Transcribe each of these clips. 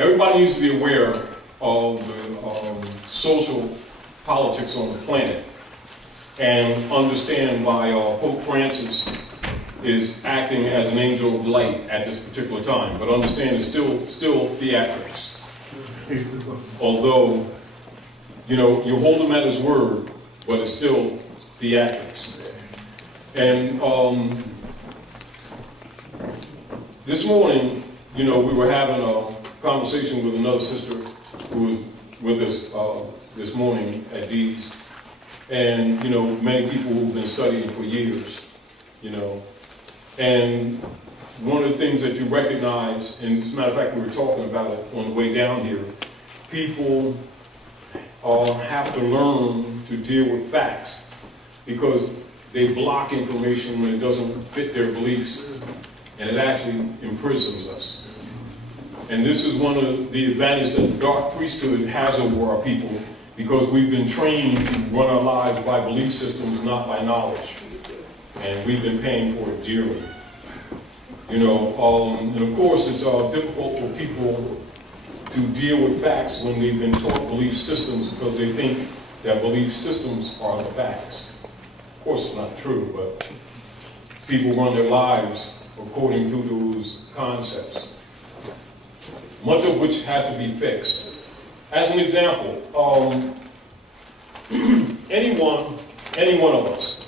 Everybody needs to be aware of the social politics on the planet and understand why Pope Francis is acting as an angel of light at this particular time. But understand it's still theatrics. Although, you know, you hold him at his word, but it's still theatrics. And this morning, you know, we were having a conversation with another sister who was with us this morning at Deeds. And, you know, many people who've been studying for years, you know. And one of the things that you recognize, and as a matter of fact, we were talking about it on the way down here, people have to learn to deal with facts because they block information when it doesn't fit their beliefs, and it actually imprisons us. And this is one of the advantages that the dark priesthood has over our people, because we've been trained to run our lives by belief systems, not by knowledge. And we've been paying for it dearly. You know, and of course it's difficult for people to deal with facts when they've been taught belief systems, because they think that belief systems are the facts. Of course it's not true, but people run their lives according to those concepts, much of which has to be fixed. As an example, any one of us,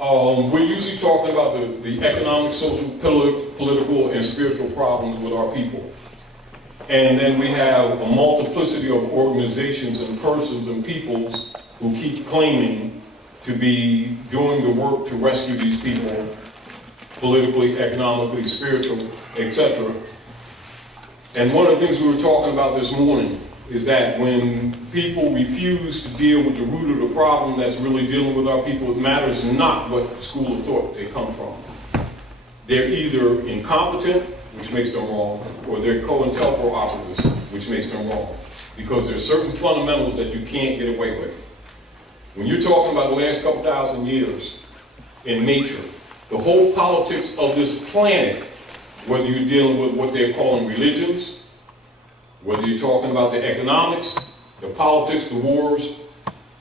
we're usually talking about the economic, social, political, and spiritual problems with our people. And then we have a multiplicity of organizations and persons and peoples who keep claiming to be doing the work to rescue these people politically, economically, spiritual, etc. And one of the things we were talking about this morning is that when people refuse to deal with the root of the problem that's really dealing with our people, it matters not what school of thought they come from. They're either incompetent, which makes them wrong, or they're COINTELPRO operatives, which makes them wrong. Because there's certain fundamentals that you can't get away with. When you're talking about the last couple thousand years in nature, the whole politics of this planet, whether you're dealing with what they're calling religions, whether you're talking about the economics, the politics, the wars,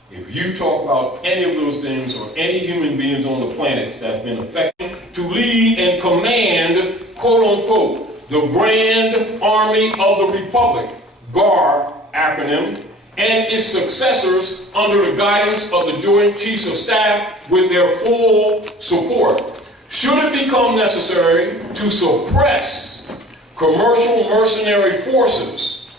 if you talk about any of those things or any human beings on the planet that have been affected to lead and command, quote unquote, the Grand Army of the Republic, GAR acronym, and its successors under the guidance of the Joint Chiefs of Staff with their full support, should it become necessary to suppress commercial mercenary forces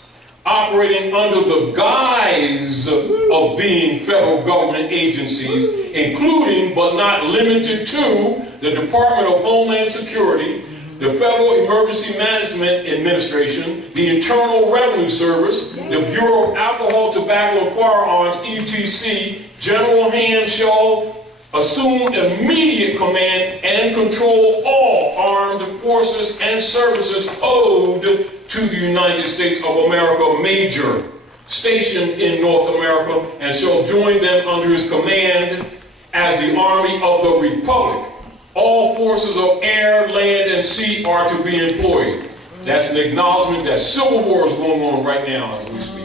operating under the guise of being federal government agencies, including but not limited to the Department of Homeland Security, the Federal Emergency Management Administration, the Internal Revenue Service, the Bureau of Alcohol, Tobacco, and Firearms, ETC, General Hand shall assume immediate command and control all armed forces and services owed to the United States of America, major, stationed in North America, and shall join them under his command as the Army of the Republic. All forces of air, land, and sea are to be employed. That's an acknowledgement that civil war is going on right now as we speak.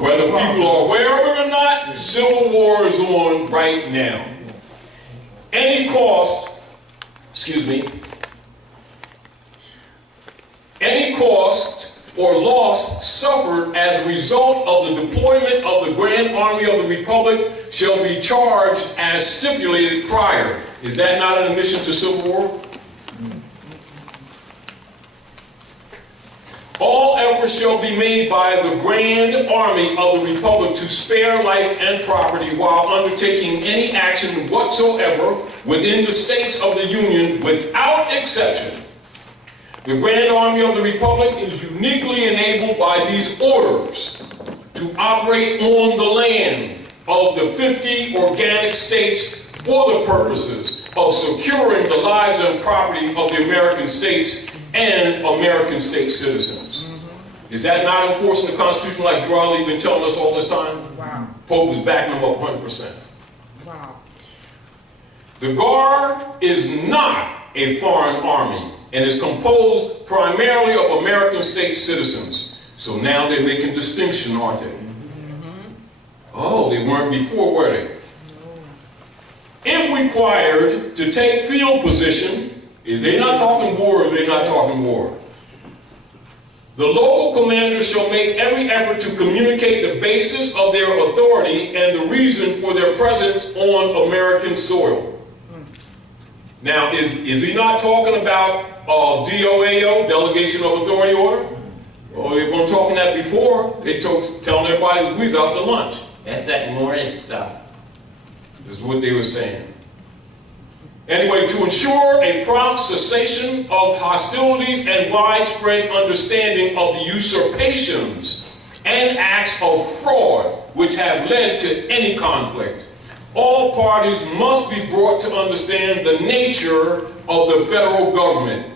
Whether people are aware of it or not, civil war is on right now. Any cost or loss suffered as a result of the deployment of the Grand Army of the Republic shall be charged as stipulated prior. Is that not an admission to civil war? All efforts shall be made by the Grand Army of the Republic to spare life and property while undertaking any action whatsoever within the states of the Union without exception. The Grand Army of the Republic is uniquely enabled by these orders to operate on the land of the 50 organic states for the purposes of securing the lives and property of the American states and American state citizens. Is that not enforcing the Constitution like Durali been telling us all this time? Wow. Pope is backing them up 100%. Wow. The GAR is not a foreign army and is composed primarily of American state citizens. So now they're making distinction, aren't they? Oh, they weren't before, were they? If required to take field position, is they not talking war or they not talking war? The local commander shall make every effort to communicate the basis of their authority and the reason for their presence on American soil. Now, is he not talking about DOAO, Delegation of Authority Order? Oh, they weren't talking that before. They telling everybody we was out to lunch. That's that Moorish stuff. This is what they were saying. Anyway, to ensure a prompt cessation of hostilities and widespread understanding of the usurpations and acts of fraud which have led to any conflict, all parties must be brought to understand the nature of the federal government.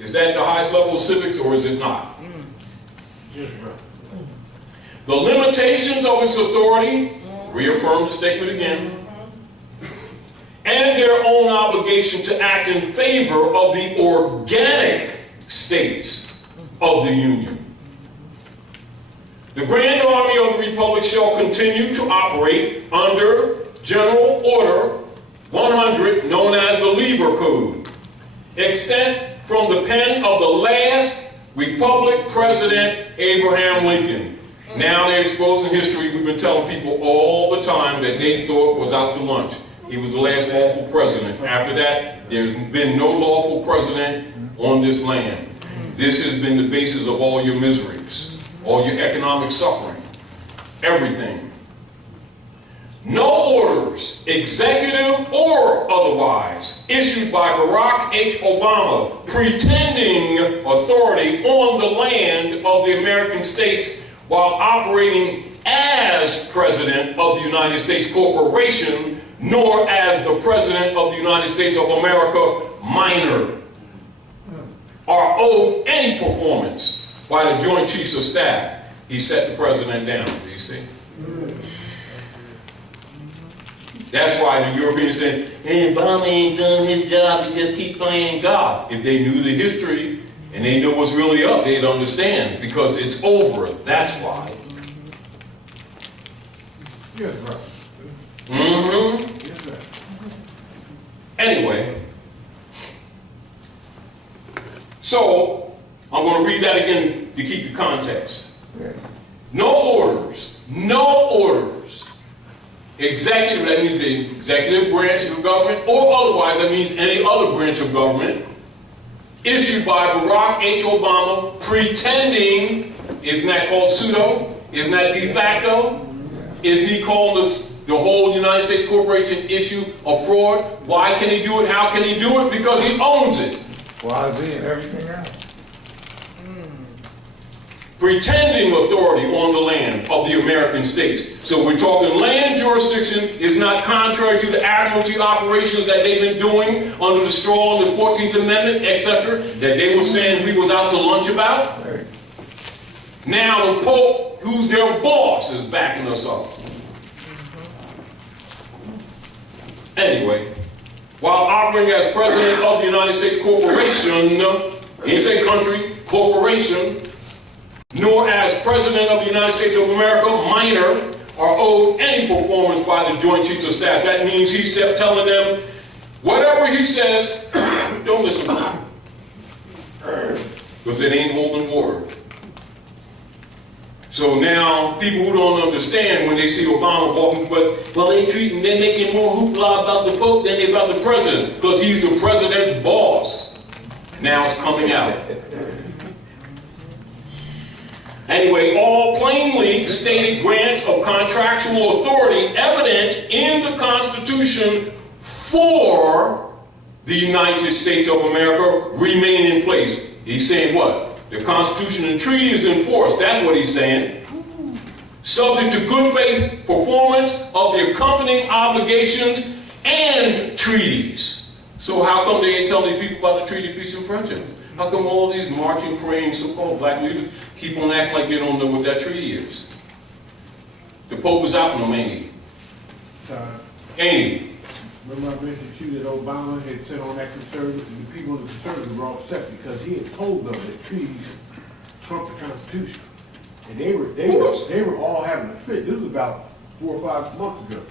Is that the highest level of civics or is it not? The limitations of its authority, reaffirm the statement again, and their own obligation to act in favor of the organic states of the Union. The Grand Army of the Republic shall continue to operate under General Order 100, known as the Lieber Code, extant from the pen of the last Republic President Abraham Lincoln. Now they're exposing history. We've been telling people all the time that they thought was out to lunch. He was the last lawful president. After that, there's been no lawful president on this land. This has been the basis of all your miseries, all your economic suffering, everything. No orders, executive or otherwise, issued by Barack H. Obama pretending authority on the land of the American states while operating as President of the United States Corporation, nor as the President of the United States of America, minor, are owed any performance by the Joint Chiefs of Staff. He set the President down, do you see? That's why the Europeans say, hey, Obama ain't done his job, he just keep playing God. If they knew the history and they knew what's really up, they'd understand, because it's over, that's why. Yes, right. Mm-hmm. Anyway, so I'm going to read that again to keep the context. Yes. No orders, executive, that means the executive branch of the government, or otherwise, that means any other branch of government, issued by Barack H. Obama, pretending, isn't that called pseudo? Isn't that de facto? Isn't he calling the whole United States Corporation issue a fraud? Why can he do it? How can he do it? Because he owns it. Why is he and everything else? Pretending authority on the land of the American states. So we're talking land jurisdiction is not contrary to the admiralty operations that they've been doing under the straw and the 14th Amendment, etc., that they were saying we was out to lunch about. Right. Now the Pope, who's their boss, is backing us up. Anyway, while operating as President of the United States Corporation, he didn't say country, corporation, nor as President of the United States of America, minor, are owed any performance by the Joint Chiefs of Staff. That means he's telling them, whatever he says, don't listen to him. Because it ain't holding water. So now, people who don't understand when they see Obama walking, well, they're making more hoopla about the Pope than they about the President, because he's the President's boss. Now it's coming out. Anyway, all plainly stated grants of contractual authority evident in the Constitution for the United States of America remain in place. He's saying what? The Constitution and treaty is in force. That's what he's saying. Subject to good faith performance of the accompanying obligations and treaties. So how come they ain't telling these people about the Treaty of Peace and Friendship? How come all these marching, praying, so-called black leaders keep on acting like they don't know what that treaty is? The Pope is out in them, ain't he? Ain't he? Remember I mentioned to you that Obama had said on that conservative, the people in the conservative were upset because he had told them that treaties trump the Constitution. And they were all having a fit. This was about 4 or 5 months ago.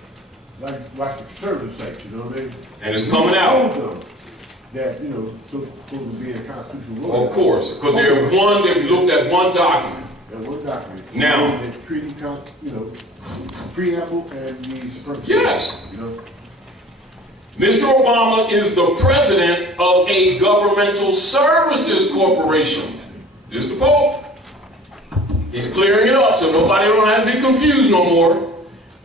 Like the conservative say, you know what I mean? And it's coming out. Told them that, you know, supposed to be a constitutional law. Of course, because they've looked at one document. That one document. Now. The treaty, you know, preamble and the supremacy. Yes. You know? Mr. Obama is the president of a governmental services corporation. This is the Pope. He's clearing it up so nobody don't have to be confused no more.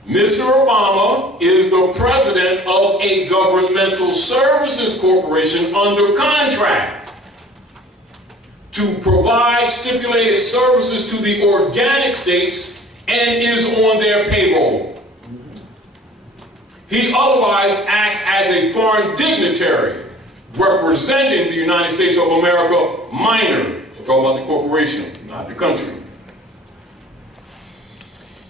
Mr. Obama is the president of a governmental services corporation under contract to provide stipulated services to the organic states and is on their payroll. He otherwise acts as a foreign dignitary representing the United States of America minor. We're talking about the corporation, not the country.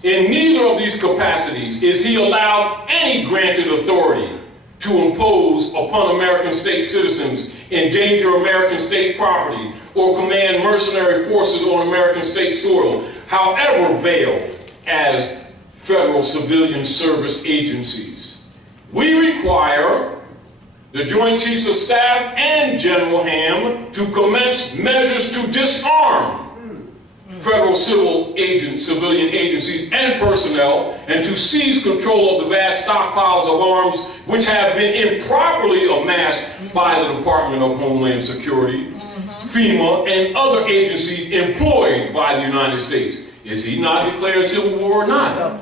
In neither of these capacities is he allowed any granted authority to impose upon American state citizens, endanger American state property, or command mercenary forces on American state soil, however veiled as federal civilian service agencies. We require the Joint Chiefs of Staff and General Ham to commence measures to disarm federal civilian agencies and personnel, and to seize control of the vast stockpiles of arms which have been improperly amassed by the Department of Homeland Security, FEMA, and other agencies employed by the United States. Is he not declaring civil war or not?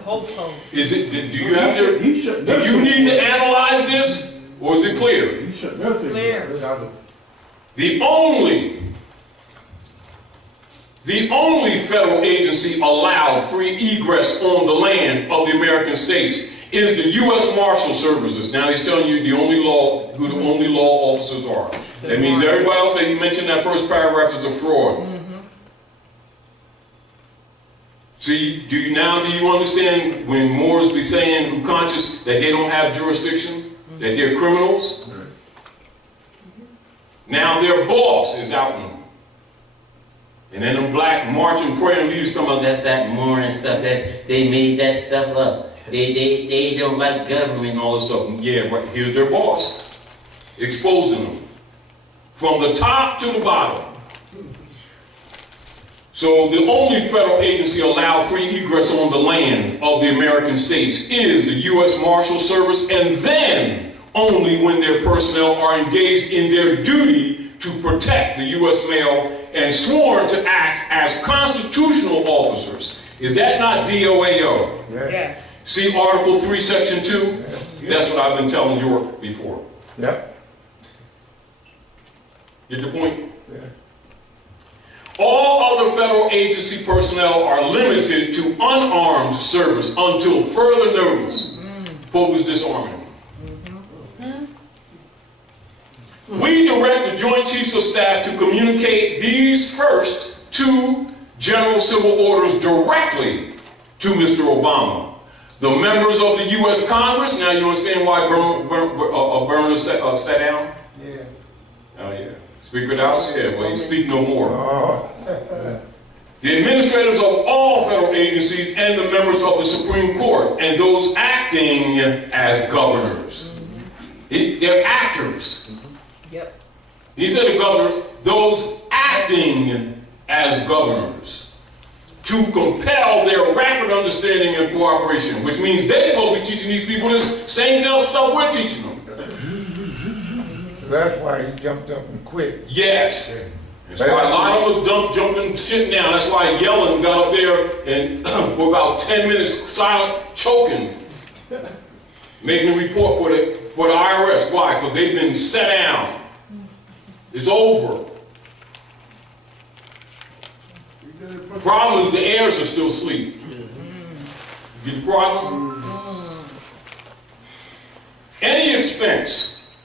Is it? Do you have to? Do you need to analyze this, or is it clear? He should nothing. Clear. The only federal agency allowed free egress on the land of the American states is the U.S. Marshal Services. Now he's telling you who the only law officers are. That means everybody else that he mentioned in that first paragraph is a fraud. See, do you understand when Moors be saying who conscious that they don't have jurisdiction, that they're criminals? Now their boss is out in. And then the black marching praying leaders come up. That's that Moorish stuff. That they made that stuff up. They don't like government and all this stuff. Yeah, but here's their boss, exposing them from the top to the bottom. So the only federal agency allowed free egress on the land of the American states is the U.S. Marshal Service, and then only when their personnel are engaged in their duty to protect the U.S. mail and sworn to act as constitutional officers. Is that not DOAO? Yeah. See Article 3, Section 2? Yes. That's what I've been telling York before. Yep. Get the point? Yeah. All other federal agency personnel are limited to unarmed service until further notice. Pope is disarming. We direct the Joint Chiefs of Staff to communicate these first 2 general civil orders directly to Mr. Obama. The members of the U.S. Congress, now you understand why Berner sat down? Yeah. Oh yeah. Speaker of the House? Yeah, well, he speak no more. Oh. The administrators of all federal agencies and the members of the Supreme Court and those acting as governors. They're actors. Yep. He said the governors, those acting as governors, to compel their rapid understanding and cooperation, which means they're supposed to be teaching these people this same stuff we're teaching them. So that's why he jumped up and quit. Yes. That's why a lot of them was jumping shit down. That's why Yellen got up there and for about 10 minutes silent, choking, making a report for the IRS. Why? Because they've been set down. It's over. Problem is the heirs are still asleep. Get the problem? Any expense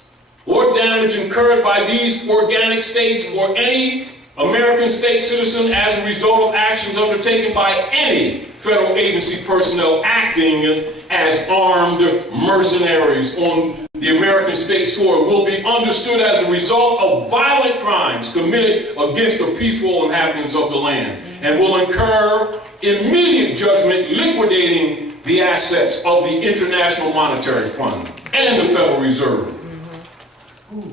or damage incurred by these organic states or any American state citizen as a result of actions undertaken by any federal agency personnel acting as armed mercenaries on the American state soil will be understood as a result of violent crimes committed against the peaceful inhabitants of the land, and will incur immediate judgment liquidating the assets of the International Monetary Fund and the Federal Reserve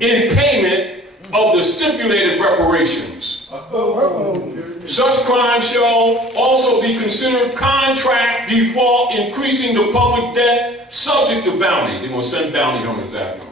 in payment of the stipulated reparations. Such crimes shall also be considered contract default, increasing the public debt subject to bounty. They're going to send bounty hunters after them.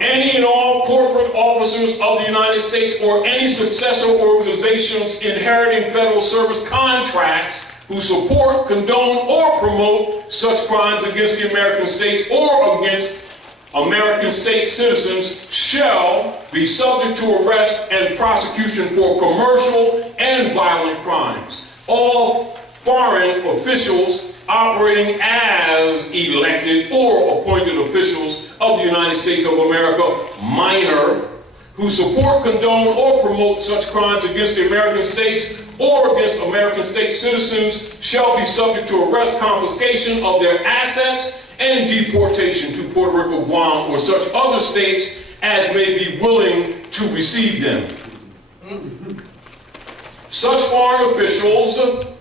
Any and all corporate officers of the United States or any successor organizations inheriting federal service contracts who support, condone, or promote such crimes against the American states or against American state citizens shall be subject to arrest and prosecution for commercial and violent crimes. All foreign officials operating as elected or appointed officials of the United States of America, minor, who support, condone, or promote such crimes against the American states or against American state citizens shall be subject to arrest, confiscation of their assets, and deportation to Puerto Rico, Guam, or such other states as may be willing to receive them. Such foreign officials,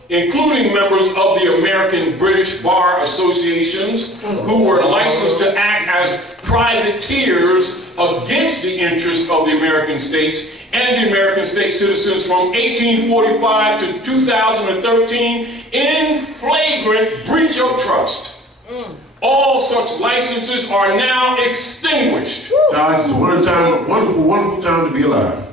including members of the American British Bar Associations, who were licensed to act as privateers against the interests of the American states and the American state citizens from 1845 to 2013 in flagrant breach of trust. All such licenses are now extinguished. God, it's a wonderful, wonderful time to be alive.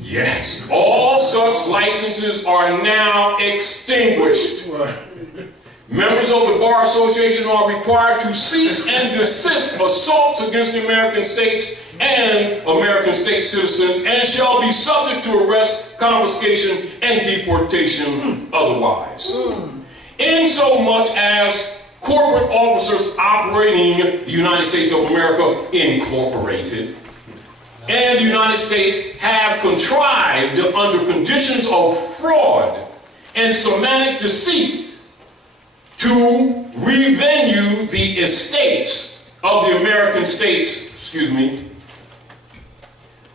Yes, all such licenses are now extinguished. Members of the Bar Association are required to cease and desist assaults against the American states and American state citizens and shall be subject to arrest, confiscation, and deportation otherwise. Insomuch as corporate officers operating the United States of America Incorporated and the United States have contrived under conditions of fraud and semantic deceit to revenue the estates of the American states,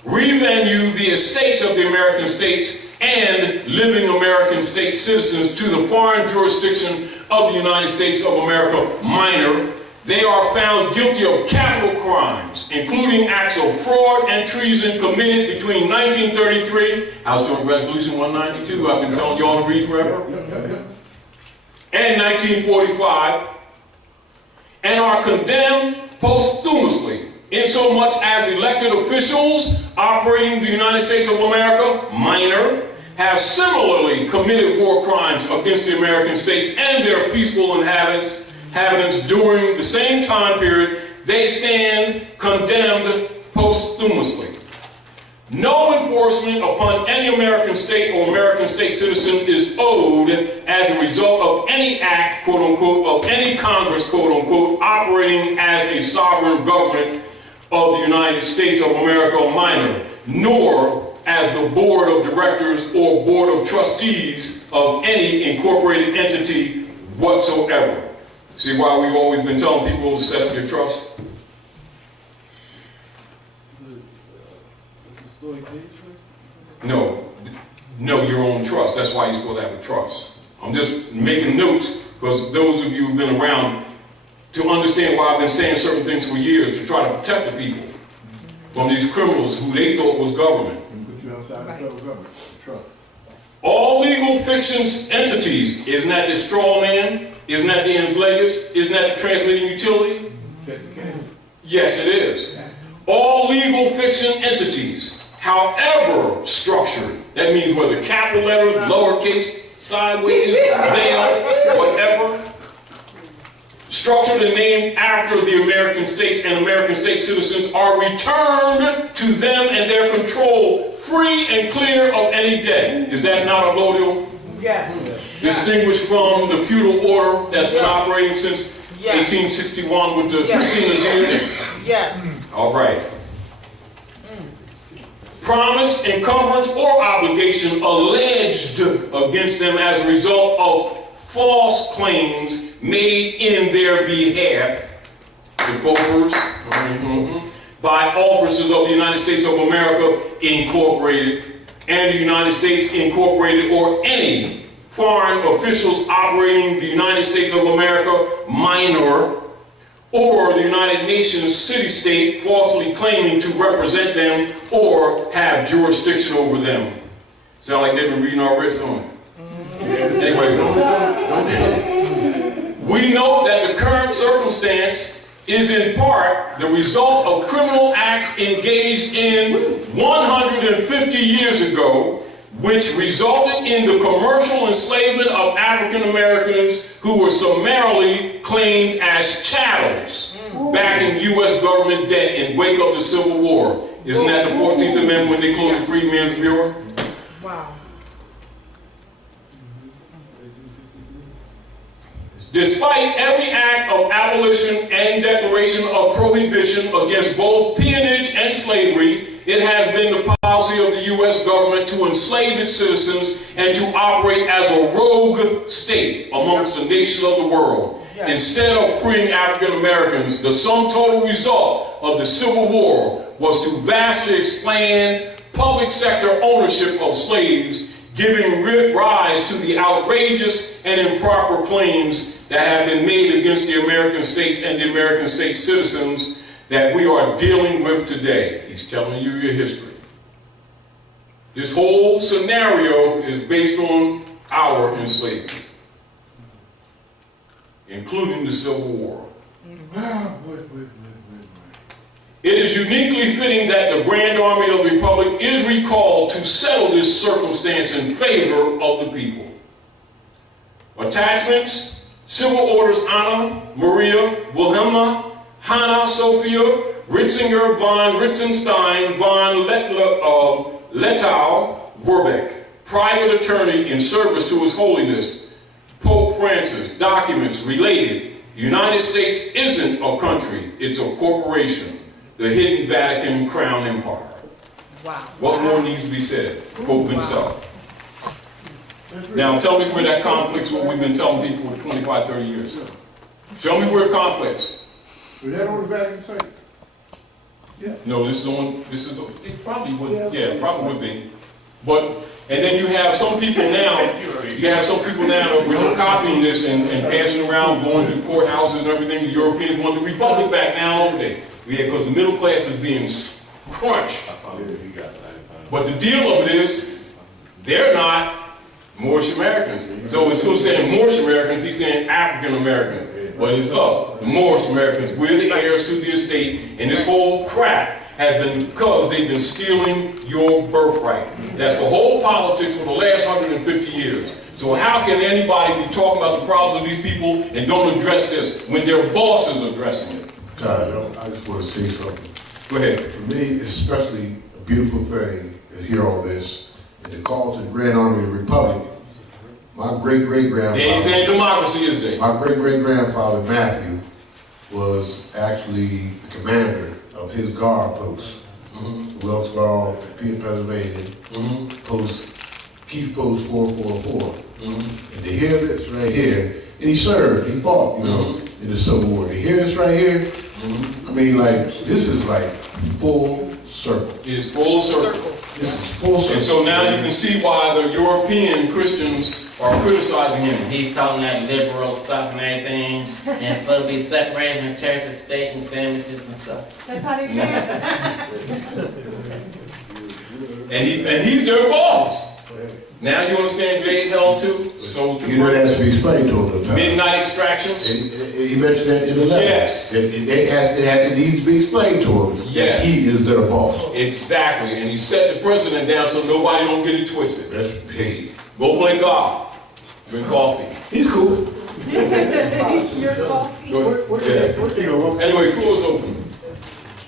revenue the estates of the American states and living American state citizens to the foreign jurisdiction of the United States of America, minor, they are found guilty of capital crimes, including acts of fraud and treason committed between 1933, House Joint Resolution 192, I've been telling you all to read forever, and 1945, and are condemned posthumously, insomuch as elected officials operating the United States of America, minor, have similarly committed war crimes against the American states and their peaceful inhabitants during the same time period. They stand condemned posthumously. No enforcement upon any American state or American state citizen is owed as a result of any act, quote unquote, of any Congress, quote unquote, operating as a sovereign government of the United States of America, minor, nor as the board of directors or board of trustees of any incorporated entity whatsoever. See why we've always been telling people to set up your trust? No, your own trust. That's why you're supposed to have a trust. I'm just making notes because those of you who've been around to understand why I've been saying certain things for years, to try to protect the people from these criminals who they thought was government. Put you outside the federal government. Trust. All legal fictions entities, isn't that the straw man? Isn't that the inflatus? Isn't that the transmitting utility? Yes, it is. All legal fiction entities, however structured, that means whether capital letters, lowercase, sideways, Zale, whatever, structured and named after the American states and American state citizens are returned to them and their control, free and clear of any debt. Is that not a allodial? Yes. Distinguished from the feudal order that's been operating since 1861 with the Casino Deal? Yes. All right. promise, encumbrance, or obligation alleged against them as a result of false claims made in their behalf, by officers of the United States of America Incorporated and the United States Incorporated, or any foreign officials operating the United States of America minor, or the United Nations city-state falsely claiming to represent them or have jurisdiction over them. Sound like they've been reading our red song. Anyway, we know that the current circumstance is in part the result of criminal acts engaged in 150 years ago, which resulted in the commercial enslavement of African Americans who were summarily claimed as chattels back in U.S. government debt in wake of the Civil War. Isn't that the 14th Amendment when they closed the Freedmen's Bureau? Wow. Despite every act of abolition and declaration of prohibition against both peonage and slavery, it has been the policy of the U.S. government to enslave its citizens and to operate as a rogue state amongst the nations of the world. Instead of freeing African Americans, the sum total result of the Civil War was to vastly expand public sector ownership of slaves, giving rise to the outrageous and improper claims that have been made against the American states and the American state citizens that we are dealing with today. He's telling you your history. This whole scenario is based on our enslavement, including the Civil War. It is uniquely fitting that the Grand Army of the Republic is recalled to settle this circumstance in favor of the people. Attachments: Civil Orders Anna, Maria, Wilhelmina, Hanna, Sophia, Ritzinger, von Ritzenstein, von Lettow, Verbeck, private attorney in service to His Holiness, Pope Francis. Documents related. The United States isn't a country, it's a corporation. The hidden Vatican Crown Empire. Wow. What more needs to be said? Pope himself. Now tell me where that conflicts with what we've been telling people for 25, 30 years. Show me where it conflicts. Was that on the Vatican site? Yeah. No, this is on, it probably would, yeah, it probably would be. But, and then you have some people now, which are copying this and passing around, going to courthouses and everything. The Europeans want the Republic back now, don't they? Yeah, because the middle class is being crunched. But the deal of it is, they're not Moorish Americans. So instead of saying Moorish Americans, he's saying African Americans. But it's us, the Moorish Americans. We're the heirs to the estate, and this whole crap has been because they've been stealing your birthright. That's the whole politics for the last 150 years. So how can anybody be talking about the problems of these people and don't address this when their boss is addressing it? Todd, I just want to say something. Go ahead. For me, it's especially a beautiful thing to hear all this and to call to the Grand Army of the Republic. My great-great-grandfather... They ain't saying democracy, is they? My great-great-grandfather, Matthew, was actually the commander of his guard post. Wilkes-Barre, Pennsylvania, Keith Post 444. And to hear this right here, and he served, he fought, in the Civil War. To hear this right here, I mean, like, this is like full circle. It is full circle. This is full circle. And so now you can see why the European Christians are criticizing him. He's talking that liberal stuff and everything, and it's supposed to be separating the church and state and sandwiches and stuff. That's how they And he's their boss. Now you understand Jade Hell too? So You know, that has to be explained to him. Midnight extractions. And he mentioned that in the letter. Yes. It needs to be explained to him. Yes. He is their boss. Exactly. And he set the precedent down so nobody don't get it twisted. That's big. Go play golf. Drink coffee. He's cool. Your coffee. Go ahead. Yeah. Anyway, floor is open.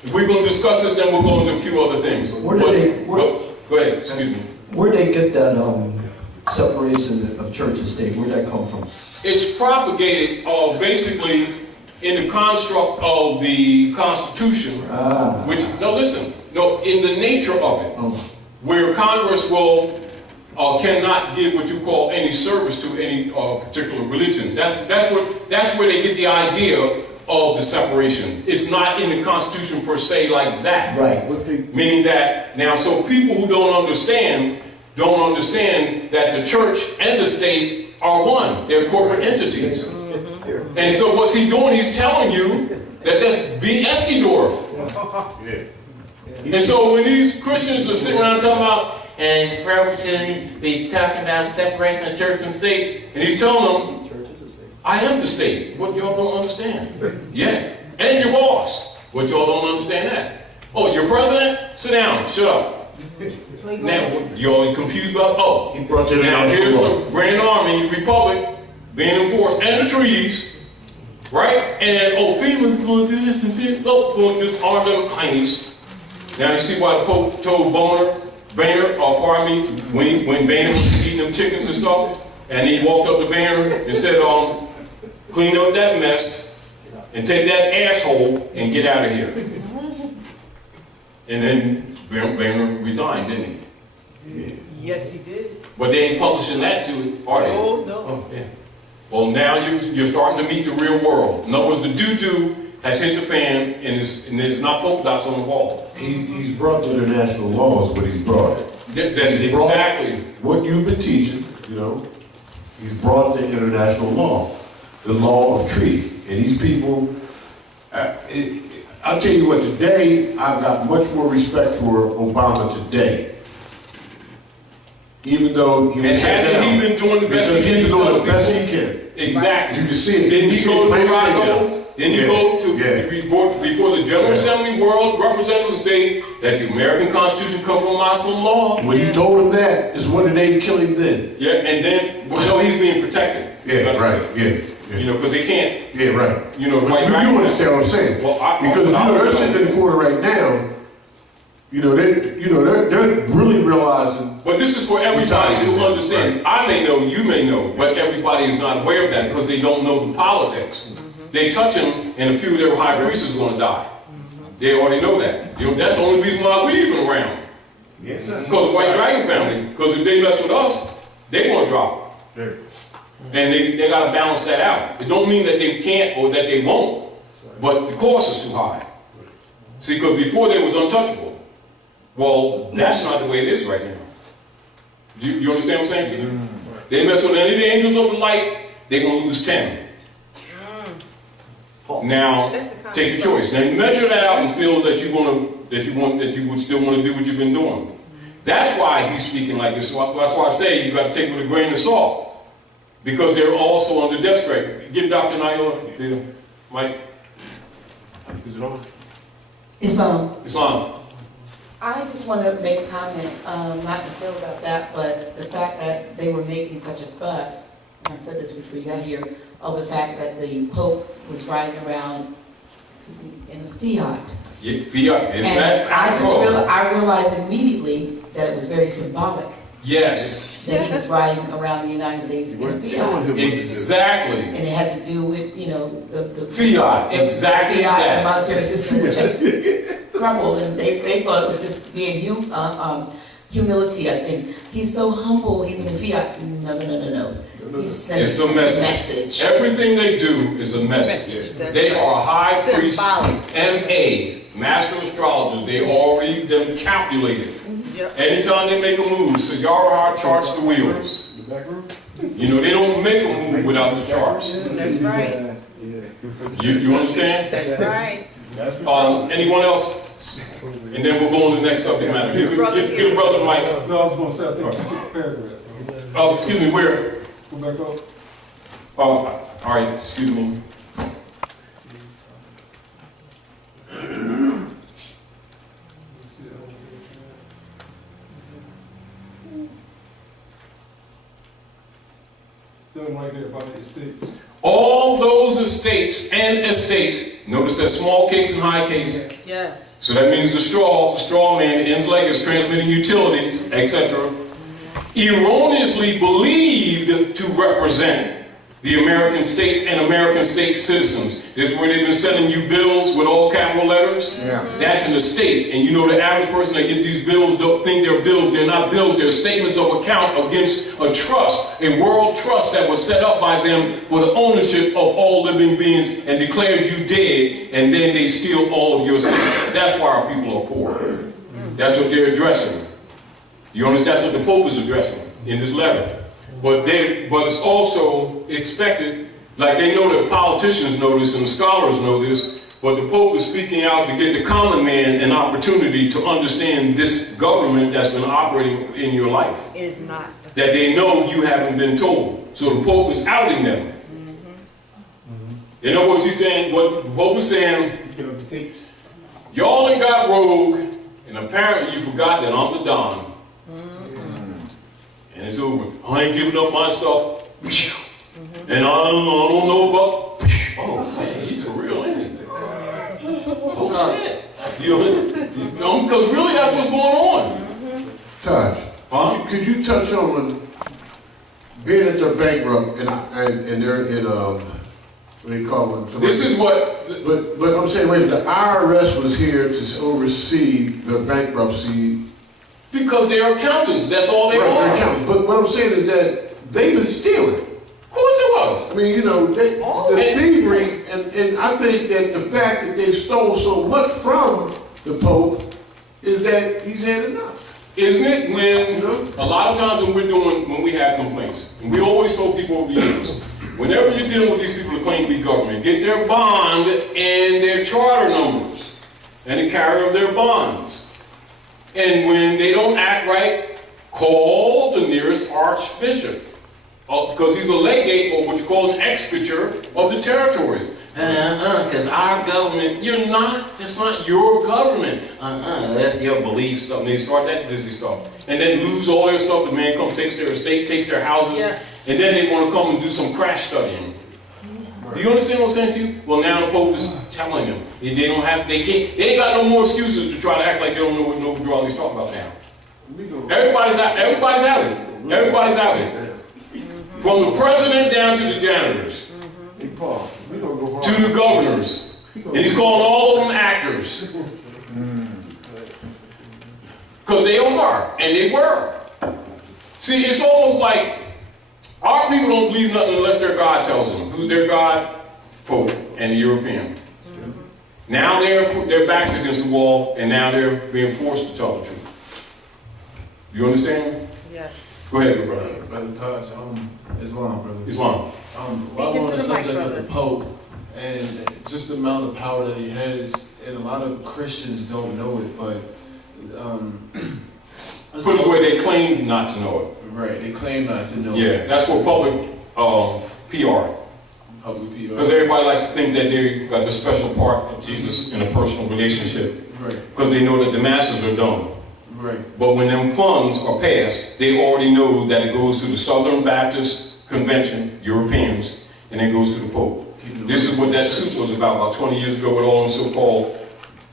If we're going to discuss this, then we'll go into a few other things. Go ahead, excuse me. Where'd they get that separation of church and state? Where'd that come from? It's propagated, basically, in the construct of the Constitution, which, no, listen, no, in the nature of it, where Congress will cannot give what you call any service to any particular religion. That's where they get the idea of the separation. It's not in the Constitution per se like that. Right. Meaning that now, so people who don't understand that the church and the state are one. They're corporate entities. And so what's he doing? He's telling you that that's BS-Gidor. And so when these Christians are sitting around talking about, and it's appropriate to be talking about separation of church and state, and he's telling them, I am the state. What y'all don't understand? Yeah. And your boss. What y'all don't understand that? Oh, your president? Sit down. Shut up. Now, you're confused about, oh, He brought you now the here's the Grand Army, Republic, being enforced, and the treaties, right? And, oh, FEMA's going to do this, and FEMA, oh, going to just arm them heinies. Now you see why the Pope told Boehner, when Boehner was eating them chickens and stuff, and he walked up to Boehner and said, clean up that mess, and take that asshole, and get out of here. And then Boehner resigned, didn't he? Yes, he did. But they ain't publishing that to are they? Oh, no. Oh, yeah. Well, now you're starting to meet the real world. In other words, the doo-doo has hit the fan, and there's not polka dots on the wall. He's brought the international laws, but he's brought it. That's He's brought exactly. what you've been teaching, you know. He's brought the international law, the law of treaty. And these people, I'll tell you what, today, I've got much more respect for Obama today. Even though he was And hasn't he been doing the best he can? He's been doing the best he can. Exactly. You can see it. Didn't he go to Morocco? Didn't he go to before the General Assembly World Representatives say that the American Constitution comes from Muslim law? When you told him that, is when did they kill him then? Yeah, and then, well, no, he's being protected. Yeah, right, yeah. You know, because they can't. Yeah, right. You know, You right. understand what I'm saying? Well, because you know they're sitting in the corner right now. They're really realizing. But this is for everybody to understand. Right. I may know, you may know, but everybody is not aware of that because they don't know the politics. They touch him, and a few of their high priests are going to die. They already know that. You know, that's the only reason why we're even around. Yes, sir. Because the White Dragon family. Because if they mess with us, they're going to drop. Sure. And they got to balance that out. It don't mean that they can't or that they won't, but the cost is too high. See, because before they was untouchable. Well, that's not the way it is right now. You understand what I'm saying to you? They mess with any of the angels of the light, they're going to lose 10. Now, take your choice. Now, you measure that out and feel that you would still want to do what you've been doing. That's why he's speaking like this. That's why I say you got to take it with a grain of salt. Because they're also under death threat. Give Dr. Naila the mic. Is it on? Islam. I just want to make a comment, not necessarily about that, but the fact that they were making such a fuss, and I said this before you got here, of the fact that the Pope was riding around, in the Fiat. Yeah, Fiat. Is And that I realized immediately that it was very symbolic. Yes. That he was riding around the United States in a Fiat. Exactly. And it had to do with, the Fiat. Exactly Fiat, that. the monetary system, which had crumbled, and they thought it was just being humility, I think. He's so humble, he's in a Fiat. No. He's sending It's a message. Everything they do is a message. They are high priests, M.A., master astrologers. They all read them calculated. Yep. Anytime they make a move, Sagara charts the wheels. They don't make a move without the charts. That's right. You understand? That's right. Anyone else? And then we'll go on to the next subject matter. Give a brother Mike. No, I was going to say, I think it's a paragraph. Oh, excuse me, where? Go back up. Oh, all right, excuse me. Something right there about the estates. All those estates and estates, notice that small case and high case. Yes. So that means the straw man, the ends leg is transmitting utilities, etc. Erroneously believed to represent the American states and American state citizens. This is where they've been sending you bills with all capital letters. Yeah. That's an estate. And you know the average person that gets these bills don't think they're bills. They're not bills. They're statements of account against a trust, a world trust that was set up by them for the ownership of all living beings and declared you dead, and then they steal all of your estates. That's why our people are poor. That's what they're addressing. You understand? That's what the Pope is addressing in this letter. But it's also expected, like they know that politicians know this and the scholars know this, but the Pope is speaking out to give the common man an opportunity to understand this government that's been operating in your life. Is not. That they know you haven't been told. So the Pope is outing them. In other words, he's saying, what the Pope is saying, y'all ain't got rogue, and apparently you forgot that I'm the Don. And it's over. I ain't giving up my stuff. And I don't know about. Oh man, he's for real, ain't he? Oh shit. You know, because really that's what's going on. Taj, Huh? could you touch on being that they're bankrupt and they're in what do you call it? This is what. But I'm saying, wait, the IRS was here to oversee the bankruptcy. Because they're accountants. That's all they are. Accountants. But what I'm saying is that they've been stealing. Of course it was. I mean, you know, the thievery, and I think that the fact that they've stolen so much from the Pope is that he's had enough. Isn't it? When a lot of times when we have complaints, and we always told people over the years, whenever you're dealing with these people that claim to be government, get their bond and their charter numbers and the carrier of their bonds. And when they don't act right, call the nearest archbishop. Because he's a legate, or what you call an executor of the territories. Because our government, that's not your government. That's your belief stuff. And they start that dizzy stuff. And then lose all their stuff. The man comes, takes their estate, takes their houses. Yes. And then they want to come and do some crash studying. Do you understand what I'm saying to you? Well, now the Pope is telling them. They ain't got no more excuses to try to act like they don't know what withdrawal he's talking about now. Everybody's out it. Everybody's out it. From the president down to the janitors. To the governors. And he's calling all of them actors. Because they are, and they were. See, it's almost like our people don't believe nothing unless their God tells them. Who's their God? Pope and the European. Now their backs against the wall, and now they're being forced to tell the truth. You understand? Yes. Go ahead, brother. Brother Taj, Islam, brother. Islam. While we're on the subject of the Pope and just the amount of power that he has, and a lot of Christians don't know it, but Put it where they claim not to know it. Right, they claim not to know it. Yeah, that's for public PR. Public PR. Because everybody likes to think that they got the special part of Jesus in a personal relationship. Right. Because they know that the masses are dumb. Right. But when them funds are passed, they already know that it goes to the Southern Baptist Convention, Europeans, and it goes to the Pope. This is what that suit was about 20 years ago with all them so-called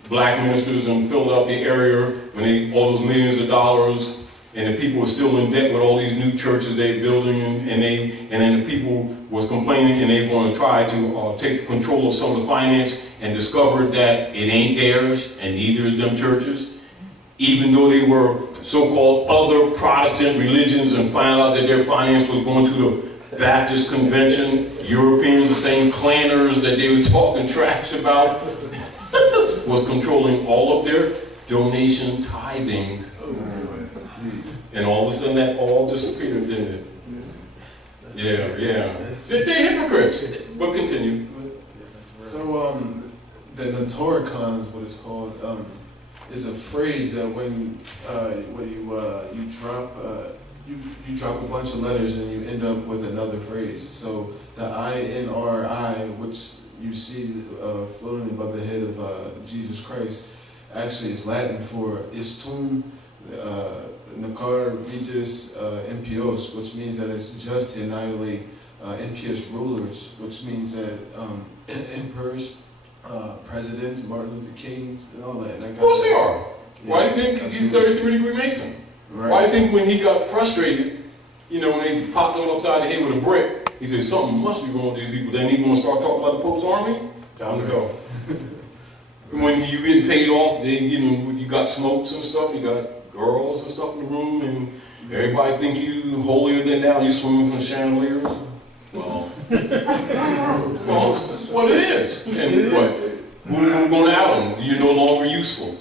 black ministers in the Philadelphia area, when all those millions of dollars, and the people were still in debt with all these new churches they're building, and then the people was complaining, and they want to try to take control of some of the finance, and discovered that it ain't theirs, and neither is them churches. Even though they were so-called other Protestant religions, and found out that their finance was going to the Baptist Convention, Europeans, the same clanners that they were talking trash about, was controlling all of their donation tithing. And all of a sudden that all disappeared, didn't it? Yeah. They're hypocrites. But continue. So the Notoricons, what it's called, is a phrase that when you drop a bunch of letters and you end up with another phrase. So the INRI, which you see floating above the head of Jesus Christ, actually is Latin for Istum Nacar Regis Impios, which means that it's just to annihilate impious rulers, which means that emperors, presidents, Martin Luther King, and all that. Of course they are. Why do you think he's 33-degree Mason? Right. Why do you think when he got frustrated, when they popped him upside the head with a brick, He said, something must be wrong with these people. Then he gonna start talking about the Pope's army? Time to go. When you getting paid off, then you got smokes and stuff, you got girls and stuff in the room, and everybody think you holier than thou, you swimming from chandeliers. Well, that's what it is. And what? Who's going to out him? You're no longer useful.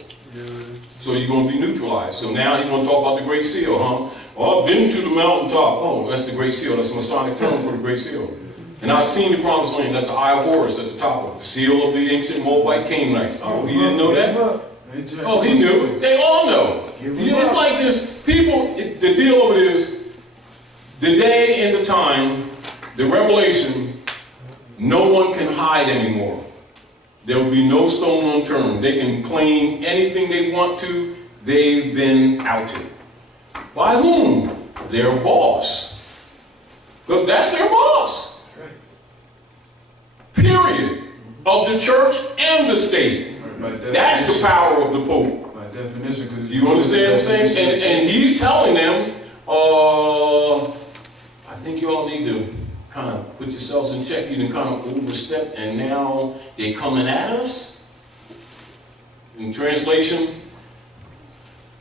So you're going to be neutralized. So now you're going to talk about the Great Seal, huh? Well, I've been to the mountaintop. Oh, that's the Great Seal. That's a Masonic term for the Great Seal. And I've seen the Promised Land. That's the Eye of Horus at the top of it. The seal of the ancient Moabite Canaanites. Oh, he didn't know that? Oh, he knew it. They all know. It's like this. People, the deal of it is, the day and the time, the revelation, no one can hide anymore. There will be no stone unturned. They can claim anything they want to. They've been outed. By whom? Their boss. Because that's their boss. Period. Of the church and the state. That's the power of the Pope. By definition, because do you understand what I'm saying? And he's telling them, I think you all need to kind of put yourselves in check. You can kind of overstep, and now they're coming at us. In translation,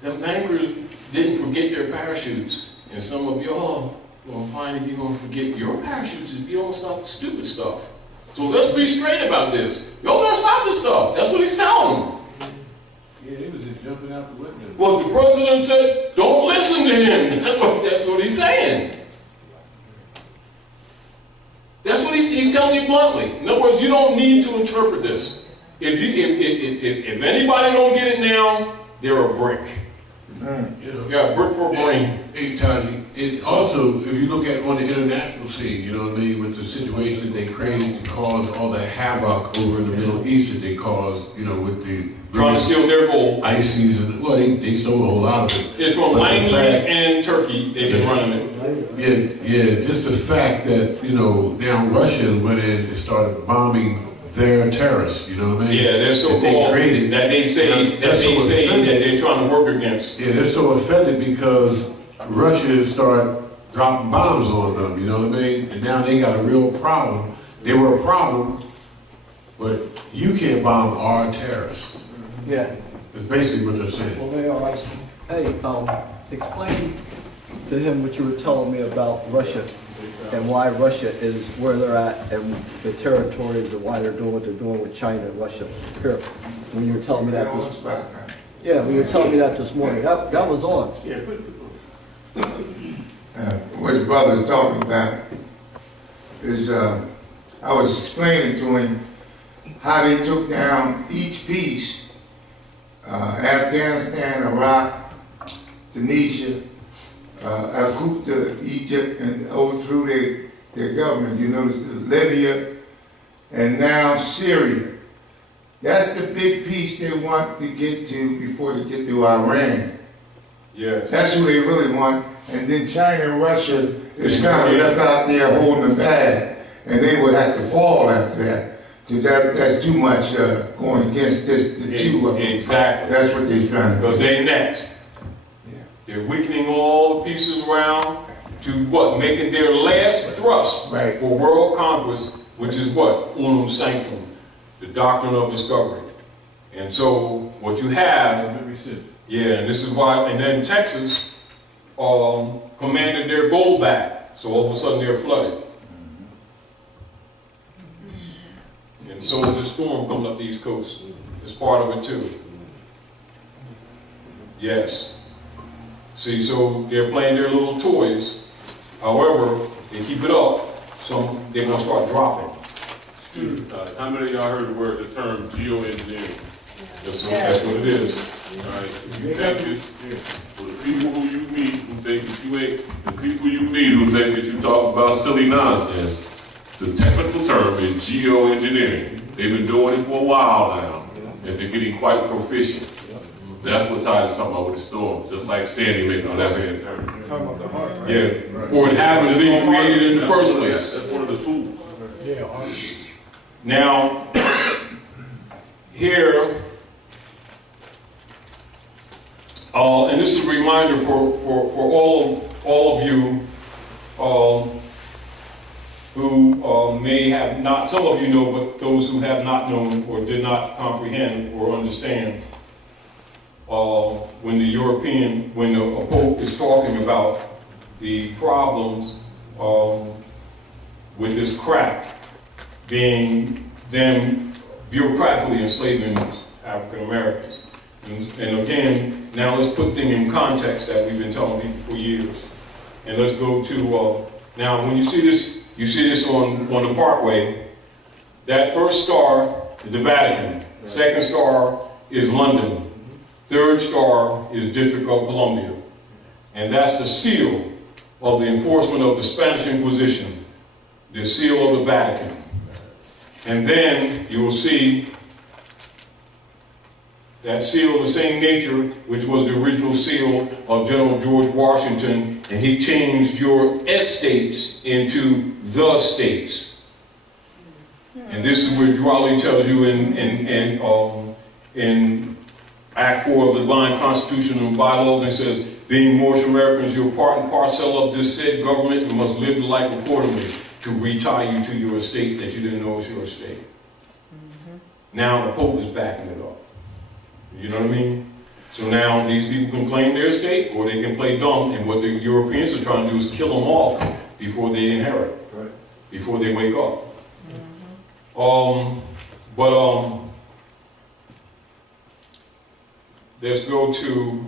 the bankers didn't forget their parachutes. And some of y'all will find that you're going to forget your parachutes if you don't stop the stupid stuff. So let's be straight about this. Y'all gotta stop this stuff. That's what he's telling them. Yeah, they was just jumping out the window. But the president said, don't listen to him. That's what he's saying. That's what he's telling you bluntly. In other words, you don't need to interpret this. If anybody don't get it now, they're a brick. Yeah, a brick for a brain. Hey, Taji, it also, if you look at on the international scene, you know what I mean, with the situation they created to cause all the havoc over in the Middle East that they caused, you know, with the trying to steal their gold. ISIS, and well, they stole a whole lot of it. It's from Langley and Turkey. They've been running it. Yeah, just the fact that, you know, now Russia went in and started bombing their terrorists, you know what I mean? Yeah, they're so called that they say that they're trying to work against. Yeah, they're so offended because Russia started dropping bombs on them, you know what I mean? And now they got a real problem. They were a problem, but you can't bomb our terrorists. Yeah. That's basically what they're saying. Well, they are. Hey, explain to him what you were telling me about Russia and why Russia is where they're at and the territories and why they're doing what they're doing with China and Russia. Here, when you were telling me that when you were telling me that this morning, that was on. Yeah, What the brother's talking about is, I was explaining to him how they took down each piece, Afghanistan, Iraq, Tunisia, Al-Qaeda, Egypt, and overthrew their government. You notice Libya, and now Syria. That's the big piece they want to get to before they get to Iran. Yes. That's who they really want. And then China and Russia is kind of left out there holding the bag, and they would have to fall after that. Because that's too much going against the two of them. Exactly. That's what they're trying to do. Because they next. Yeah. They're weakening all the pieces around to what? Making their last thrust for world conquest, which is what? Unum sanctum, the doctrine of discovery. And so what you have, yeah, and this is why, and then Texas commanded their gold back. So all of a sudden they're flooded. And so is the storm coming up the East Coast. It's part of it too. Yes. See, so they're playing their little toys. However, they keep it up, so they're going to start dropping. How many of y'all heard the term geoengineering? That's what it is. All right, if you think this, for the people who you meet who think that you ain't, the people you meet who think that you talk about silly nonsense, the technical term is geoengineering. They've been doing it for a while now, and they're getting quite proficient. That's what Taj is talking about with the storms, just like Sandy making a left-hand turn. Talking about the heart, right? Yeah, for it having been created in the first place. That's one of the tools. Yeah, heart. Now, here, and this is a reminder for all of you, who may have not, some of you know, but those who have not known or did not comprehend or understand, when the Pope is talking about the problems with this crack being them bureaucratically enslaving African Americans. And again, now let's put things in context that we've been telling people for years. And let's go to, now when you see this on the Parkway, that first star is the Vatican, second star is London, third star is District of Columbia. And that's the seal of the enforcement of the Spanish Inquisition, the seal of the Vatican. And then you will see that seal of the same nature, which was the original seal of General George Washington, and he changed your estates into the states. And this is where Raleigh tells you in Act 4 of the Divine Constitution and Bylaws, and it says, being Moorish Americans, you're part and parcel of this said government and must live the life accordingly to retie you to your estate that you didn't know was your estate. Now the Pope is backing it up. You know what I mean? So now these people can claim their estate or they can play dumb, and what the Europeans are trying to do is kill them off before they inherit, before they wake up. Let's go to,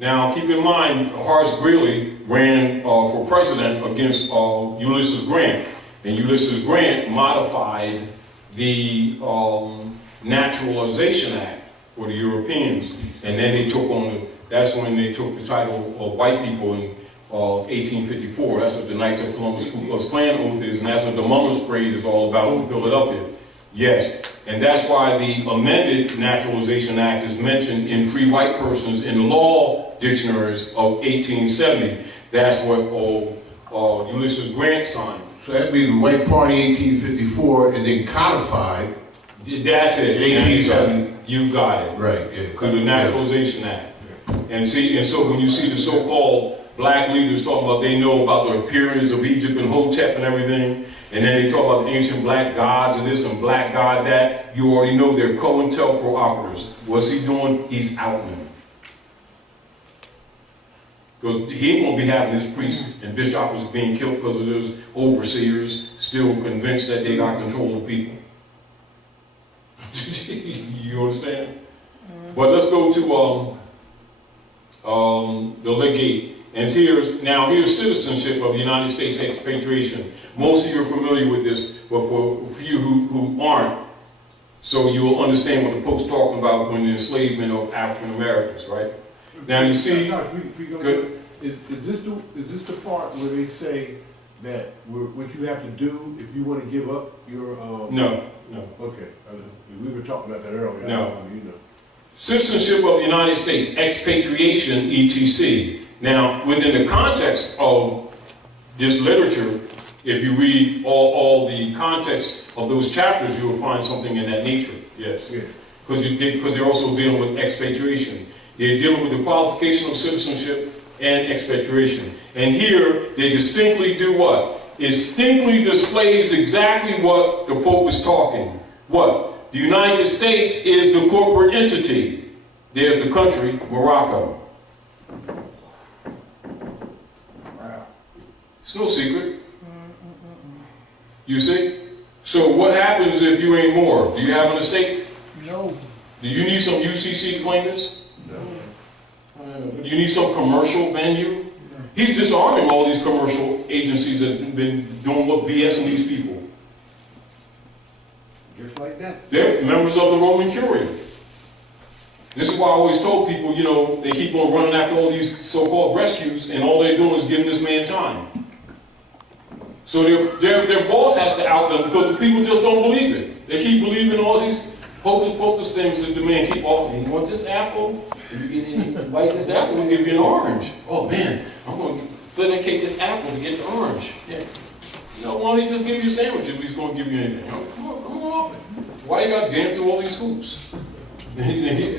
now keep in mind, Horace Greeley ran for president against Ulysses Grant, and Ulysses Grant modified the Naturalization Act for the Europeans, and then they took on that's when they took the title of white people in 1854. That's what the Knights of Columbus Ku Klux Klan oath is, and that's what the Mummers Parade is all about in Philadelphia. Yes, and that's why the amended Naturalization Act is mentioned in Free White Persons in the law dictionaries of 1870. That's what Ulysses Grant signed. So that'd be the White Party 1854 and then codified. That's it. 1870. You got it. Right, yeah. To the Naturalization Act. And so when you see the so-called black leaders talking about they know about the pyramids of Egypt and Hotep and everything, and then they talk about the ancient black gods of this and black god that, you already know they're COINTELPRO operators. What's he doing? He's outing them. Because he ain't going to be having his priests and bishops being killed because there's overseers still convinced that they got control of people. You understand? But let's go to the legate. And here's citizenship of the United States expatriation. Most of you are familiar with this, but for a few who aren't, so you will understand what the Pope's talking about when the enslavement of African Americans, right? Now you see, is this the part where they say that what you have to do if you want to give up your No. Okay, we were talking about that earlier. No. You know. Citizenship of the United States, expatriation, etc. Now, within the context of this literature, if you read all the context of those chapters, you will find something in that nature. Yes. Because they're also dealing with expatriation. They're dealing with the qualification of citizenship and expatriation. And here, they distinctly do what? It distinctly displays exactly what the Pope is talking. What? The United States is the corporate entity. There's the country, Morocco. Wow. It's no secret. You see? So what happens if you ain't Moor? Do you have an estate? No. Do you need some UCC to claim this? No. Do you need some commercial venue? He's disarming all these commercial agencies that have been doing what BS in these people. Just like that. They're members of the Roman Curia. This is why I always told people, you know, they keep on running after all these so-called rescues, and all they're doing is giving this man time. So their boss has to out them because the people just don't believe it. They keep believing all these hocus-pocus things that the man keep offering. You want this apple? If you bite this apple, we'll give you an orange. Oh man, I'm going to authenticate this apple to get the orange. Yeah. No, why don't he just give you a sandwich if he's going to give you anything? Come on off it. Why you got to dance through all these hoops?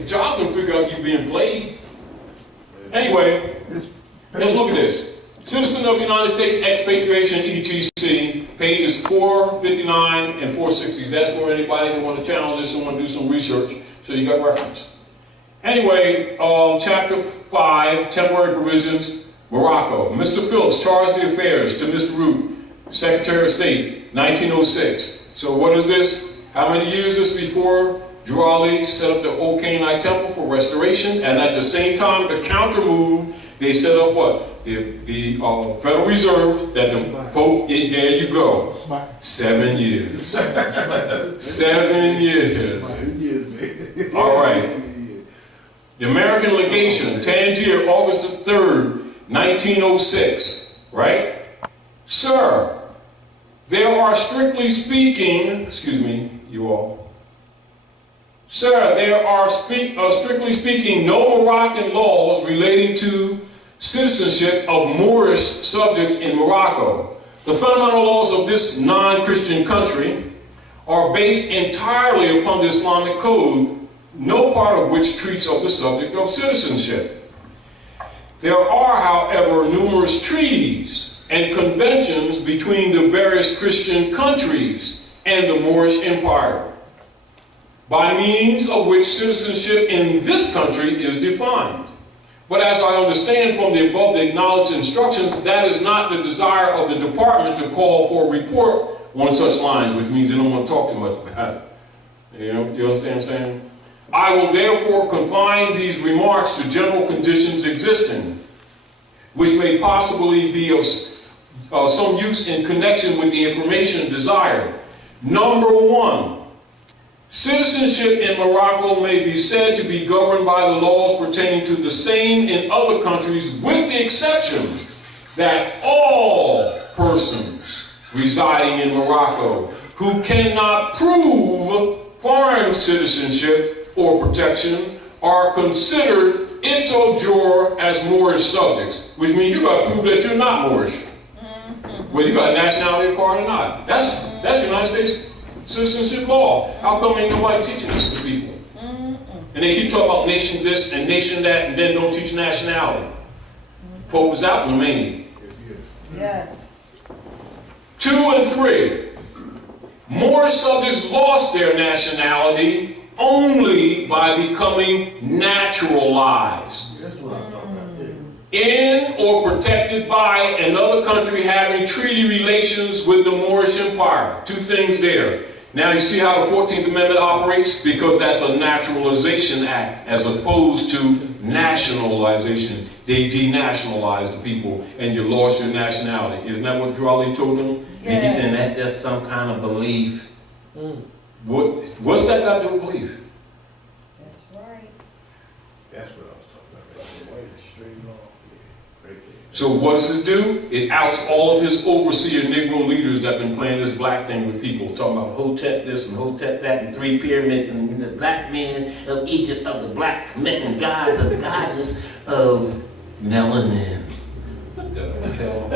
Job can figure out you being played. Anyway, let's look at this. Citizen of the United States, expatriation, etc. Pages 459 and 460. That's for anybody that want to challenge this and want to do some research. So you got reference. Anyway, chapter 5, temporary provisions, Morocco. Mr. Phillips charged the affairs to Mr. Root, Secretary of State, 1906. So what is this? How many years is this before Girardi set up the Old Canaanite Temple for restoration? And at the same time, the counter move, they set up what? The Federal Reserve, that the Pope, there you go. 7 years. 7 years. All right. The American Legation, Tangier, August the 3rd, 1906. Right? Sir, there are strictly speaking, excuse me, you all. Sir, there are strictly speaking no Moroccan laws relating to citizenship of Moorish subjects in Morocco. The fundamental laws of this non-Christian country are based entirely upon the Islamic code, no part of which treats of the subject of citizenship. There are, however, numerous treaties and conventions between the various Christian countries and the Moorish Empire, by means of which citizenship in this country is defined. But as I understand from the above acknowledged instructions, that is not the desire of the department to call for a report on such lines, which means they don't want to talk too much about it. You understand what I'm saying? I will therefore confine these remarks to general conditions existing, which may possibly be of some use in connection with the information desired. Number 1. Citizenship in Morocco may be said to be governed by the laws pertaining to the same in other countries, with the exception that all persons residing in Morocco who cannot prove foreign citizenship or protection are considered ipso jure as Moorish subjects, which means you got to prove that you're not Moorish, whether you got a nationality card or not. That's United States citizenship law. How come ain't nobody teaching this to people? And they keep talking about nation this and nation that, and then don't teach nationality. Pope was out in the main. Yes. 2 and 3. Moorish subjects lost their nationality only by becoming naturalized in or protected by another country having treaty relations with the Moorish Empire. 2 things there. Now you see how the 14th Amendment operates? Because that's a naturalization act as opposed to nationalization. They denationalized the people and you lost your nationality. Isn't that what Drali told them? And he's saying that's just some kind of belief. What's that got to do with belief? That's right. That's what I was talking about. Right? Straight law. Right there. So what does it do? It outs all of his overseer Negro leaders that have been playing this black thing with people, talking about Hotep this and Hotep that and 3 pyramids and the black men of Egypt of the black commitment gods of the goddess of melanin. What the hell?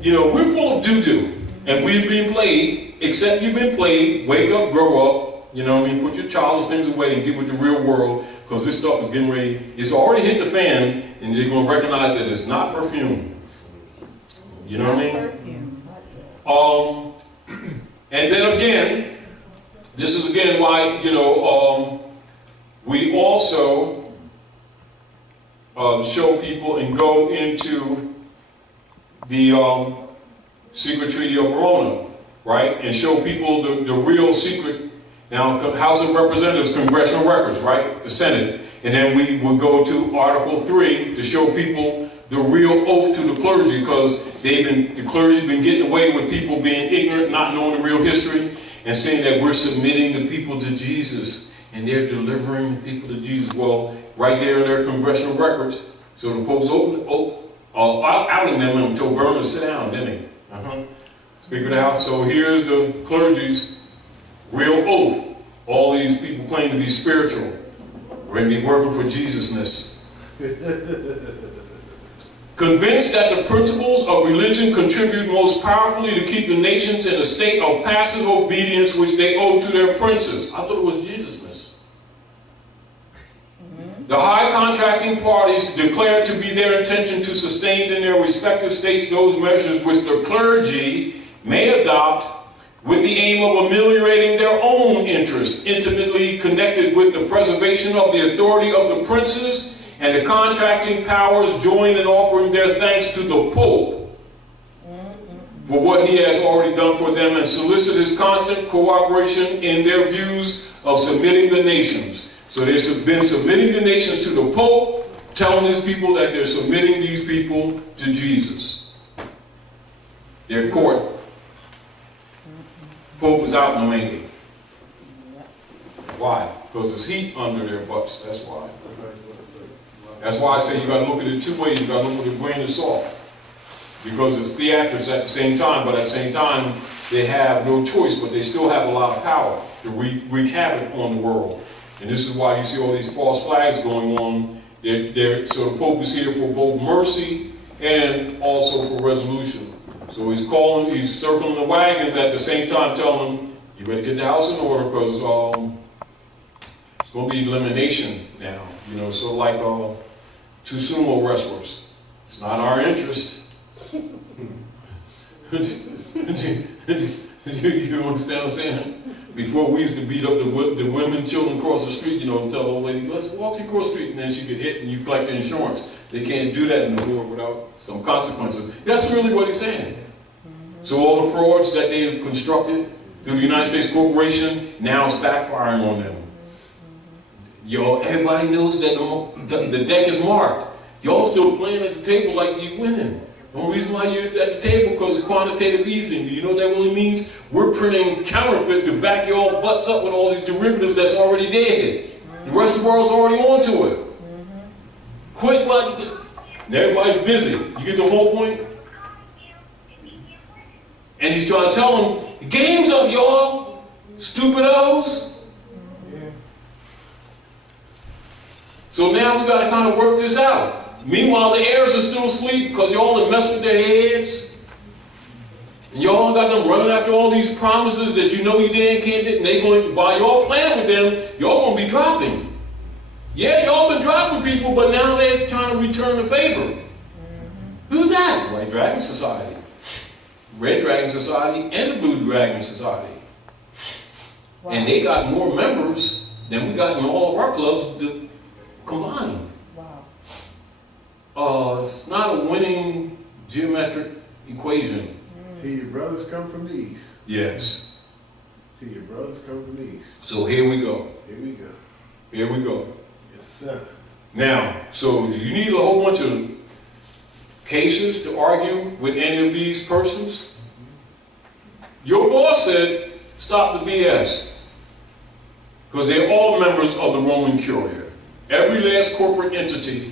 You know, we're full of doo-doo, and we've been played, except you've been played, wake up, grow up, you know what I mean, put your childish things away and get with the real world, because this stuff is getting ready, it's already hit the fan, and you're going to recognize that it's not perfume. You know what I mean? And then again, this is again why, you know, we also show people and go into the secret treaty of Verona, right? And show people the real secret. Now, House of Representatives, congressional records, right? The Senate. And then we would go to Article 3 to show people the real oath to the clergy, because the clergy been getting away with people being ignorant, not knowing the real history, and saying that we're submitting the people to Jesus and they're delivering the people to Jesus. Well, right there in their congressional records. So the Pope's outing them and told Berman to sit down, didn't he? Speaker of the House. So here's the clergy's real oath. All these people claim to be spiritual. We're going to be working for Jesusness. Convinced that the principles of religion contribute most powerfully to keep the nations in a state of passive obedience which they owe to their princes. I thought it was Jesusness. The high contracting parties declare to be their intention to sustain in their respective states those measures which the clergy may adopt with the aim of ameliorating their own interest, intimately connected with the preservation of the authority of the princes, and the contracting powers join in offering their thanks to the Pope for what he has already done for them, and solicit his constant cooperation in their views of submitting the nations. So they've been submitting the nations to the Pope, telling these people that they're submitting these people to Jesus. Their court. Pope is out in the making. Why? Because there's heat under their butts. That's why. That's why I say you got to look at it two ways. You got to look at it grain of salt. Because it's theatrics at the same time, but at the same time, they have no choice, but they still have a lot of power to wreak havoc on the world. And this is why you see all these false flags going on. So the Pope is here for both mercy and also for resolution. So he's circling the wagons at the same time, telling them, you better get the house in order, because it's going to be elimination now. You know, so like two sumo wrestlers. It's not our interest. You understand what I'm saying? Before we used to beat up the women, children across the street, you know, and tell the old lady, let's walk you across the street, and then she get hit and you collect the insurance. They can't do that in the world without some consequences. That's really what he's saying. So all the frauds that they've constructed through the United States Corporation, now it's backfiring on them. Yo, everybody knows that the deck is marked. Y'all still playing at the table like you winning. The only reason why you're at the table because of quantitative easing. You know what that really means? We're printing counterfeit to back y'all butts up with all these derivatives that's already dead. The rest of the world's already onto it. Quit like and everybody's busy. You get the whole point? And he's trying to tell them, the game's up, y'all. Stupidos. So now we got to kind of work this out. Meanwhile, the heirs are still asleep because y'all have messed with their heads. And y'all got them running after all these promises that you know you did and can't do. And they going, while y'all playing with them, y'all going to be dropping. Yeah, y'all been dropping people, but now they're trying to return the favor. Who's that? White Dragon Society. Red Dragon Society and the Blue Dragon Society. Wow. And they got more members than we got in all of our clubs combined. It's not a winning geometric equation. See, your brothers come from the east. Yes. See, your brothers come from the east. So here we go. Here we go. Here we go. Yes, sir. Now, so do you need a whole bunch of cases to argue with any of these persons? Your boss said, stop the BS. Because they're all members of the Roman Curia. Every last corporate entity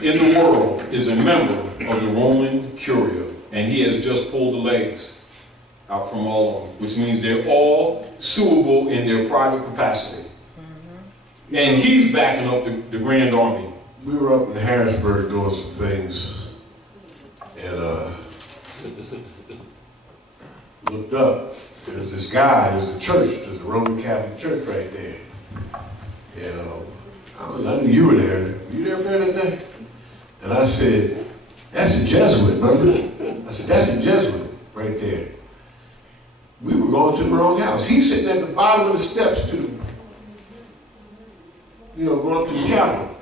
in the world is a member of the Roman Curia. And he has just pulled the legs out from all of them, which means they're all suable in their private capacity. And he's backing up the Grand Army. We were up in Harrisburg doing some things, and looked up. There was this guy, there's a church, there's a Roman Catholic church right there. And I knew you were there. Were you there that day? And I said, that's a Jesuit, remember? I said, that's a Jesuit right there. We were going to the wrong house. He's sitting at the bottom of the steps to the, going up to the Capitol.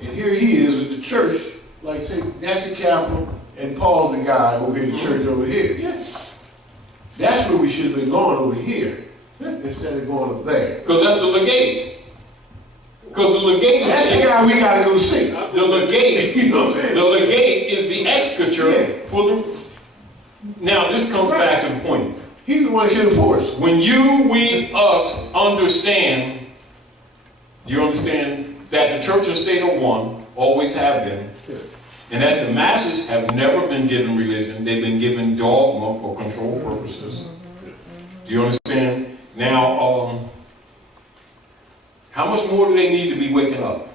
And here he is with the church, like say, that's the Capitol, and Paul's the guy over here, the church over here. Yeah. That's where we should have been going, over here, instead of going up there. Because that's the legate. Because the legate that's the guy we got to go see. The legate, you know what I'm saying? The legate is the executor for the. Now this comes back to the point. He's the one that can enforce. When you, we, us understand, you understand that the church and state are one, always have been, and that the masses have never been given religion. They've been given dogma for control purposes. Do you understand? Now, how much more do they need to be waking up?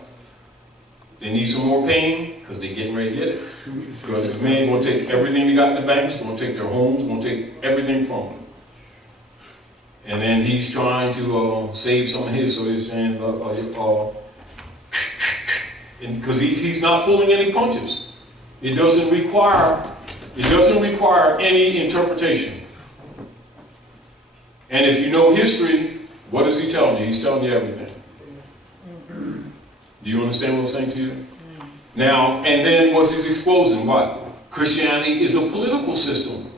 They need some more pain because they're getting ready to get it. Because this man's going to take everything they got in the banks, going to take their homes, going to take everything from them. And then he's trying to save some of his, so he's saying, because he's not pulling any punches. It doesn't require any interpretation. And if you know history, what is he telling you? He's telling you everything. Do you understand what I'm saying to you? Now, and then what's he's exposing? What? Christianity is a political system.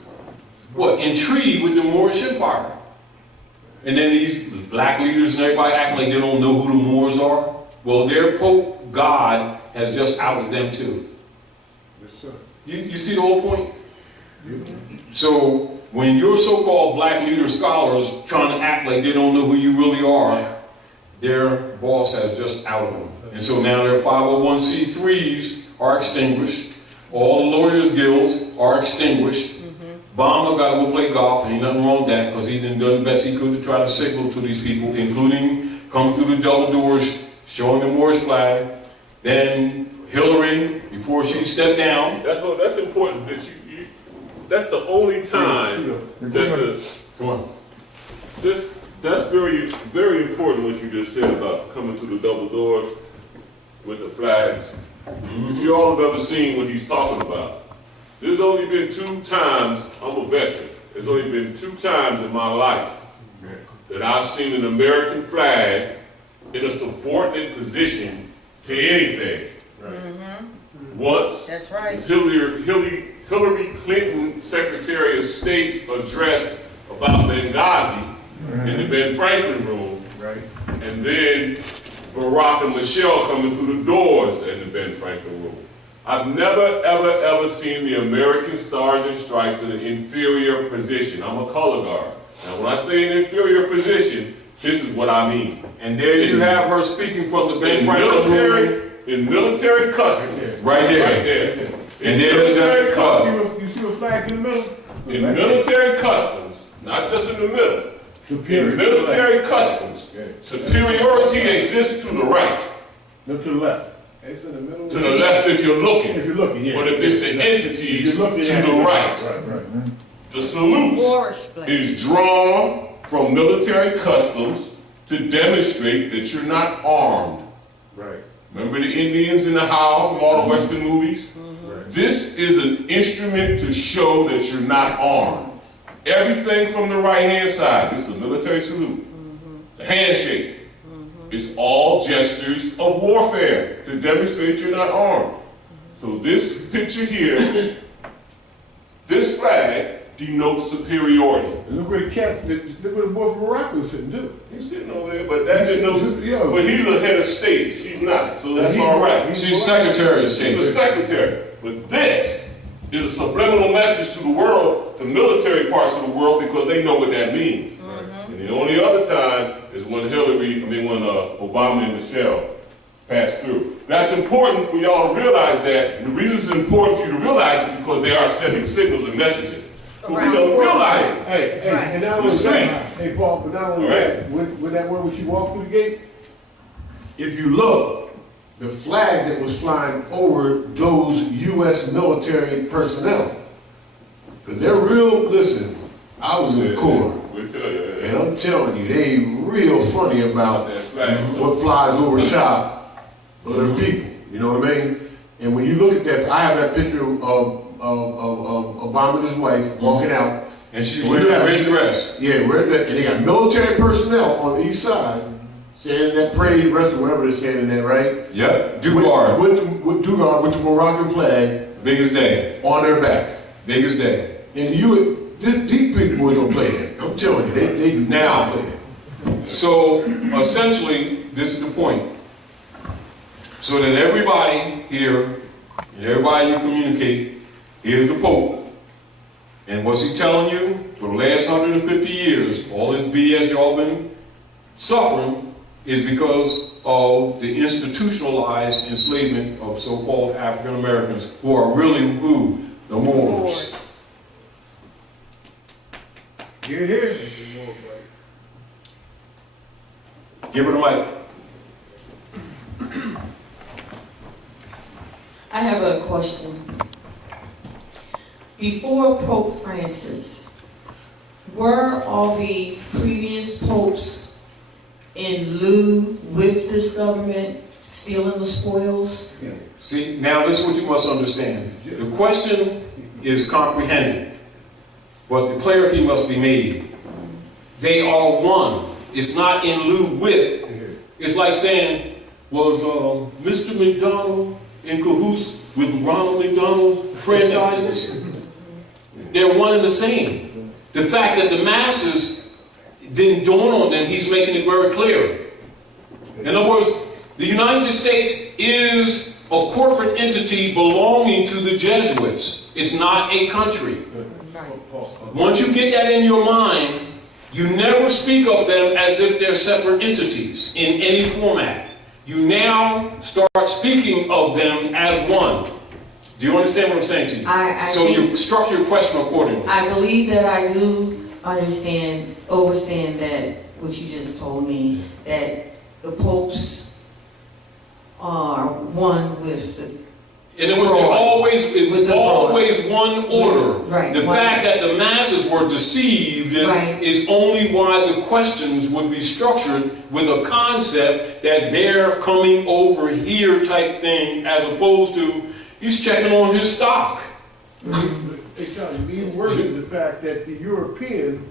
What? In treaty with the Moorish Empire. And then these black leaders and everybody act like they don't know who the Moors are. Well, their Pope God has just outed them too. Yes, sir. You see the whole point? So when your so-called black leader scholars trying to act like they don't know who you really are, their boss has just outed them. And so now their 501c3s are extinguished. All the lawyers' guilds are extinguished. Obama got to go play golf, and ain't nothing wrong with that, because he done the best he could to try to signal to these people, including coming through the double doors, showing the Moorish flag. Then Hillary, before she stepped down. That's important. That's the only time that come on. That's very, very important what you just said about coming through the double doors with the flags. If you all have ever seen what he's talking about, there's only been 2 times, I'm a veteran, there's only been 2 times in my life that I've seen an American flag in a subordinate position to anything. Once, That's right. Hillary Clinton, Secretary of State's address about Benghazi in the Ben Franklin room, and then Barack and Michelle coming through the doors in the Ben Franklin room. I've never, ever, ever seen the American Stars and Stripes in an inferior position. I'm a color guard. Now, when I say an inferior position, this is what I mean. And there you have her speaking from the Ben Franklin room. In military customs. Right there. Right there. And there's You the see the flag in the middle? In military customs, not just in the middle. In military customs, superiority exists to the right. No, to the left. It's in the middle. To the left if you're looking. If you're looking, yeah. But if it's the entities, to the right. Right. The salute Moorish flag. is drawn from military customs to demonstrate that you're not armed. Right. Remember the Indians in the Howl from all the Western movies? Right. This is an instrument to show that you're not armed. Everything from the right-hand side, this is a military salute. The handshake. It's all gestures of warfare to demonstrate you're not armed. So this picture here, this flag denotes superiority. And look where the boy from Morocco is sitting too. He's sitting over there, but that denotes, but he's a head of state. She's not, so that's all right. she's Secretary of State. She's a secretary. But this is a subliminal message to the world, the military parts of the world, because they know what that means. And the only other time is when when Obama and Michelle passed through. That's important for y'all to realize that. The reason it's important for you to realize it because they are sending signals and messages. But we don't realize it. Hey, and not only that, hey Paul, but not only that, when she walked through the gate, If you look, the flag that was flying over those U.S. military personnel, because they're real, listen, I was in the Corps, We'll tell you. and I'm telling you, they real funny about what flies over the top of their people, you know what I mean? And when you look at that, I have that picture of Obama and his wife walking out. And she's wearing a red dress. Yeah, and they got military personnel on the east side, standing in that parade restaurant, wherever they're standing there, right? Yep, Dugard. With Dugard, with the Moroccan flag. Biggest day. On their back. Biggest day. And these people don't play that. I'm telling you, they do not play that. So, essentially, this is the point. So that everybody here, and everybody you communicate, here's the Pope. And what's he telling you? For the last 150 years, all this BS y'all been suffering is because of the institutionalized enslavement of so-called African Americans, who are really who? The Moors. here. Give her the mic. I have a question. Before Pope Francis, were all the previous popes in lieu with this government stealing the spoils? See, now this is what you must understand. The question is comprehended, but the clarity must be made. They are one. It's not in lieu with. It's like saying, was Mr. McDonald in cahoots with Ronald McDonald franchises? They're one and the same. The fact that the masses didn't dawn on them, he's making it very clear. In other words, the United States is a corporate entity belonging to the Jesuits. It's not a country. Once you get that in your mind, you never speak of them as if they're separate entities in any format. You now start speaking of them as one. Do you understand what I'm saying to you? So you structure your question accordingly. I believe that I do understand that what you just told me, that the popes are one with the And it was always one order. Right. The fact that the masses were deceived is only why the questions would be structured with a concept that they're coming over here type thing, as opposed to he's checking on his stock. Even worse is the fact that the European,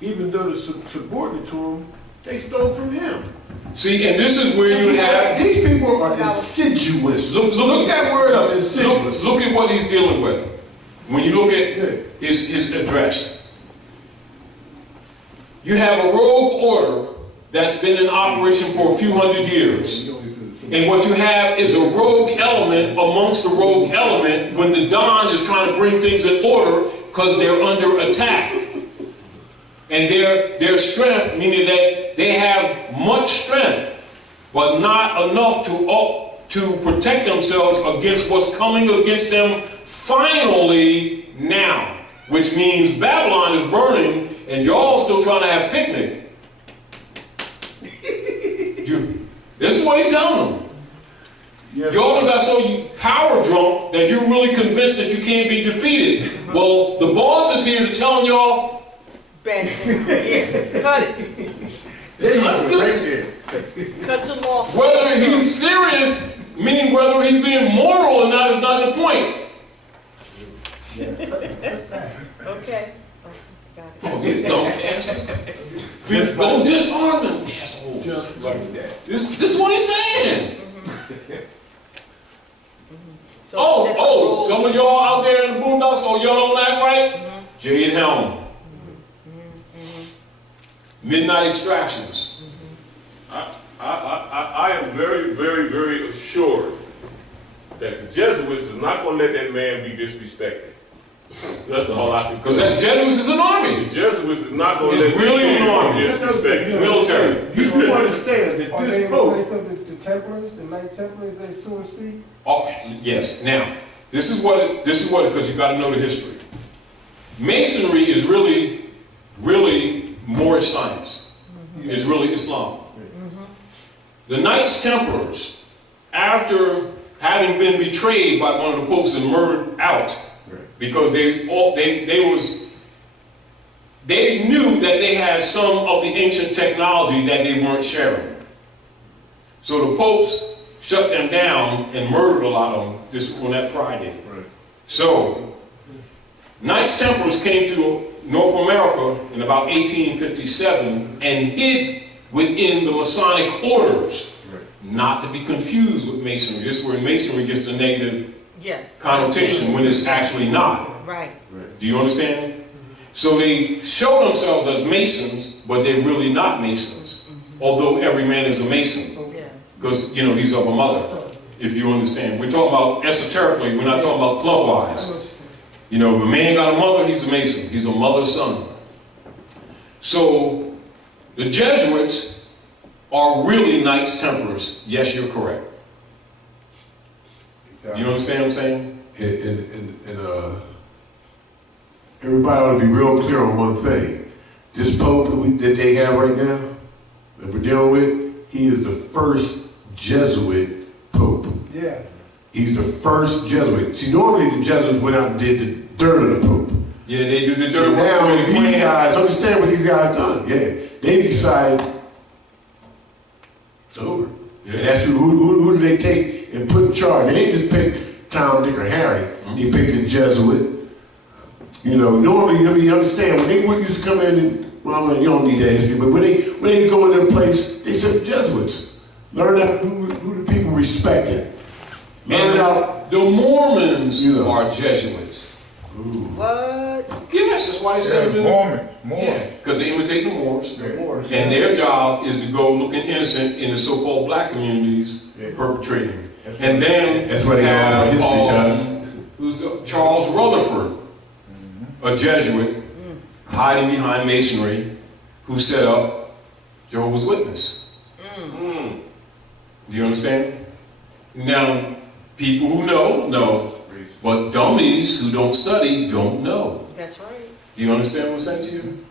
even though they're subordinate to him, they stole from him. See, and this is where you have... These people are insidious. Look that word up, insidious. Look at what he's dealing with. When you look at his address. You have a rogue order that's been in operation for a few hundred years. And what you have is a rogue element amongst the rogue element when the Don is trying to bring things in order because they're under attack. And their strength, meaning that they have much strength, but not enough to protect themselves against what's coming against them finally now. Which means Babylon is burning and y'all still trying to have picnic. This is what he's telling them. Y'all got so power drunk that you're really convinced that you can't be defeated. Well, the boss is here to telling y'all, cut it. Cut some off. Whether he's serious, meaning whether he's being moral or not, is not the point. Okay. Oh, these dumb asses. Don't disarm them assholes. Just like that. This is what he's saying. So some of y'all out there in the boondocks, y'all don't act right? Jade Helm. Midnight extractions. I am very, very, very assured that the Jesuits is not going to let that man be disrespected. That's all I can. Because that Jesuits is an army. The Jesuits is not going to let really an army. be disrespected. Military. You do understand that this Pope. The Templars, the Knight Templars, they so to speak. Oh, yes. Now, this is what, because you got to know the history. Masonry is really Moorish science. It's really Islam. The Knights Templars, after having been betrayed by one of the popes and murdered out, because they knew that they had some of the ancient technology that they weren't sharing. So the popes shut them down and murdered a lot of them on that Friday. So, Knights Templars came to North America in about 1857 and hid within the Masonic orders, not to be confused with Masonry. This is where Masonry gets the negative connotation when it's actually not. Right. Do you understand? So they show themselves as Masons, but they're really not Masons. Although every man is a Mason. Because, he's of a mother, if you understand. We're talking about esoterically, we're not talking about club-wise. If a man got a mother, he's a Mason. He's a mother's son. So, the Jesuits are really Knights Templars. Yes, you're correct. Do you understand what I'm saying? And everybody ought to be real clear on one thing. This Pope that they have right now, that we're dealing with, he is the first Jesuit Pope. Yeah. He's the first Jesuit. See, normally the Jesuits went out and did the dirt of the Pope. Yeah, they do the dirt. So now these guys, understand what these guys done. Yeah. They decide it's over. And that's who do they take and put in charge? They ain't just pick Tom, Dick, or Harry. They picked a Jesuit. You know, normally, I mean, you understand, when they used to come in and, well, you don't need that history, but when they go in their place, they said Jesuits. Learn out who the people respected. Learn out. The Mormons You know. are Jesuits. What? Yes, that's why they say Mormon. Yeah, because they imitate the Moors. The Moors. And their job is to go looking innocent in the so-called black communities perpetrating. And then That's why they go on have history time. who's Charles Rutherford, a Jesuit, hiding behind Masonry, who set up Jehovah's Witness. Do you understand? Now, people who know, but dummies who don't study don't know. That's right. Do you understand what I'm saying to you?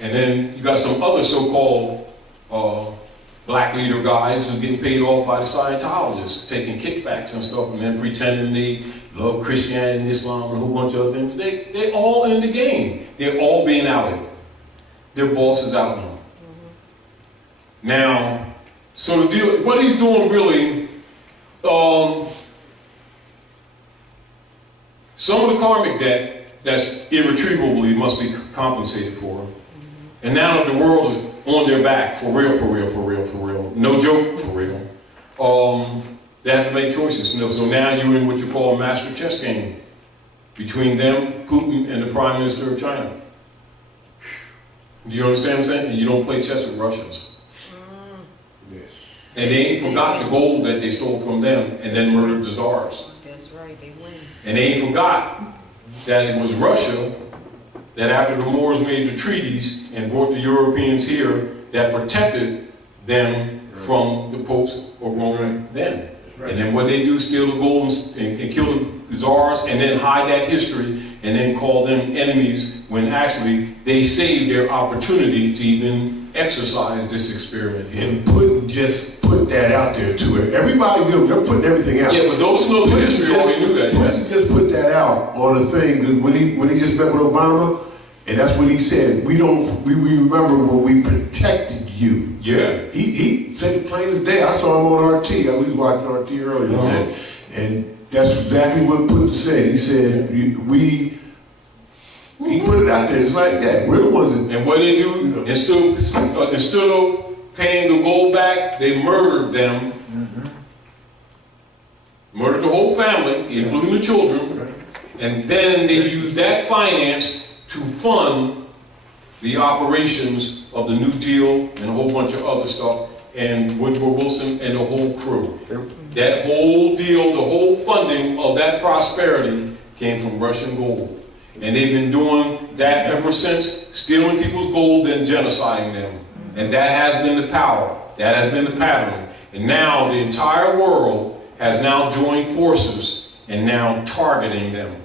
And then you got some other so-called black leader guys who are getting paid off by the Scientologists, taking kickbacks and stuff, and then pretending they love Christianity and Islam and a whole bunch of other things. They're all in the game. They're all being outed. Their boss is out now. Now, so the deal, what he's doing really, some of the karmic debt that's irretrievably must be compensated for. And now that the world is on their back, for real, no joke, for real, they have to make choices. So now you're in what you call a master chess game between them, Putin, and the Prime Minister of China. Do you understand what I'm saying? And you don't play chess with Russians. Yes. And they ain't forgot the gold that they stole from them and then murdered the czars. That's right, they win. And they ain't forgot that it was Russia that after the Moors made the treaties and brought the Europeans here that protected them from the popes overthrowing them. And then what they do, steal the gold and kill the czars and then hide that history and then call them enemies when actually they saved their opportunity to even exercise this experiment here. And just put that out there to it. Everybody they're putting everything out. Yeah, but those who know the history already knew that. Putin just put that out on the thing when he just met with Obama, and that's what he said. We remember when we protected you. Yeah. He said it plain as day. I saw him on RT. I was watching RT earlier, and that's exactly what Putin said. He said he put it out there. It's like that. We're the ones that. And what they do, instead of paying the gold back, they murdered them. Murdered the whole family, including the children. And then they used that finance to fund the operations of the New Deal and a whole bunch of other stuff, and Woodrow Wilson and the whole crew. That whole deal, the whole funding of that prosperity came from Russian gold. And they've been doing that ever since, stealing people's gold and genociding them. And that has been the power. That has been the pattern. And now the entire world has now joined forces and now targeting them.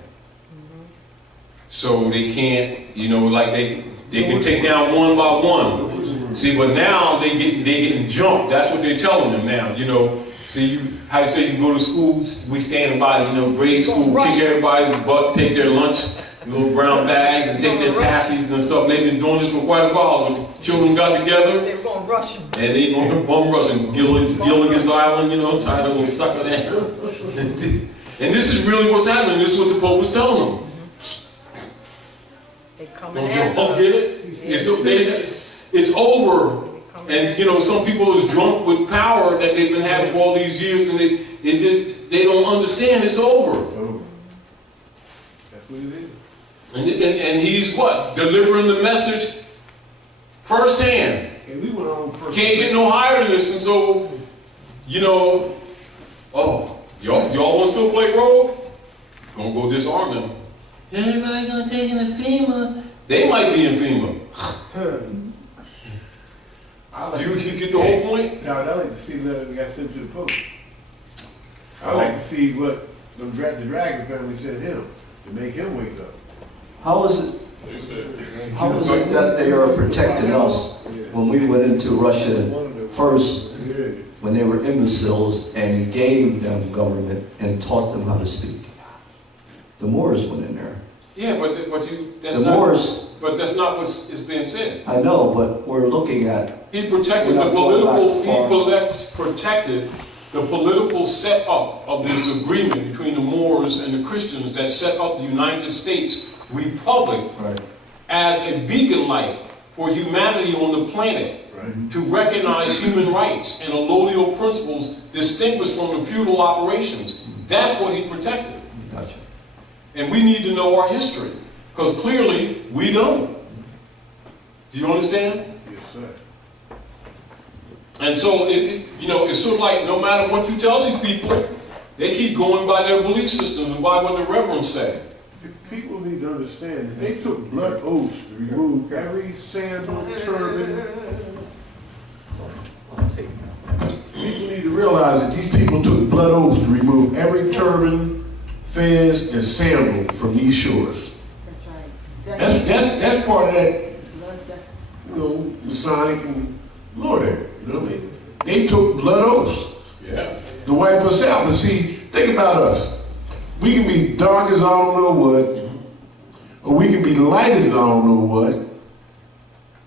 So they can't, like they can take down one by one. See, but now they getting jumped. That's what they're telling them now. See, how you say you go to school, we stand by, grade school, kick everybody's butt, take their lunch, little brown bags, and take their taffies and stuff. They've been doing this for quite a while. When the children got together, They're going to rush them. and they going to bum rush and Gilligan's Island, try to go sucker that. And this is really what's happening. This is what the Pope was telling them. They coming Don't after you all us. get it? It's over. And some people is drunk with power that they've been having for all these years, and they don't understand it's over. That's what it is. And he's what? Delivering the message firsthand. And we went on first. Can't get no higher than this, and so, y'all want to still play rogue? Gonna go disarm them. Everybody gonna take in the FEMA? They might be in FEMA. Do you get the whole point? No, I like to see the letter that got sent to the Pope. I like to see what the Dragon family sent him to make him wake up. How is it that they are protecting us when we went into Russia first, when they were imbeciles, and gave them government and taught them how to speak? The Moors went in there. Yeah, but that's not what is being said. I know, but we're looking at He protected the political setup of this agreement between the Moors and the Christians that set up the United States Republic as a beacon light for humanity on the planet, to recognize human rights and allodial principles distinguished from the feudal operations. That's what he protected. Gotcha. And we need to know our history, because clearly we don't. Do you understand? Yes, sir. And so, it's sort of like no matter what you tell these people, they keep going by their belief systems and by what the reverends say. People need to understand that they took blood oaths to remove every sandal, turban. People need to realize that these people took blood oaths to remove every turban, fez, and sandal from these shores. That's part of that, Masonic and Lord, they took blood oaths. Yeah. To wipe us out. But see, think about us. We can be dark as I don't know what, or we can be light as I don't know what.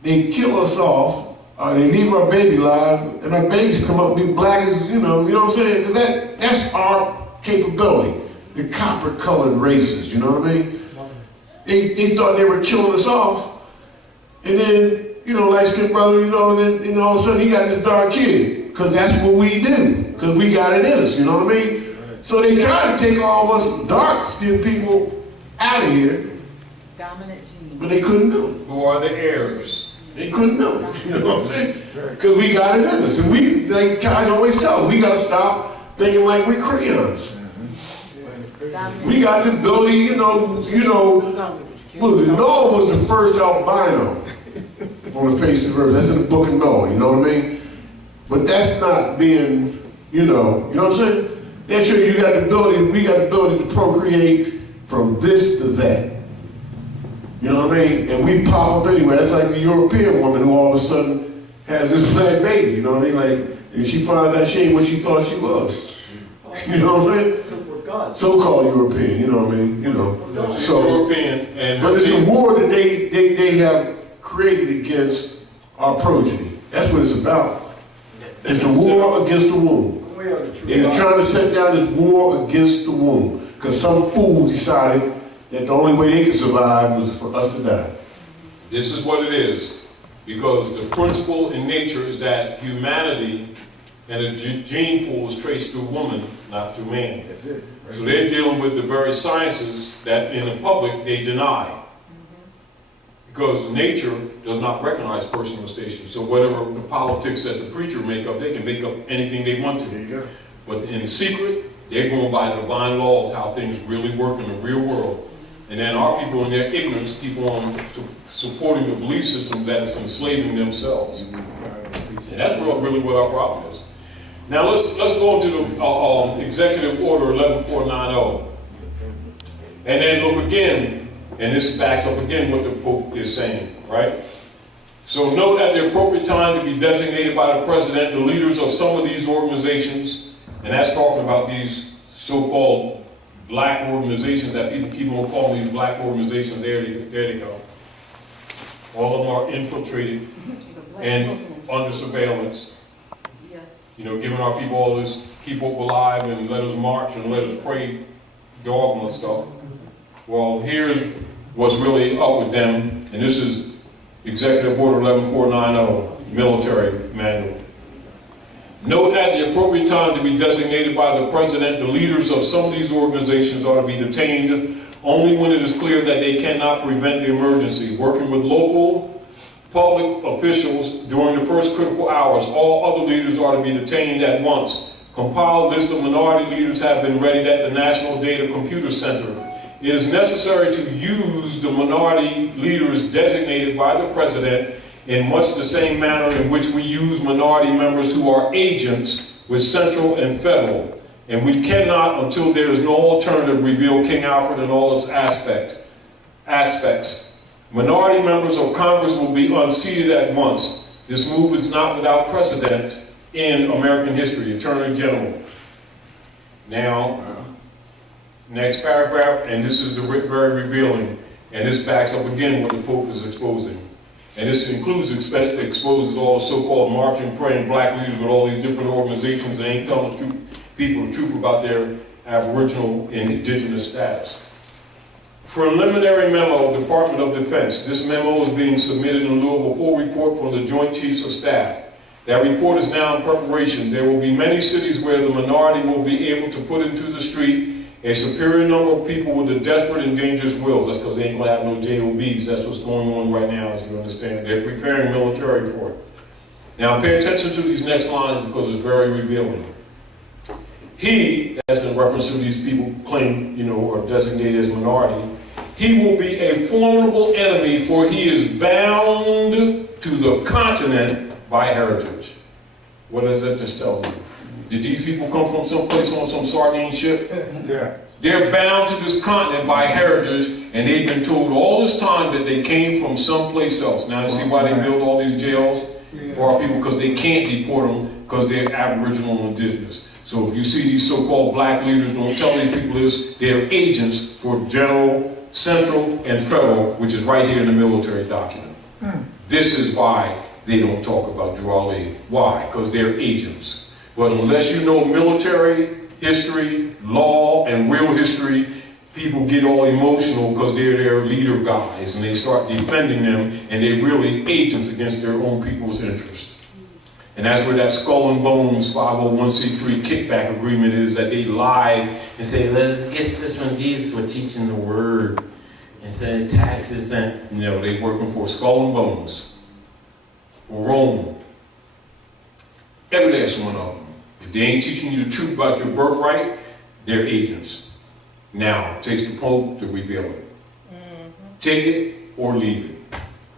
They kill us off, or they leave our baby alive, and our babies come up and be black as, you know what I'm saying? Because that's our capability. The copper-colored races, you know what I mean? They thought they were killing us off, and then, light-skinned brother, and then all of a sudden he got this dark kid, because that's what we do, because we got it in us, you know what I mean? So they tried to take all of us dark-skinned people out of here, Dominant gene. but they couldn't do it. Who are the heirs? They couldn't do it, you know what I'm saying? Because we got it in us, and we, like Taj always tells us, we got to stop thinking like we're crayons. We got the ability, what was it? Noah was the first albino on the face of the earth. That's in the book of Noah, you know what I mean? But that's not being, you know what I'm saying? That shows you got the ability, we got the ability to procreate from this to that. You know what I mean? And we pop up anyway. That's like the European woman who all of a sudden has this black baby, you know what I mean? Like, and she found out she ain't what she thought she was. You know what I mean? So-called European, you know what I mean? So European, but it's a war that they have created against our progeny. That's what it's about. It's the war against the womb. They're trying to set down this war against the womb because some fool decided that the only way they could survive was for us to die. This is what it is, because the principle in nature is that humanity and the gene pool is traced through woman, not through man. That's it. So they're dealing with the very sciences that in the public they deny. Because nature does not recognize personal stations. So whatever the politics that the preacher make up, they can make up anything they want to. There you go. But in secret, they're going by the divine laws, how things really work in the real world. And then our people in their ignorance keep on supporting the belief system that is enslaving themselves. And that's really what our problem is. Now let's go into the Executive Order 11490. And then look again, and this backs up again what the Pope is saying, right? So note at the appropriate time to be designated by the President the leaders of some of these organizations, and that's talking about these so-called black organizations that people keep on calling these black organizations. There they go. All of them are infiltrated and under surveillance. Giving our people all this keep hope alive and let us march and let us pray dogma stuff. Well, here's what's really up with them, and this is Executive Order 11490, Military Manual. Note at the appropriate time to be designated by the President, the leaders of some of these organizations are to be detained only when it is clear that they cannot prevent the emergency. Working with local public officials during the first critical hours, all other leaders are to be detained at once. Compiled list of minority leaders have been readied at the National Data Computer Center. It is necessary to use the minority leaders designated by the President in much the same manner in which we use minority members who are agents with central and federal. And we cannot, until there is no alternative, reveal King Alfred in all its aspects. Minority members of Congress will be unseated at once. This move is not without precedent in American history. Attorney General. Now, next paragraph, and this is very revealing, and this backs up again what the Pope is exposing. And this includes, exposes all the so-called marching, praying black leaders with all these different organizations that ain't telling the truth, people the truth about their Aboriginal and indigenous status. Preliminary memo, Department of Defense. This memo is being submitted in lieu of a full report from the Joint Chiefs of Staff. That report is now in preparation. There will be many cities where the minority will be able to put into the street a superior number of people with a desperate and dangerous will. That's because they ain't going to have no JOBs. That's what's going on right now, as you understand. They're preparing military for it. Now pay attention to these next lines because it's very revealing. He, that's in reference to these people claimed, or designated as minority, he will be a formidable enemy, for he is bound to the continent by heritage. What does that just tell you? Did these people come from some place on some sardine ship? Yeah. They're bound to this continent by heritage, and they've been told all this time that they came from someplace else. Now you see why they build all these jails for our people, because they can't deport them because they're Aboriginal and indigenous. So if you see these so-called black leaders, don't tell these people this. They're agents for general, central, and federal, which is right here in the military document. This is why they don't talk about Jawali. Why? Because they're agents. But unless you know military history, law, and real history, people get all emotional because they're their leader guys and they start defending them, and they're really agents against their own people's interests. And that's where that skull and bones 501c3 kickback agreement is, that they lied and said, let's get this when Jesus was teaching the word instead of taxes. And they're working for skull and bones, for Rome. Every last one of them. If they ain't teaching you the truth about your birthright, they're agents. Now, it takes the Pope to reveal it. Take it or leave it.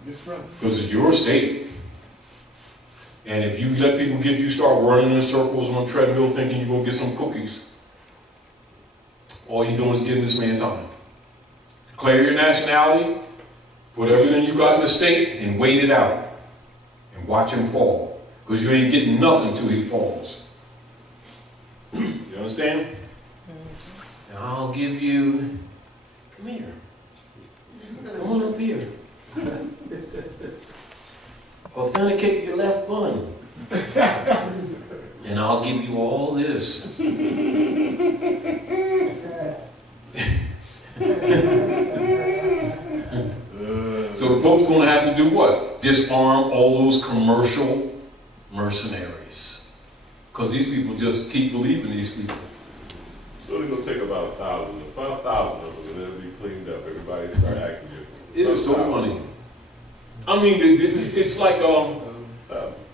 Because it's your state. And if you let people get you, start running in circles on a treadmill thinking you're going to get some cookies, all you're doing is giving this man time. Declare your nationality, put everything you got in the state, and wait it out. And watch him fall. Because you ain't getting nothing till he falls. You understand? And I'll give you, come here. Come on up here. Authenticate your left bun. And I'll give you all this. So the Pope's going to have to do what? Disarm all those commercial mercenaries. Because these people just keep believing these people. So it's going to take about 1,000 of them, and then it'll be cleaned up. Everybody start acting different. It is so funny. I mean, it's like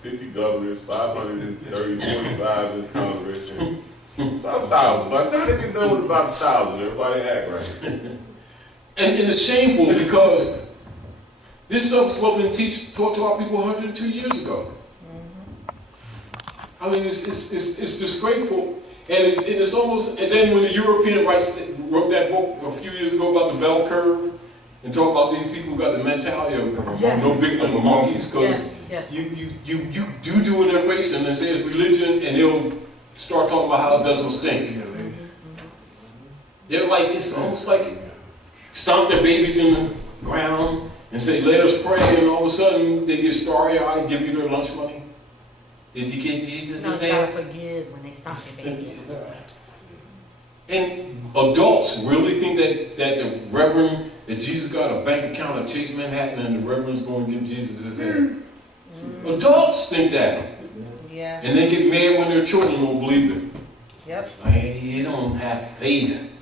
50 governors, 530, 45 in Congress, and about 1,000. By the time they get done with about 1,000, everybody act right. And it's shameful because this stuff is what been taught to our people 102 years ago. I mean, it's disgraceful, and it's almost. And then when the European wrote that book a few years ago about the bell curve, and talk about these people who got the mentality of no big number monkeys, because you do in their face, and they say it's religion, and they'll start talking about how it doesn't stink. They're like, it's almost like stomp their babies in the ground and say, let us pray, and all of a sudden they get starry-eyed, give you their lunch money. Did you get Jesus' hand? God forgive when they stomp their baby. And adults really think that the Reverend, that Jesus got a bank account at Chase Manhattan and the Reverend's going to give Jesus his hand. Adults think that. Yeah. And they get mad when their children don't believe it. Yep. Like, you don't have faith.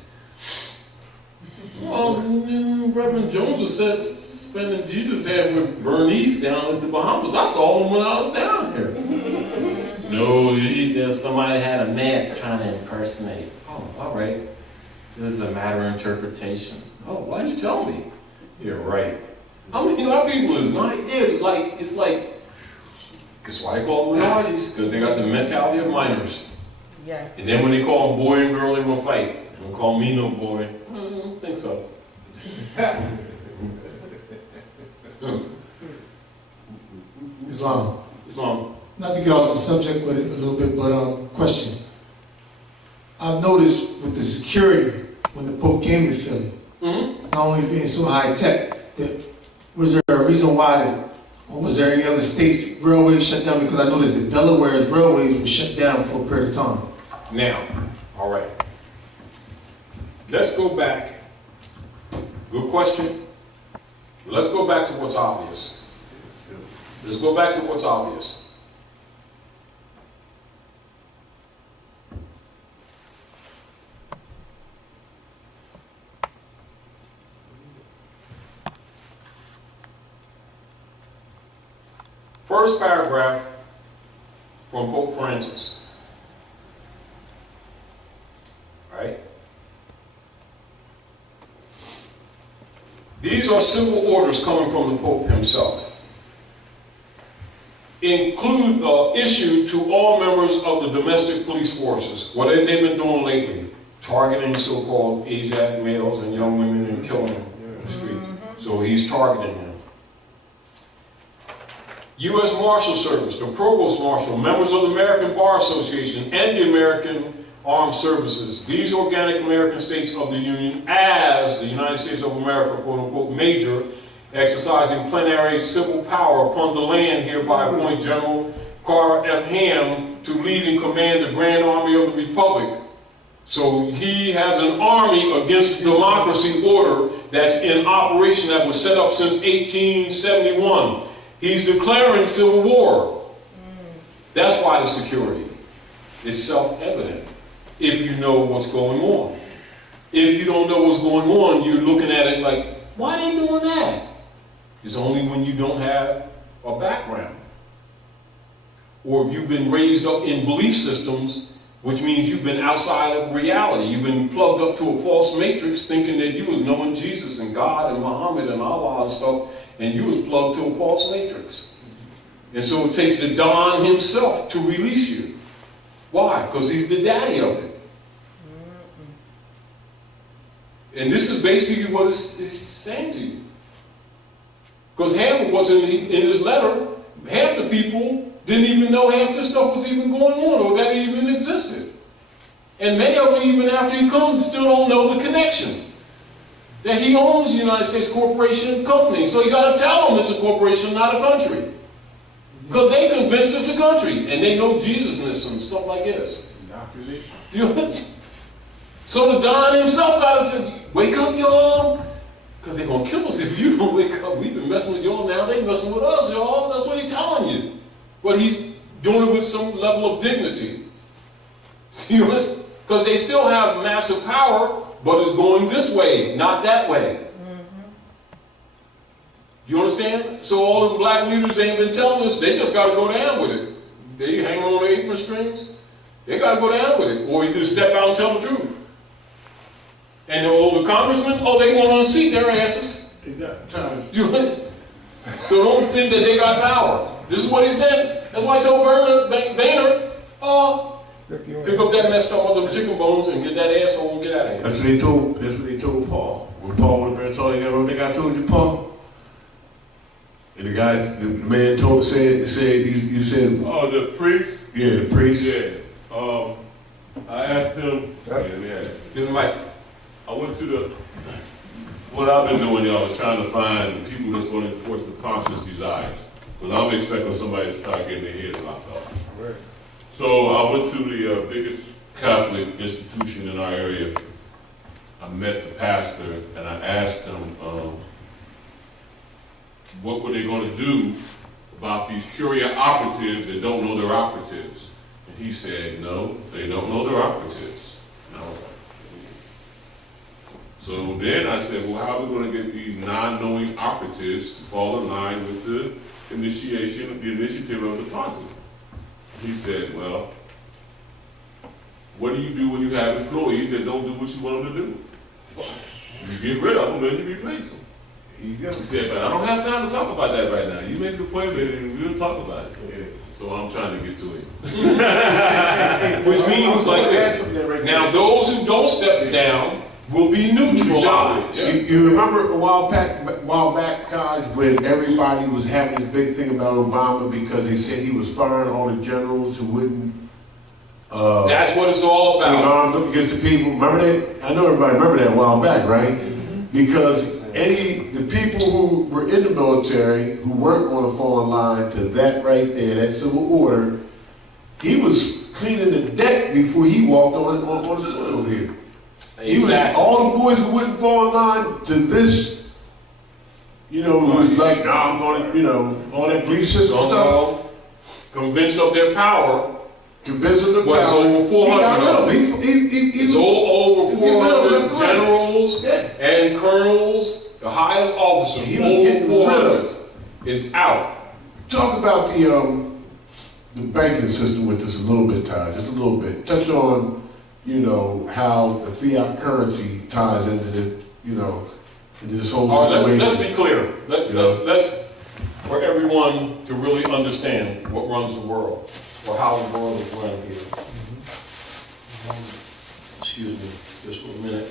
Well, Reverend Jones was spending Jesus' hand with Bernice down at the Bahamas. I saw him when I was down here. No, somebody had a mask trying to impersonate. Oh, all right. This is a matter of interpretation. Oh, why'd you tell me? You're right. I mean, our people is not, it's like, that's why they call them minorities, because they got the mentality of minors. Yes. And then when they call them boy and girl, they gonna fight. They don't call me no boy. I don't think so. Islam. Islam. Not to get off the subject with it a little bit, but question. I've noticed with the security when the Pope came to Philly, not only being so high tech, that was there a reason why that Or was there any other states' railways shut down? Because I noticed that Delaware's railways were shut down for a period of time. Now, all right. Let's go back. Good question. Let's go back to what's obvious. Let's go back to what's obvious. First paragraph from Pope Francis. Right? These are civil orders coming from the Pope himself. Issued to all members of the domestic police forces. What have they been doing lately? Targeting so-called Asiatic males and young women and killing them in the street. So he's targeting them. U.S. Marshal Service, the Provost Marshal, members of the American Bar Association, and the American Armed Services, these organic American states of the Union, as the United States of America, quote-unquote, major, exercising plenary civil power upon the land, hereby appoint General Carter F. Ham to lead and command the Grand Army of the Republic. So he has an army against democracy order that's in operation that was set up since 1871. He's declaring civil war. That's why the security is self-evident if you know what's going on. If you don't know what's going on, you're looking at it like, why are they doing that? It's only when you don't have a background. Or you've been raised up in belief systems, which means you've been outside of reality. You've been plugged up to a false matrix thinking that you was knowing Jesus and God and Muhammad and Allah and stuff, and you was plugged to a false matrix. And so it takes the Don himself to release you. Why? Because he's the daddy of it. And this is basically what it's saying to you. Because half of what's in his letter, half the people didn't even know half this stuff was even going on or that it even existed. And many of them, even after he comes, still don't know the connection. That he owns the United States Corporation and Company. So you got to tell them it's a corporation, not a country. Because they convinced it's a country. And they know Jesusness and stuff like this. So the Don himself got to tell you, wake up, y'all. Because they're going to kill us if you don't wake up. We've been messing with y'all, now they're messing with us, y'all. That's what he's telling you. But he's doing it with some level of dignity. Because they still have massive power, but it's going this way, not that way. You understand? So all the black leaders, they ain't been telling us, they just got to go down with it. They hang on the apron strings. They got to go down with it. Or you can step out and tell the truth. And the congressmen, oh, they going to unseat their asses. So don't think that they got power. This is what he said. That's why I told Boehner, pick up that mess talking about them chicken bones and get that asshole and get out of here. That's what they told Paul. When Paul would have been told, you know what I told you, Paul? And the man said, you said... Oh, the priest? Yeah, the priest. Yeah. I asked him... Give him mic. I went to what I've been doing, y'all, is trying to find the people that's going to enforce the conscious desires. Because I'm expecting somebody to start getting their heads locked up. Right. So I went to the biggest Catholic institution in our area. I met the pastor and I asked him what were they going to do about these courier operatives that don't know they're operatives. And he said, no, they don't know they're operatives. And I was like, so then I said, well, how are we going to get these non-knowing operatives to fall in line with the initiative of the pontiff? He said, well, what do you do when you have employees that don't do what you want them to do? You get rid of them and you replace them. He said, but I don't have time to talk about that right now. You make an appointment and we'll talk about it. Yeah. So I'm trying to get to it. Which means like this. Now those who don't step down will be neutralized. You remember a while back, Taj, when everybody was having this big thing about Obama because they said he was firing all the generals who wouldn't... That's what it's all about. Take arms up against the people. Remember that? I know everybody remember that a while back, right? Because the people who were in the military, who worked on a foreign line to that right there, that civil order, he was cleaning the deck before he walked on the soil here. He was, all the boys who wouldn't fall in line to this, you know, was like, nah, I'm going to, you know, all that belief system stuff. Convinced of their power. Convinced of the was power. over 400 He was over 400 generals and colonels, the highest officers, over 400 is out. Talk about the banking system with this a little bit, Taj, just a little bit. Touch on, you know, how the fiat currency ties into this, you know, into this whole situation. Let's be clear. Let's for everyone to really understand what runs the world, or how the world is run here. Excuse me, just for a minute.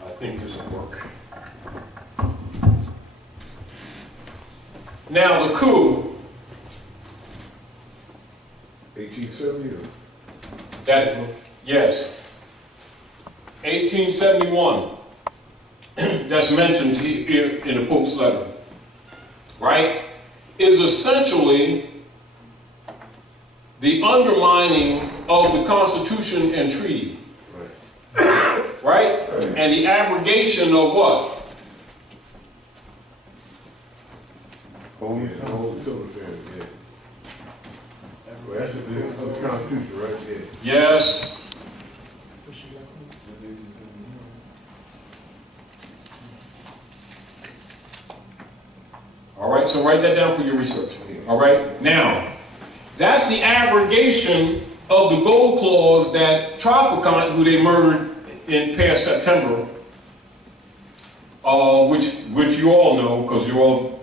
I think this will work. Now the coup. 1870 or? That, yes. 1871. That's mentioned here in the Pope's letter, right, is essentially the undermining of the Constitution and treaty, right? And the abrogation of what? That's the Constitution right there. Yes. All right, so write that down for your research. All right, now, that's the abrogation of the gold clause that Trafficant, who they murdered in past September, which you all know, because you all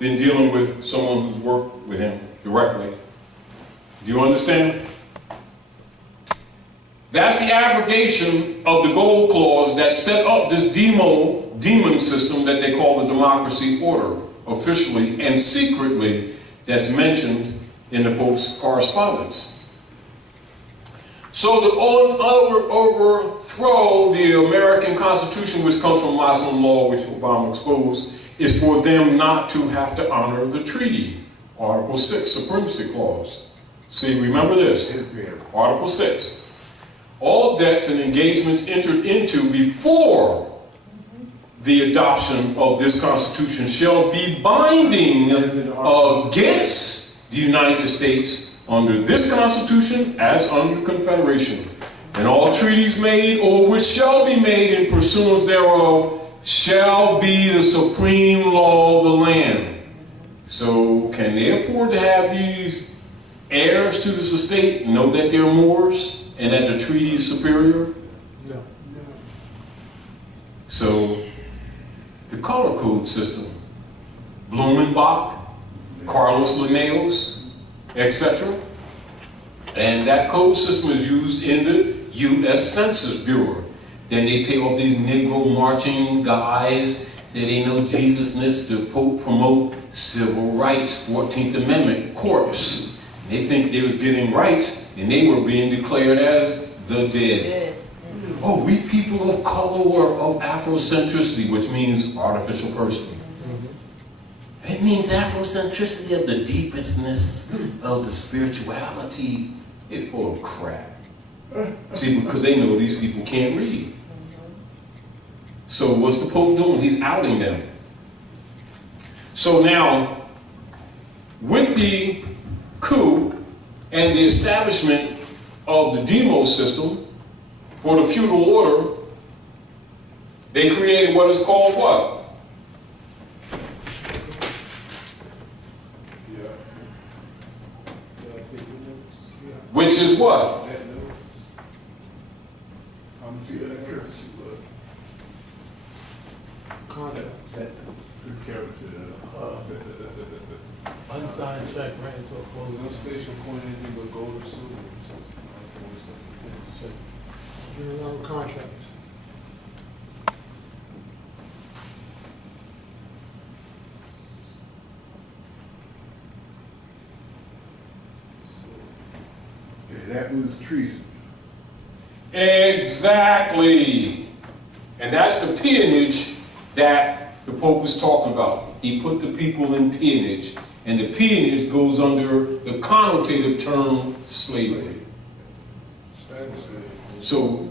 been dealing with someone who's worked with him directly. Do you understand? That's the abrogation of the gold clause that set up this demon system that they call the democracy order, officially and secretly, that's mentioned in the Pope's correspondence. So to overthrow the American Constitution, which comes from Muslim law, which Obama exposed, is for them not to have to honor the treaty. Article 6, Supremacy Clause. See, remember this. Article 6. All debts and engagements entered into before the adoption of this Constitution shall be binding against the United States under this Constitution as under the Confederation. And all treaties made or which shall be made in pursuance thereof shall be the supreme law of the land. So can they afford to have these heirs to this estate know that they're Moors and that the treaty is superior? No. So the color code system, Blumenbach, Carlos Linnaeus, etc. And that code system is used in the U.S. Census Bureau. Then they pay off these Negro marching guys, say they know Jesusness to promote civil rights, 14th Amendment, corpse. They think they was getting rights, and they were being declared as the dead. Oh, we people of color were of Afrocentricity, which means artificial person. It means Afrocentricity of the deepestness of the spirituality. It's full of crap. See, because they know these people can't read. So what's the Pope doing? He's outing them. So now, with the coup and the establishment of the demos system for the feudal order, they created what is called what? Which is what? Unsigned check, right? So close. No station coin anything but gold or silver. You're allowed contracts. Yeah, that was treason. Exactly. And that's the peonage that the Pope was talking about. He put the people in peonage, and the peonage goes under the connotative term slavery. So,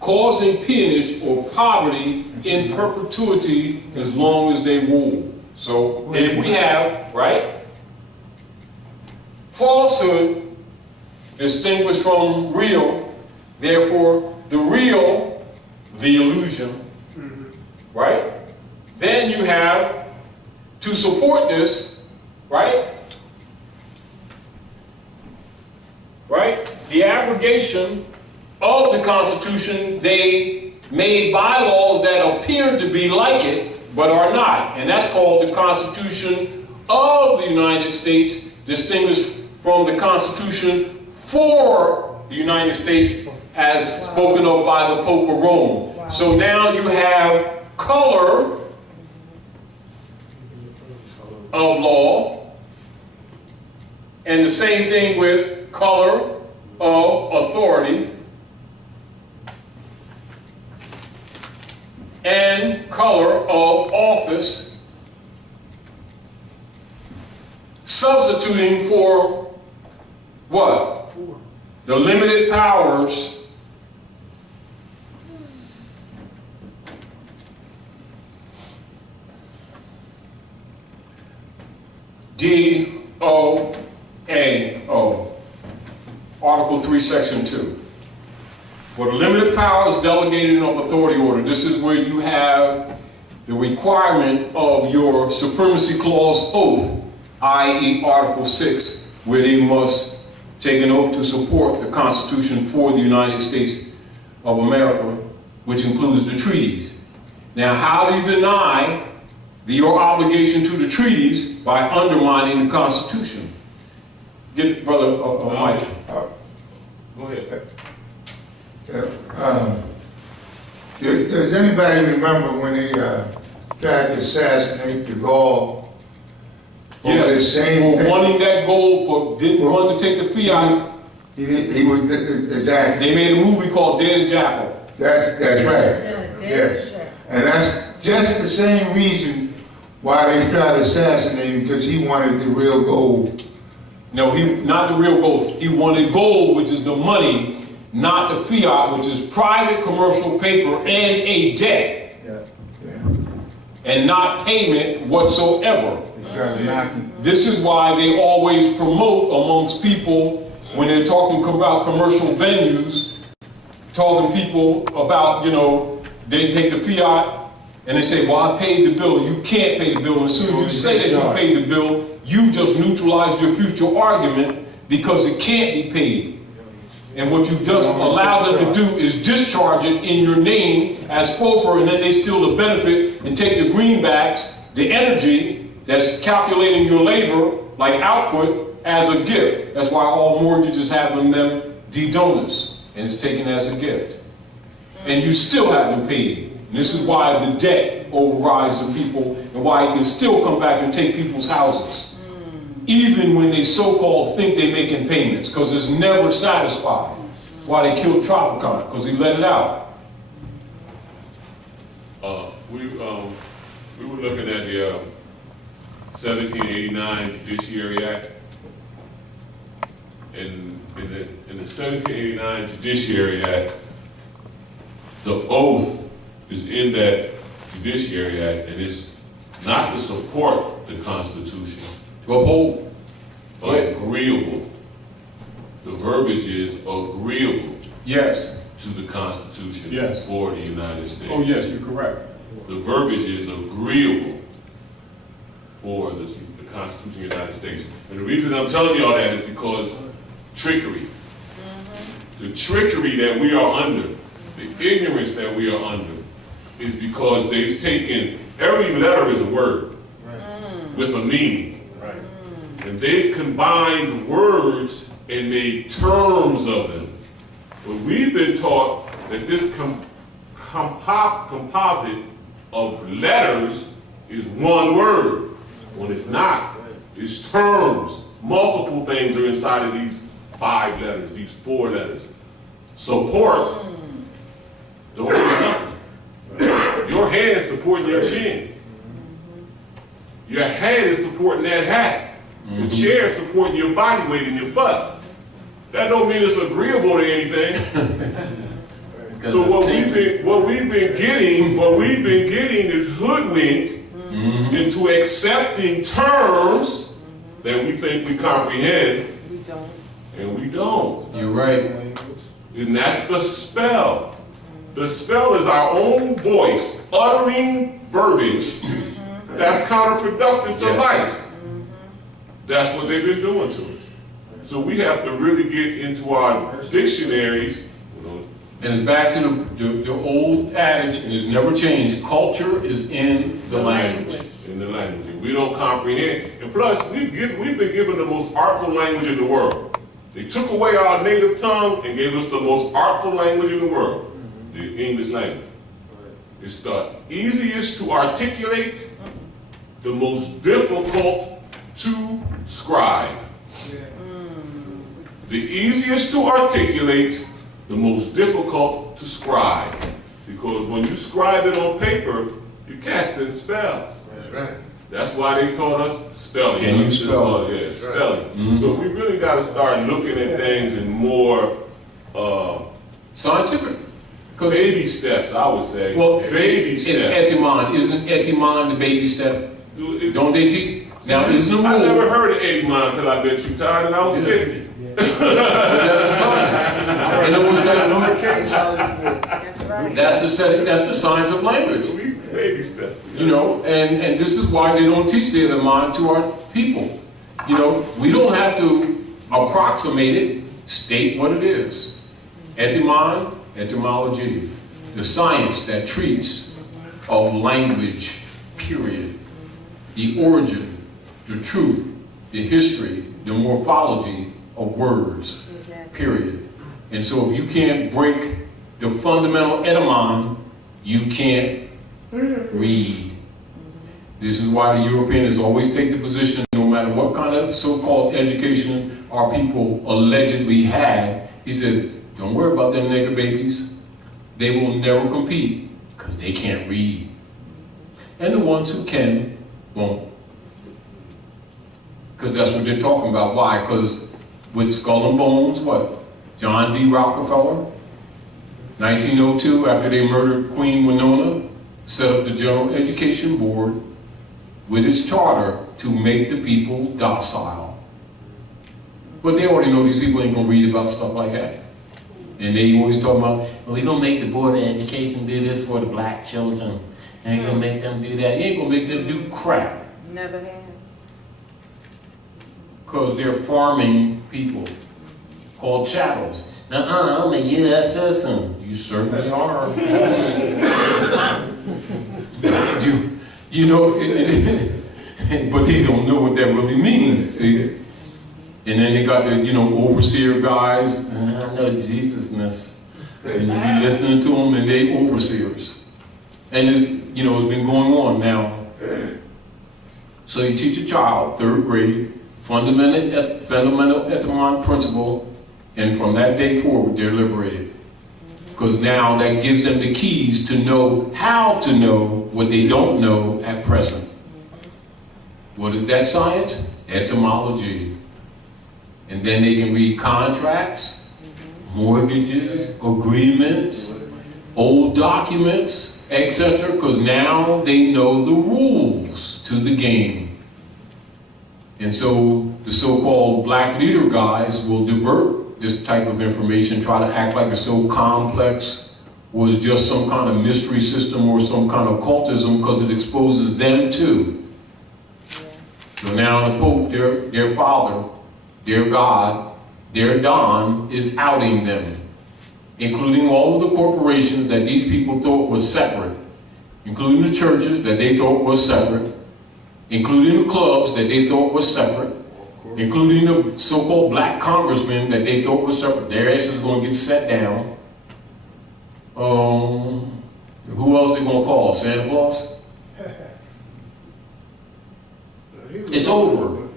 causing peonage or poverty in perpetuity as long as they rule. So, if we have, right, falsehood distinguished from real, therefore the real, the illusion, right? Then you have, to support this, right? Right? The abrogation of the Constitution, they made bylaws that appeared to be like it, but are not. And that's called the Constitution of the United States, distinguished from the Constitution for the United States as spoken of by the Pope of Rome. So now you have color of law, and the same thing with color of authority and color of office, substituting for what? The limited powers D-O-A-O, Article 3, Section 2. For the limited powers delegated of authority order, this is where you have the requirement of your supremacy clause oath, i.e. Article 6, where they must take an oath to support the Constitution for the United States of America, which includes the treaties. Now, how do you deny your obligation to the treaties? By undermining the Constitution. Get it, Brother Mike. Go ahead. Does anybody remember when they tried to assassinate de Gaulle? Yes, the same for thing? wanting that goal, for didn't want to take the fiat. He was, exactly. They made a movie called Dead Jackal. That's right. Yes. And that's just the same reason why they tried to assassinate him, because he wanted the real gold. No, not the real gold. He wanted gold, which is the money, not the fiat, which is private commercial paper and a debt. And not payment whatsoever. This is why they always promote amongst people when they're talking about commercial venues, talking people about, you know, they take the fiat and they say, well, I paid the bill. You can't pay the bill. And as soon as you say that you paid the bill, you just neutralize your future argument because it can't be paid. And what you just allow them to do is discharge it in your name as forfeit, and then they steal the benefit and take the greenbacks, the energy that's calculating your labor, like output, as a gift. That's why all mortgages have them de-donus, and it's taken as a gift. And you still haven't paid. And this is why the debt overrides the people, and why you can still come back and take people's houses. Even when they so-called think they're making payments, because it's never satisfied. That's why they killed Tropicon, because he let it out. We were looking at the 1789 Judiciary Act. In the 1789 Judiciary Act, the oath is in that Judiciary Act, and it's not to support the Constitution, to uphold, but agreeable. The verbiage is agreeable. Yes. To the Constitution. Yes. For the United States. Oh yes, you're correct. The verbiage is agreeable for the Constitution of the United States. And the reason I'm telling you all that is because trickery. The trickery that we are under, the ignorance that we are under, is because they've taken, every letter is a word with a meaning. And they've combined words and made terms of them. But we've been taught that this composite of letters is one word, when it's not. It's terms. Multiple things are inside of these 5 letters, these 4 letters. Support Don't mean nothing. Your hand supporting your chin. Your head is supporting that hat. The chair is supporting your body weight and your butt. That don't mean it's agreeable to anything. So what we've been getting is hoodwinked into accepting terms that we think we comprehend. We don't. And we don't. You're right. And that's the spell. The spell is our own voice uttering verbiage that's counterproductive to life. That's what they've been doing to us. So we have to really get into our dictionaries. And it's back to the old adage, and it's never changed. Culture is in the language. In the language. And we don't comprehend. And plus, we've been given the most artful language in the world. They took away our native tongue and gave us the most artful language in the world, the English language. It's the easiest to articulate, the most difficult to scribe. The easiest to articulate, the most difficult to scribe. Because when you scribe it on paper, you're casting spells. That's right. That's why they taught us spelling. Can you spell? Yeah, spelling. So we really got to start looking at things in more scientific. Baby steps, I would say. Well, baby it's steps. etymon. Isn't etymon the baby step? Don't they teach? Now, isn't the rule? I never heard of etymon until I met you, Todd, and I was 50. That's the science. In other words, that's the science of language. Baby step. You know, and this is why they don't teach the etymon to our people. You know, we don't have to approximate it, state what it is. Etymon, etymology, the science that treats of language, period. The origin, the truth, the history, the morphology of words, period. And so if you can't break the fundamental etymon, you can't read. This is why the Europeans always take the position, no matter what kind of so-called education our people allegedly had, he says, don't worry about them nigger babies. They will never compete because they can't read. And the ones who can won't. Because that's what they're talking about. Why? Because with Skull and Bones, what? John D. Rockefeller, 1902, after they murdered Queen Winona, set up the General Education Board with its charter to make the people docile. But they already know these people ain't gonna read about stuff like that. And they always talk about, well, we're gonna make the Board of Education do this for the black children. And ain't gonna make them do that. You ain't gonna make them do crap. Never have. Because they're farming people called chattels. Now, I'm a U.S. citizen. You certainly are. you know, but they don't know what that really means, see? And then they got the, you know, overseer guys. I know Jesusness. And you be listening to them, and they overseers. And it's, you know, it's been going on now. So you teach a child, 3rd grade, fundamental etymon principle, and from that day forward, they're liberated. Because now that gives them the keys to know how to know what they don't know at present. What is that science? Etymology. And then they can read contracts, mortgages, agreements, old documents, etc. Because now they know the rules to the game. And so the so-called black leader guys will divert this type of information, try to act like it's so complex, was just some kind of mystery system or some kind of occultism, because it exposes them too. So now the Pope, their father, their God, their Don, is outing them, including all of the corporations that these people thought was separate, including the churches that they thought was separate, including the clubs that they thought was separate, including the so-called black congressmen that they thought was separate. Their ass is going to get set down. Who else they going to call? Santa Claus? It's over.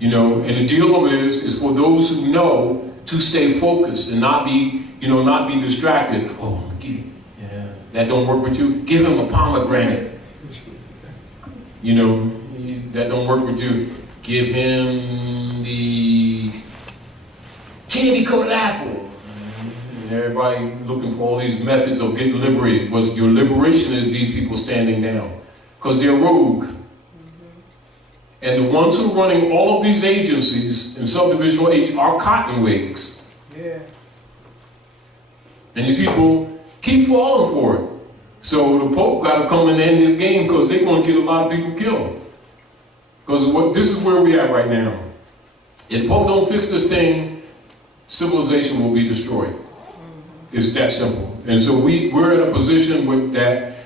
You know, and the deal of it is for those who know to stay focused and not be, not be distracted. Oh, that don't work with you. Give him a pomegranate. That don't work with you. Give him the candy coated apple. And everybody looking for all these methods of getting liberated. Was your liberation is these people standing down because they're rogue. And the ones who are running all of these agencies and subdivisional agencies are cottonwigs. Yeah. And these people keep falling for it. So the Pope got to come and end this game because they're going to get a lot of people killed. Because this is where we are right now. If the Pope don't fix this thing, civilization will be destroyed. It's that simple. And so we're in a position with that.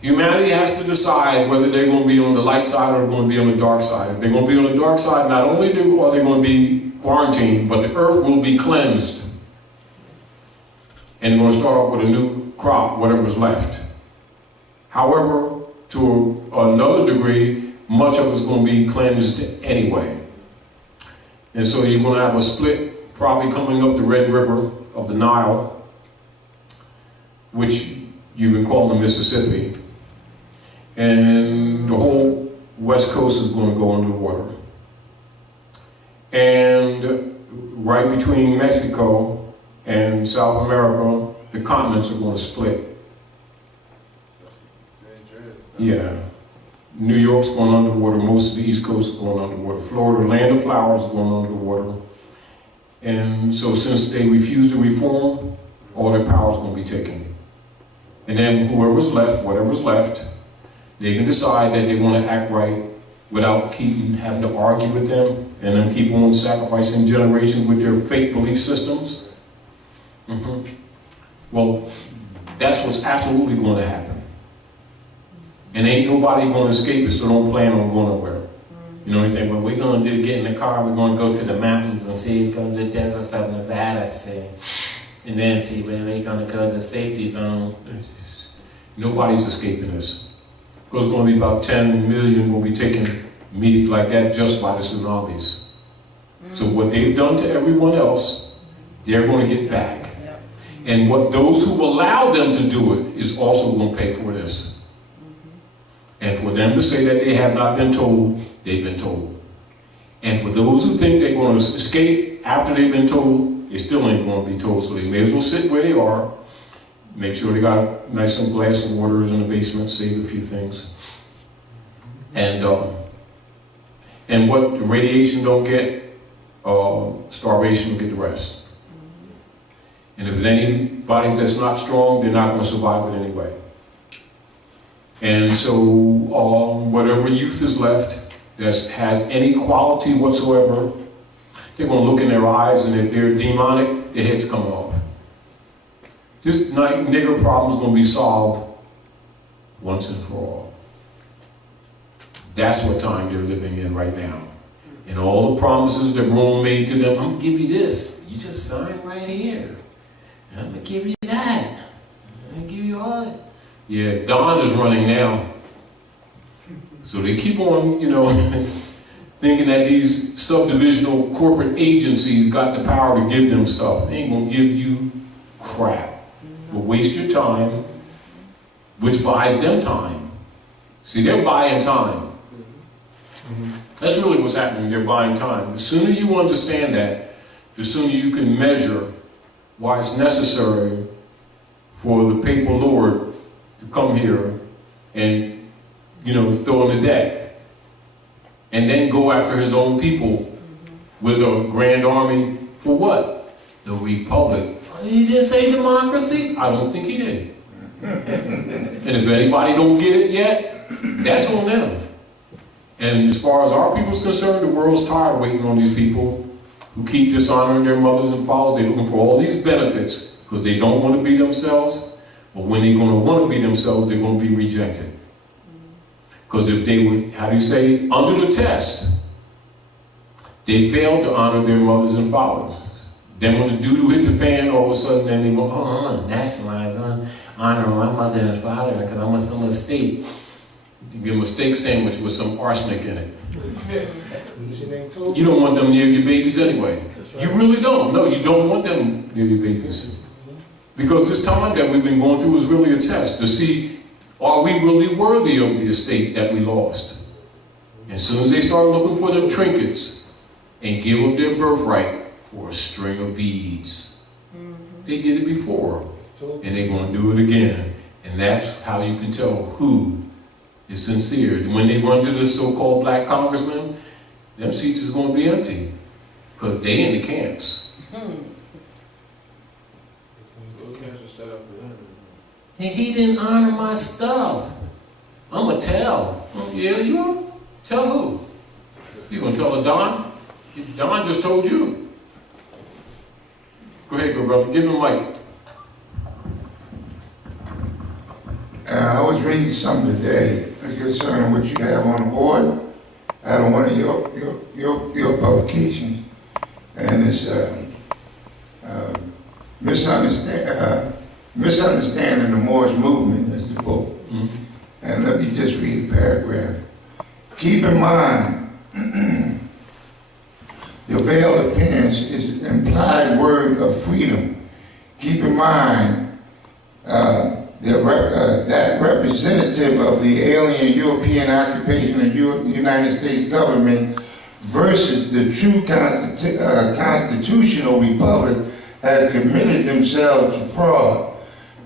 Humanity has to decide whether they're going to be on the light side or going to be on the dark side. If they're going to be on the dark side, not only are they going to be quarantined, but the earth will be cleansed. And they're going to start off with a new crop, whatever's left. However, to another degree, much of it's going to be cleansed anyway. And so you're going to have a split probably coming up the Red River of the Nile, which you've been calling the Mississippi. And the whole west coast is going to go underwater. And right between Mexico and South America, the continents are going to split. Yeah. New York's going underwater, most of the East Coast is going underwater. Florida, land of flowers, is going underwater. And so since they refuse to reform, all their power is going to be taken. And then whoever's left, whatever's left, they can decide that they want to act right without having to argue with them and then keep on sacrificing generations with their fake belief systems. Well, that's what's absolutely going to happen. And ain't nobody going to escape it, so don't plan on going nowhere. They say, well, we're going to get in the car, we're going to go to the mountains and see, go to the deserts of Nevada, see. And then see where we're going to go to the safety zone. Nobody's escaping this. Because it's going to be about 10 million will be taken immediately like that just by the tsunamis. So what they've done to everyone else, they're going to get back. And what those who've allowed them to do it is also going to pay for this. And for them to say that they have not been told, they've been told. And for those who think they're going to escape after they've been told, they still ain't going to be told. So they may as well sit where they are. Make sure they got a nice some glass of water in the basement, save a few things. And what the radiation don't get, starvation will get the rest. And if there's anybody that's not strong, they're not going to survive it anyway. And so whatever youth is left that has any quality whatsoever, they're going to look in their eyes, and if they're demonic, their head's coming off. This nigger problem is going to be solved once and for all. That's what time they're living in right now. And all the promises that Rome made to them, I'm going to give you this. You just sign right here. I'm going to give you that. I'm going to give you all that. Yeah, Don is running now. So they keep on, thinking that these subdivisional corporate agencies got the power to give them stuff. They ain't going to give you crap. But waste your time, which buys them time. See, they're buying time. That's really what's happening. They're buying time. The sooner you understand that, the sooner you can measure why it's necessary for the papal lord to come here and, throw in the deck. And then go after his own people with a grand army for what? The Republic. He didn't say democracy? I don't think he did. And if anybody don't get it yet, that's on them. And as far as our people's concerned, the world's tired of waiting on these people who keep dishonoring their mothers and fathers. They're looking for all these benefits because they don't want to be themselves. But when they're going to want to be themselves, they're going to be rejected. Because if they would, under the test, they failed to honor their mothers and fathers. Then when the doo-doo hit the fan, all of a sudden, then they go, I'm going to nationalize, honor my mother and father because I'm a steak. You give them a steak sandwich with some arsenic in it. You don't want them near your babies anyway. You really don't. No, you don't want them babies. Because this time that we've been going through is really a test to see, are we really worthy of the estate that we lost? As soon as they start looking for them trinkets and give up their birthright for a string of beads, they did it before, and they're going to do it again. And that's how you can tell who is sincere. When they run to the so-called black congressman, them seats is going to be empty because they in the camps. He didn't honor my stuff. I'm going to tell. Oh, yeah, you will? Tell who? You going to tell Don? Don just told you. Go ahead, go brother. Give him a mic. I was reading something today concerning what you have on the board out of one of your publications, and it's misunderstanding the Moorish movement is the book. And let me just read a paragraph. Keep in mind, the veiled appearance is an implied word of freedom. Keep in mind that representative of the alien European occupation of the United States government versus the true constitutional republic have committed themselves to fraud.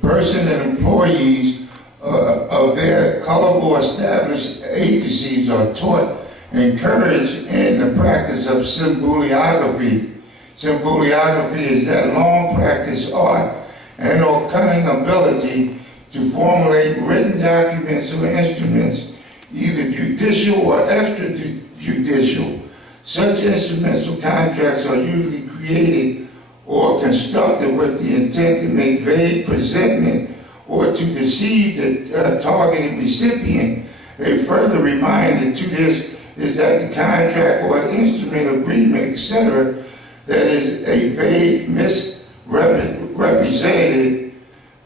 Persons and employees of their colorable established agencies are taught, encouraged in the practice of symboliography. Symboliography is that long practice art and or cunning ability to formulate written documents or instruments, either judicial or extrajudicial. Such instruments or contracts are usually created or constructed with the intent to make vague presentment or to deceive the targeted recipient. A further reminder to this is that the contract or instrument, agreement, etc., that is a vague, misrepresented,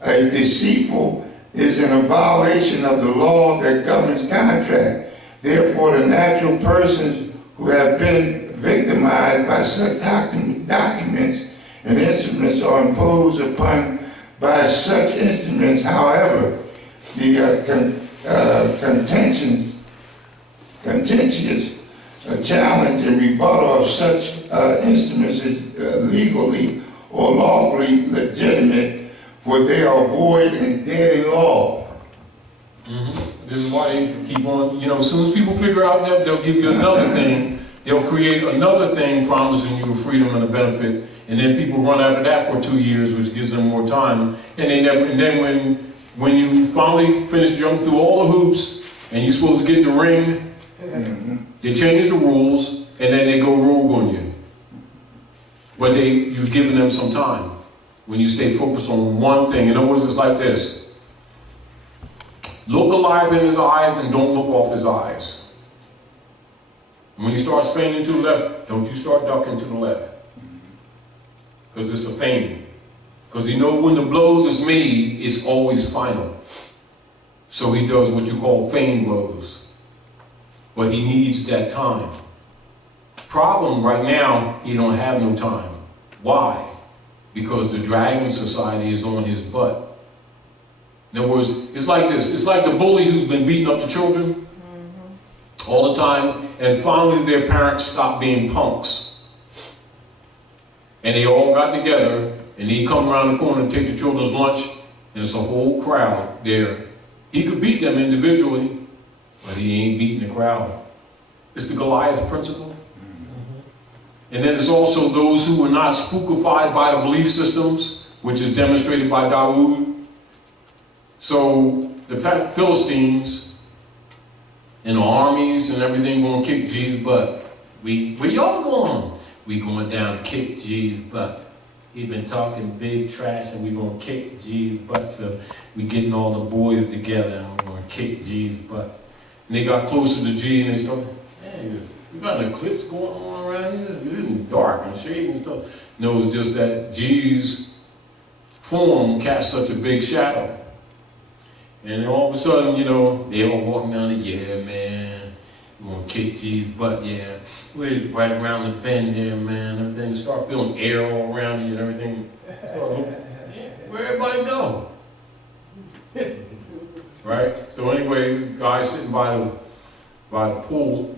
a deceitful, is in a violation of the law that governs contract. Therefore, the natural persons who have been victimized by such documents and instruments are imposed upon by such instruments. However, the contentious challenge and rebuttal of such instruments is legally or lawfully legitimate, for they are void and dead in law. This is why they keep on, as soon as people figure out that, they'll give you another thing. They'll create another thing promising you freedom and a benefit, and then people run after that for 2 years, which gives them more time. And they never. And then when you finally finish jumping through all the hoops, and you're supposed to get the ring, they change the rules, and then they go rogue on you. But you've given them some time. When you stay focused on one thing. In other words, it's like this. Look alive in his eyes and don't look off his eyes. And when you start spinning to the left, don't you start ducking to the left. Because it's a feign. Because when the blows is made, it's always final. So he does what you call feign blows. But he needs that time. Problem right now, he don't have no time. Why? Because the Dragon Society is on his butt. In other words, it's like this. It's like the bully who's been beating up the children all the time, and finally their parents stopped being punks. And they all got together, and he come around the corner and take the children's lunch, and it's a whole crowd there. He could beat them individually, but he ain't beating the crowd. It's the Goliath principle. And then there's also those who are not spookified by the belief systems, which is demonstrated by Dawood. So the Philistines and the armies and everything going to kick Jesus' butt. Where y'all going? We going down to kick Jesus' butt. He been talking big trash, and we going to kick Jesus' butt. So we getting all the boys together, and we're going to kick Jesus' butt. And they got closer to Jesus, and they started, hey, we got an eclipse going on around here. It's getting dark and shady and stuff. No, it's just that Jesus' form cast such a big shadow. And all of a sudden, they all walking down the, yeah, man, I'm gonna kick G's butt, yeah. We're right around the bend there, man. Everything start feeling air all around you and everything. Where everybody go? Right? So anyway, this guy sitting by the pool,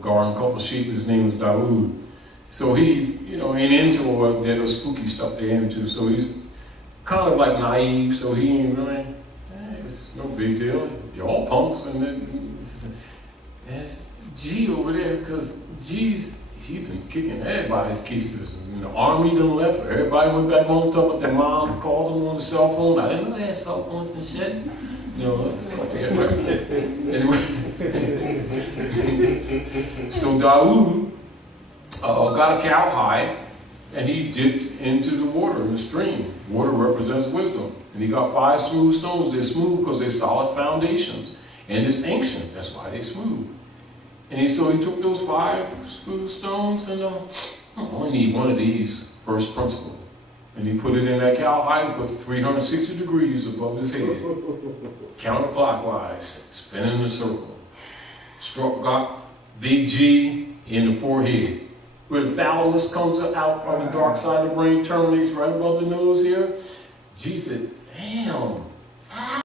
guarding a couple of sheep. His name was Dawood. So he, ain't into all that spooky stuff they're into. So he's kind of like naive. So he ain't really, it's no big deal. You're all punks, and then that's G over there, because G's been kicking everybody's keisters. And the army done left. Everybody went back home, talking about their mom called them on the cell phone. I didn't know they had cell phones and shit. Anyway. So Dawood got a cowhide, and he dipped into the water in the stream. Water represents wisdom. And he got 5 smooth stones. They're smooth because they're solid foundations. And it's ancient. That's why they're smooth. And so he took those 5 smooth stones and I only need one of these, first principle. And he put it in that cowhide and put 360 degrees above his head. Counterclockwise, spinning the circle. Got big G in the forehead. Where the thalamus comes out on the dark side of the brain, terminates right above the nose here. G said, damn,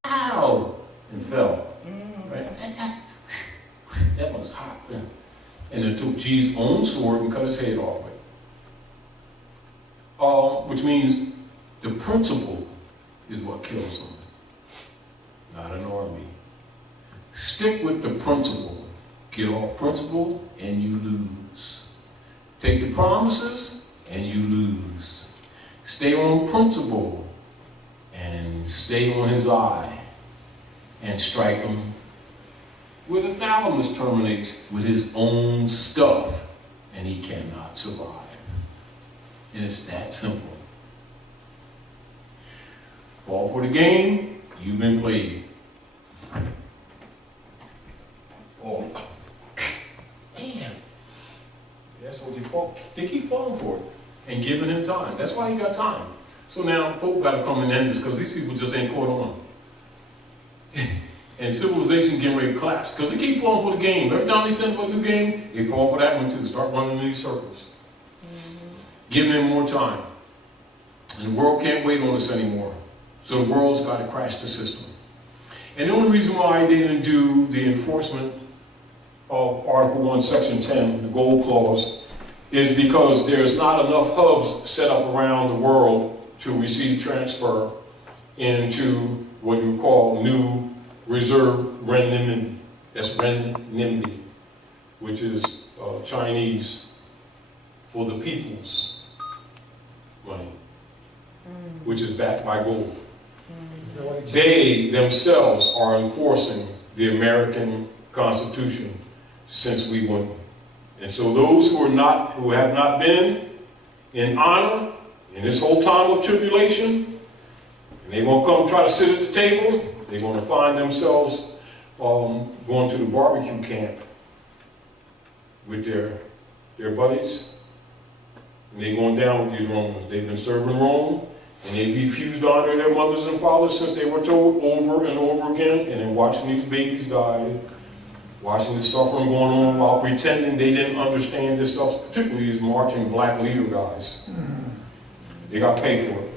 ow, and fell. Right? That was hot. And then took G's own sword and cut his head off with it. Which means the principle is what kills them, not an army. Stick with the principle. Get off principle and you lose. Take the promises and you lose. Stay on principle and stay on his eye and strike him where the thalamus terminates, with his own stuff, and he cannot survive. And it's that simple. Fall for the game, you've been played. Oh, man. That's what you fall. They keep falling for it and giving him time. That's why he got time. So now Pope got to come and end this, because these people just ain't caught on. And civilization getting ready to collapse because they keep falling for the game. Every time they send for a new game, they fall for that one too. Start running in these circles. Give them more time. And the world can't wait on us anymore. So the world's got to crash the system. And the only reason why they didn't do the enforcement of Article 1, Section 10, the gold clause, is because there's not enough hubs set up around the world to receive transfer into what you call new reserve renminbi. That's renminbi, which is Chinese for the people's money, which is backed by gold. They themselves are enforcing the American Constitution since we won. And so those who have not been in honor in this whole time of tribulation, and they won't come try to sit at the table, they're going to find themselves going to the barbecue camp with their buddies. And they're going down with these Romans. They've been serving Rome, and they've refused to honor their mothers and fathers since they were told over and over again, and then watching these babies die, watching the suffering going on while pretending they didn't understand this stuff, particularly these marching black leader guys. They got paid for it.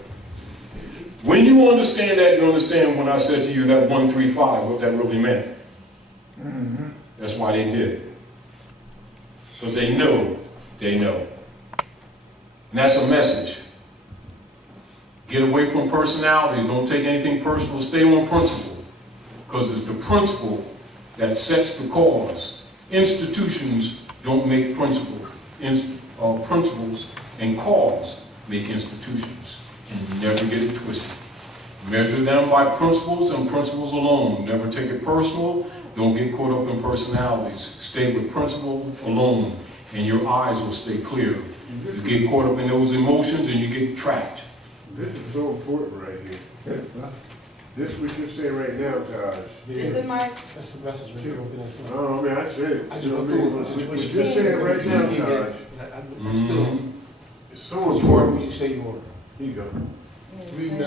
When you understand that, you understand when I said to you that 135, what that really meant. That's why they did it. Because they know. And that's a message. Get away from personalities. Don't take anything personal. Stay on principle. Because it's the principle that sets the cause. Institutions don't make principles. Principles and cause make institutions. And never get it twisted. Measure them by principles and principles alone. Never take it personal. Don't get caught up in personalities. Stay with principle alone, and your eyes will stay clear. You get caught up in those emotions, and you get trapped. This is so important right here. This what you're saying right now, Taj. Is it Mike? That's the message right there. No, I mean, I said it. I just went through What you're saying right now, Taj. It's so important. What you say you were. Here you go. Reading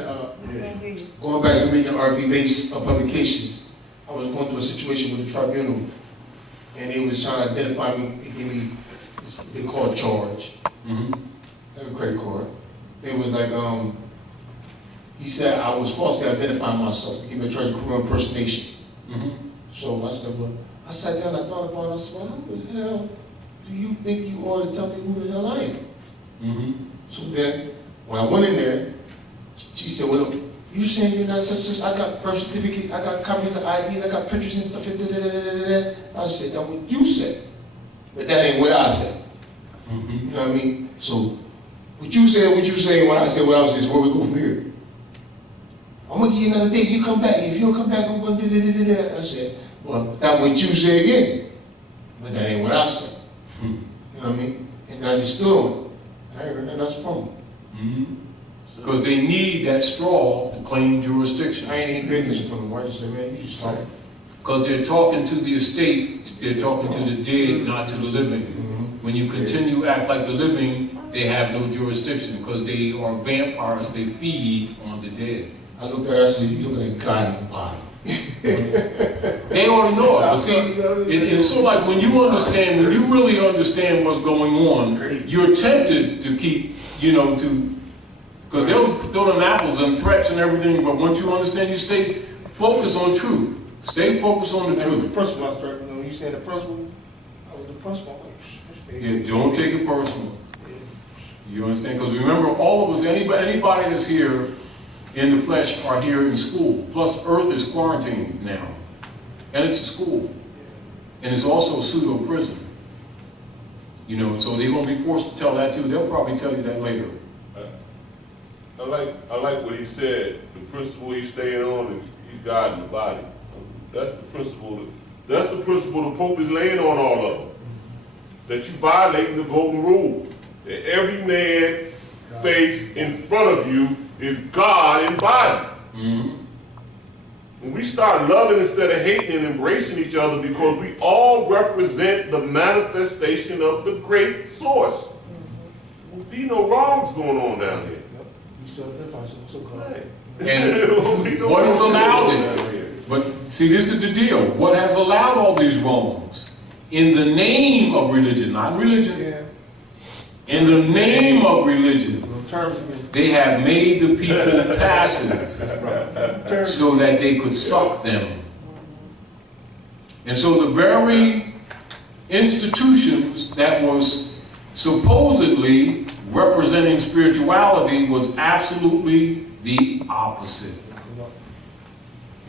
going back to reading the RV based publications, I was going through a situation with the tribunal, and they was trying to identify me. They gave me what they call a charge, like a credit card. It was like, he said I was falsely identifying myself. They gave me a charge of criminal impersonation. So I said, well, I sat down, I thought about it, I said, well, who the hell do you think you are to tell me who the hell I am? So then, when I went in there, she said, well, look, you saying you're not such, I got birth certificate, I got copies of IDs, I got pictures and stuff, I said, that's what you said. But that ain't what I said. You know what I mean? So, what you said, when I said what I was saying, so where we go from here? I'm going to give you another date, you come back. If you don't come back, I'm going to da-da-da-da-da. I said, well, that's what you said again. But that ain't what I said. You know what I mean? And I just stood on it. I ain't heard nothing else from them. Because they need that straw to claim jurisdiction. I ain't even been to them. I just said, man, you just talk. Because they're talking to the estate, they're talking to the dead, not to the living. When you continue to act like the living, they have no jurisdiction because they are vampires, they feed on the dead. I looked at her, I said, you looking at God in the bottom. They already know it. But see, it's sort of like when you understand, when you really understand what's going on, you're tempted to keep, because they'll throw them apples and threats and everything, but once you understand, you stay focused on truth. Stay focused on the truth. The principle I started, you saying the principle, I was the principle. Yeah, don't take it personal. You understand? Because remember, all of us, anybody that's here in the flesh are here in school. Plus, Earth is quarantined now. And it's a school. And it's also a pseudo prison. So they're going to be forced to tell that too. They'll probably tell you that later. I like what he said. The principle he's staying on is he's guiding the body. That's the principle. That's the principle the Pope is laying on all of them. That you violate the golden rule. That every man face in front of you is God embodied. When we start loving instead of hating and embracing each other because we all represent the manifestation of the great source. There will be no wrongs going on down here. And what has allowed it? But see, this is the deal. What has allowed all these wrongs? In the name of religion, not religion. In the name of religion, they have made the people passive so that they could suck them. And so the very institutions that was supposedly representing spirituality was absolutely the opposite.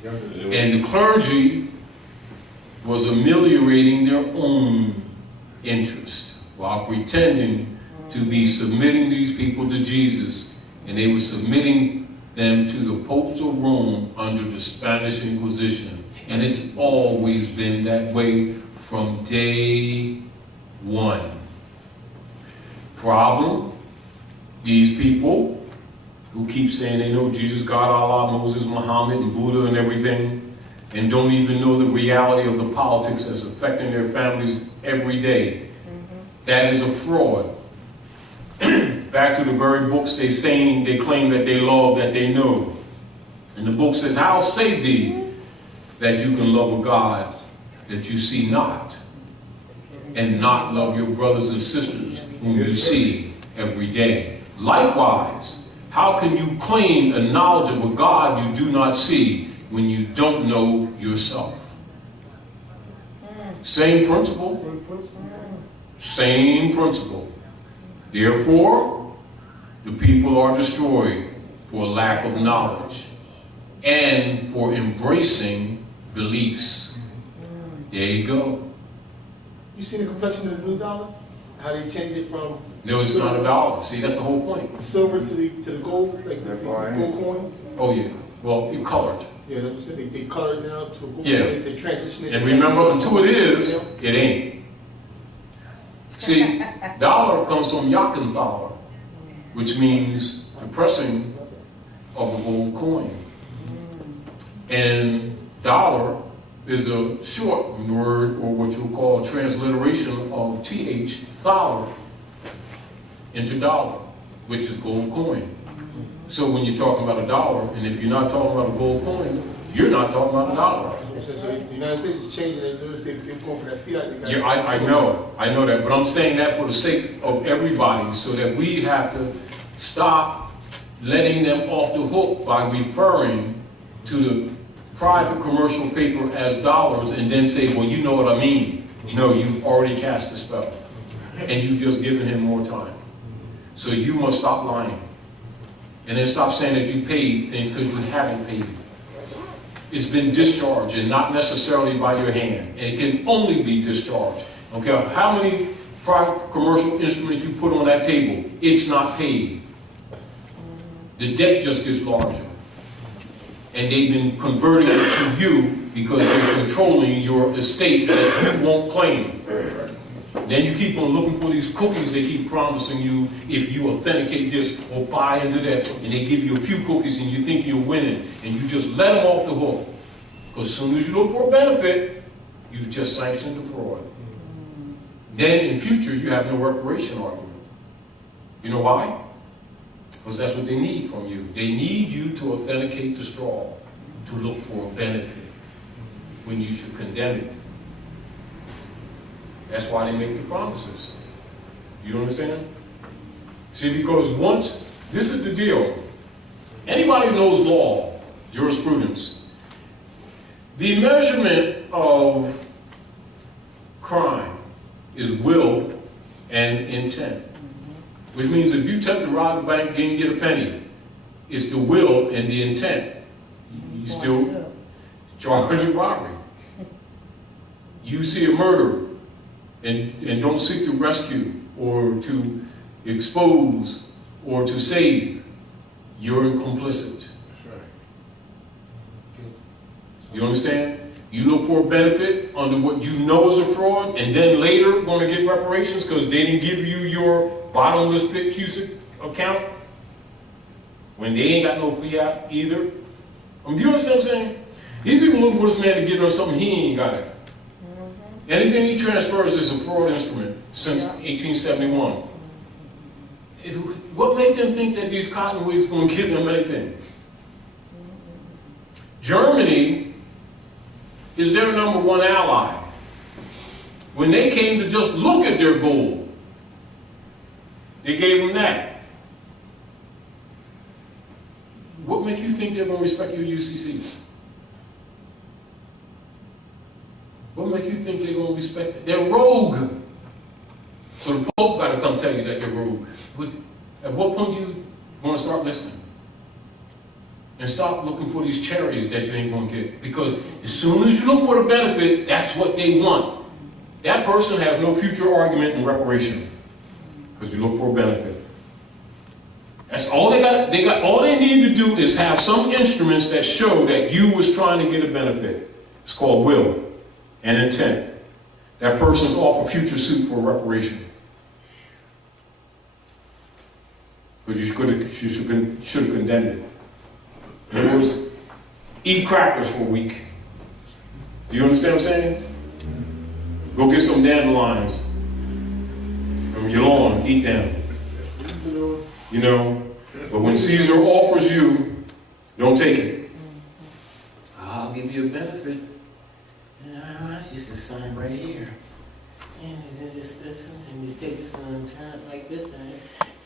And the clergy was ameliorating their own interest while pretending to be submitting these people to Jesus, and they were submitting them to the popes of Rome under the Spanish Inquisition. And it's always been that way from day one. Problem, these people who keep saying they know Jesus, God, Allah, Moses, Muhammad, and Buddha and everything, and don't even know the reality of the politics that's affecting their families every day. That is a fraud. Back to the very books they claim that they love, that they know. And the book says, how say thee that you can love a God that you see not, and not love your brothers and sisters whom you see every day? Likewise, how can you claim a knowledge of a God you do not see when you don't know yourself? Same principle. Same principle. Therefore, the people are destroyed for lack of knowledge and for embracing beliefs. There you go. You see the complexion of the new dollar? How they changed it from... No, it's not a dollar. See, that's the whole point. The silver to the gold, like the gold coin? Oh, yeah. Well, it's colored. Yeah, that's what I'm saying. They color it now to a gold. Yeah. They transition it. And remember, until it is, it ain't. See, dollar comes from Yakenthaler, which means the pressing of a gold coin. And dollar is a short word, or what you'll call a transliteration of TH, thaler, into dollar, which is gold coin. So when you're talking about a dollar, and if you're not talking about a gold coin, you're not talking about a dollar. what I'm saying. So the United States is changing it. They're going for that fiat. Yeah, I know that, but I'm saying that for the sake of everybody, so that we have to stop letting them off the hook by referring to the private commercial paper as dollars and then say, well, you know what I mean. No, you've already cast the spell, and you've just given him more time. So you must stop lying. And then stop saying that you paid things because you haven't paid. It's been discharged and not necessarily by your hand. And it can only be discharged. Okay, how many private commercial instruments you put on that table, it's not paid. The debt just gets larger. And they've been converting it to you because they're controlling your estate that you won't claim. Then you keep on looking for these cookies they keep promising you if you authenticate this or buy into that. And they give you a few cookies and you think you're winning. And you just let them off the hook. Because as soon as you look for a benefit, you've just sanctioned the fraud. Then in future, you have no reparation argument. You know why? Because that's what they need from you. They need you to authenticate the straw, to look for a benefit when you should condemn it. That's why they make the promises. You understand? See, because once, this is the deal. Anybody who knows law, jurisprudence, the measurement of crime is will and intent. Which means if you attempt to rob a bank and get a penny, it's the will and the intent. You still charged with robbery. You see a murder and don't seek to rescue or to expose or to save, you're complicit. You understand? You look for a benefit under what you know is a fraud, and then later going to get reparations because they didn't give you your bottomless pit Cusick account when they ain't got no fiat either. Do you understand what I'm saying? These people looking for this man to give them something he ain't got it. Anything he transfers is a fraud instrument since 1871. What made them think that these cotton wigs going to give them anything? Germany is their #1 ally. When they came to just look at their gold, they gave them that. What makes you think they're going to respect your UCCs? What makes you think they're going to respect it? They're rogue. So the Pope got to come tell you that you're rogue. At what point do you want to start listening? And stop looking for these cherries that you ain't going to get. Because as soon as you look for the benefit, that's what they want. That person has no future argument in reparation. Because you look for a benefit. That's all they got. All they need to do is have some instruments that show that you was trying to get a benefit. It's called will and intent. That person's off a future suit for reparation. But you should have condemned it. In other words, eat crackers for a week. Do you understand what I'm saying? Go get some dandelions from your lawn, eat them. You know, but when Caesar offers you, don't take it. I'll give you a benefit. It's just a sign right here. And just take this and turn it like this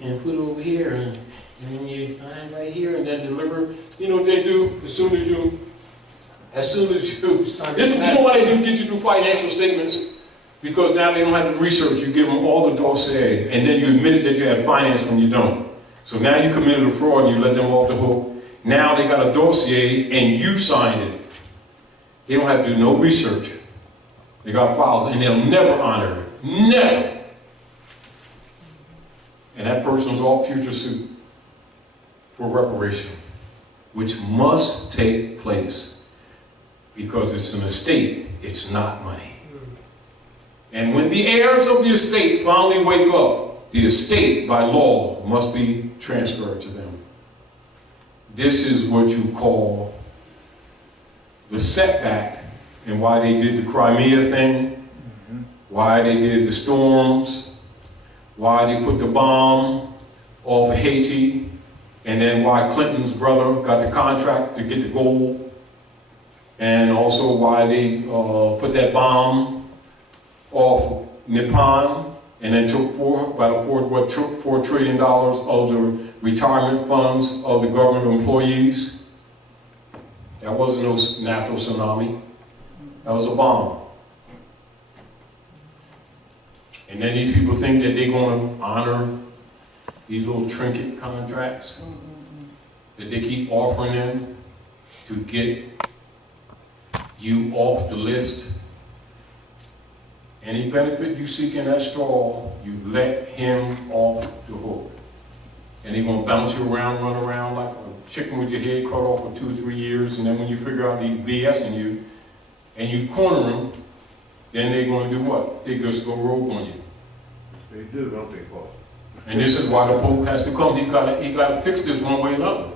and put it over here and then you sign right here and then deliver. You know what they do? As soon as you sign this, you know why they do get you do financial statements? Because now they don't have to research. You give them all the dossier and then you admit that you had finance when you don't. So now you committed a fraud and you let them off the hook. Now they got a dossier and you signed it. They don't have to do no research. They got files and they'll never honor it. Never. And that person's off future suit for reparation, which must take place because it's an estate, it's not money. And when the heirs of the estate finally wake up, the estate by law must be transferred to them. This is what you call the setback and why they did the Crimea thing, why they did the storms, why they put the bomb off Haiti, and then why Clinton's brother got the contract to get the gold. and also why they put that bomb off Nippon, and then took $4 trillion of the retirement funds of the government employees. That wasn't no natural tsunami. That was a bomb. And then these people think that they're going to honor these little trinket contracts that they keep offering them to get you off the list. Any benefit you seek in that straw, you let him off the hook. And they're going to bounce you around, run around like a chicken with your head cut off for 2 or 3 years, and then when you figure out he's BSing you, and you corner him, then they're going to do what? They just go rogue on you. They do, don't they, Paul? And this is why the Pope has to come. He got to fix this one way or another.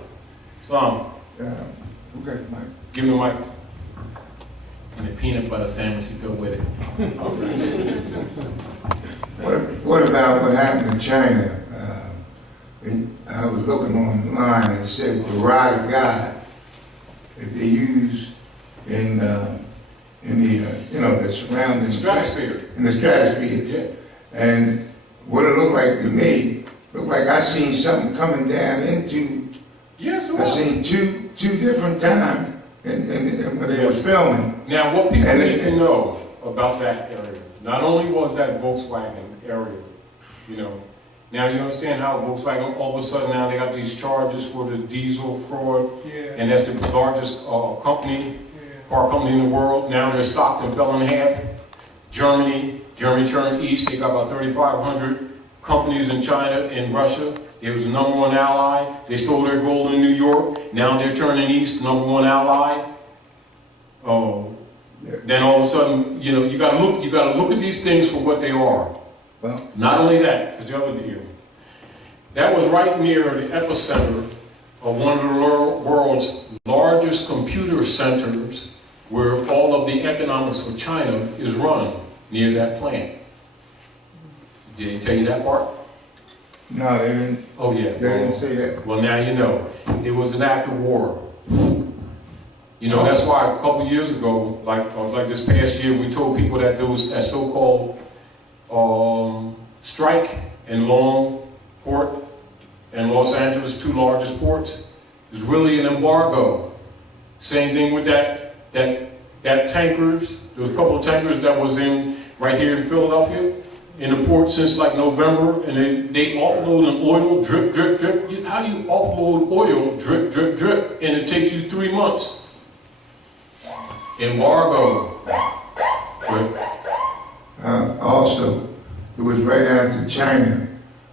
So, Okay, Mike. give me the mic. And a peanut butter sandwich to go with it. What about what happened in China? I was looking online and it said the rod of God that they use in the the surrounding stratosphere. In the stratosphere. Yeah. And what it looked like to me, looked like I seen something coming down into. Yes, I seen two different times when they was filming. Now, what people need to know about that area, not only was that Volkswagen area, now you understand how Volkswagen all of a sudden now they got these charges for the diesel fraud, and that's the largest car company in the world. Now they're stocked and fell in half. Germany turned east. They got about 3,500 companies in China and Russia. It was the #1 ally. They stole their gold in New York. Now they're turning east, #1 ally. Then all of a sudden, you got to look at these things for what they are. Well, not only that, there's the other deal. That was right near the epicenter of one of the world's largest computer centers, where all of the economics for China is run near that plant. Did they tell you that part? No, they didn't. Oh yeah. They didn't say that. Well, now you know. It was an act of war. That's why a couple of years ago, like this past year, we told people that there was that so-called strike in Longport and Los Angeles, 2 largest ports, is really an embargo. Same thing with that tankers. There was a couple of tankers that was in right here in Philadelphia, in the port since like November, and they offload oil, drip, drip, drip. How do you offload oil, drip, drip, drip, and it takes you 3 months? Embargo. Also, it was right after China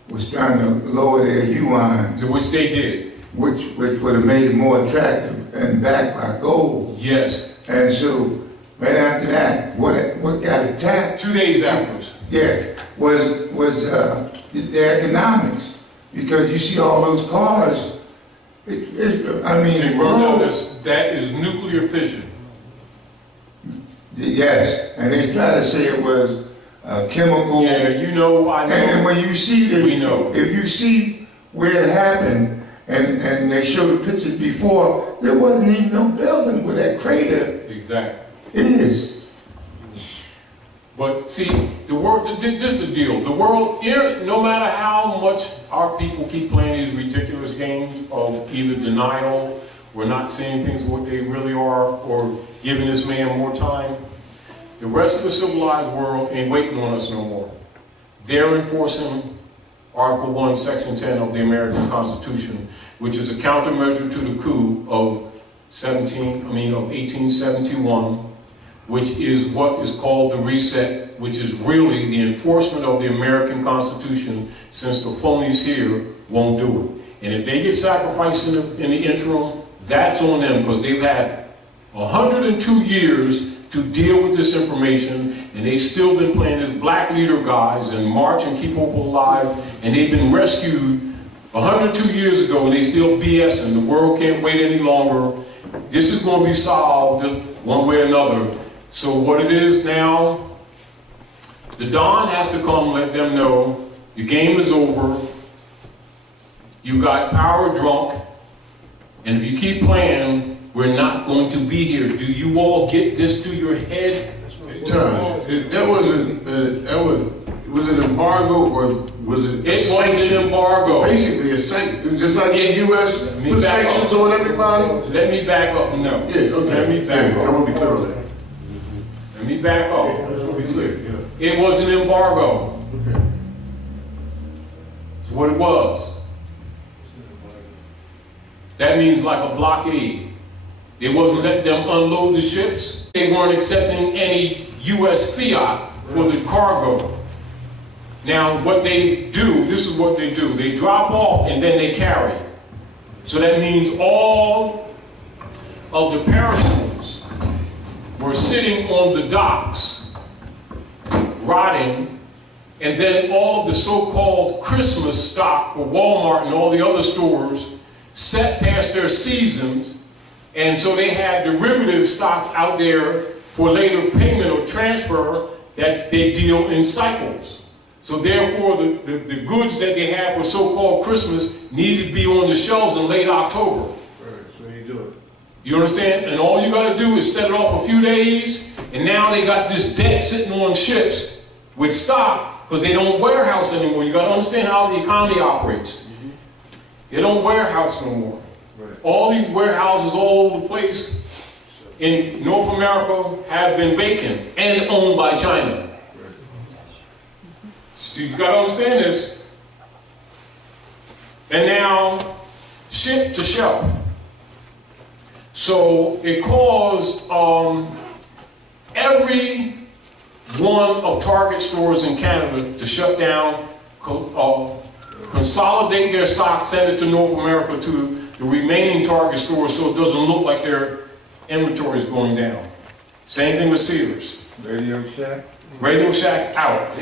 was trying to lower their yuan. Which they did. Which would have made it more attractive and backed by gold. Yes. And so, right after that, what got attacked? 2 days after. Yeah, was the economics. Because you see all those cars, that is nuclear fission. Yes, and they try to say it was chemical. Yeah, I know. And when you see we know. If you see where it happened, and they showed the pictures before, there wasn't even no building where that crater is. But see, the world, this is the deal. The world, no matter how much our people keep playing these ridiculous games of either denial, we're not seeing things what they really are, or giving this man more time, the rest of the civilized world ain't waiting on us no more. They're enforcing Article 1, Section 10 of the American Constitution, which is a countermeasure to the coup of 1871, which is what is called the reset, which is really the enforcement of the American Constitution, since the phonies here won't do it. And if they get sacrificed in the interim, that's on them, because they've had 102 years to deal with this information, and they've still been playing this black leader guys and march and keep people alive, and they've been rescued 102 years ago, and they still BSing. The world can't wait any longer. This is going to be solved one way or another. So what it is now, the Don has to come let them know the game is over, you got power drunk, and if you keep playing We're not going to be here. Do you all get this to your head? Taj, was it embargo or was it? It was an embargo. Basically a sanction, just like the U.S. put sanctions on everybody. Let me back up. No. Yeah, okay. Let me back up. I want to be clear on that. Let me back up. I want to be clear. Yeah. It was an embargo. Okay. That's what it was. That means like a blockade. They wasn't letting them unload the ships. They weren't accepting any U.S. fiat for the cargo. Now, what they do, this is what they do. They drop off and then they carry. So that means all of the perishables were sitting on the docks, rotting, and then all of the so-called Christmas stock for Walmart and all the other stores set past their seasons, and so they had derivative stocks out there for later payment or transfer that they deal in cycles. So therefore, the goods that they have for so-called Christmas needed to be on the shelves in late October. Right, so they do it. You understand? And all you got to do is set it off a few days, and now they got this debt sitting on ships with stock because they don't warehouse anymore. You got to understand how the economy operates. They don't warehouse no more. Right. All these warehouses all over the place in North America have been vacant and owned by China. So you got to understand this. And now, ship to shelf. So it caused every one of Target stores in Canada to shut down, consolidate their stock, send it to North America to the remaining Target stores so it doesn't look like their inventory is going down. Same thing with Sears. Radio Shack? Radio Shack's out.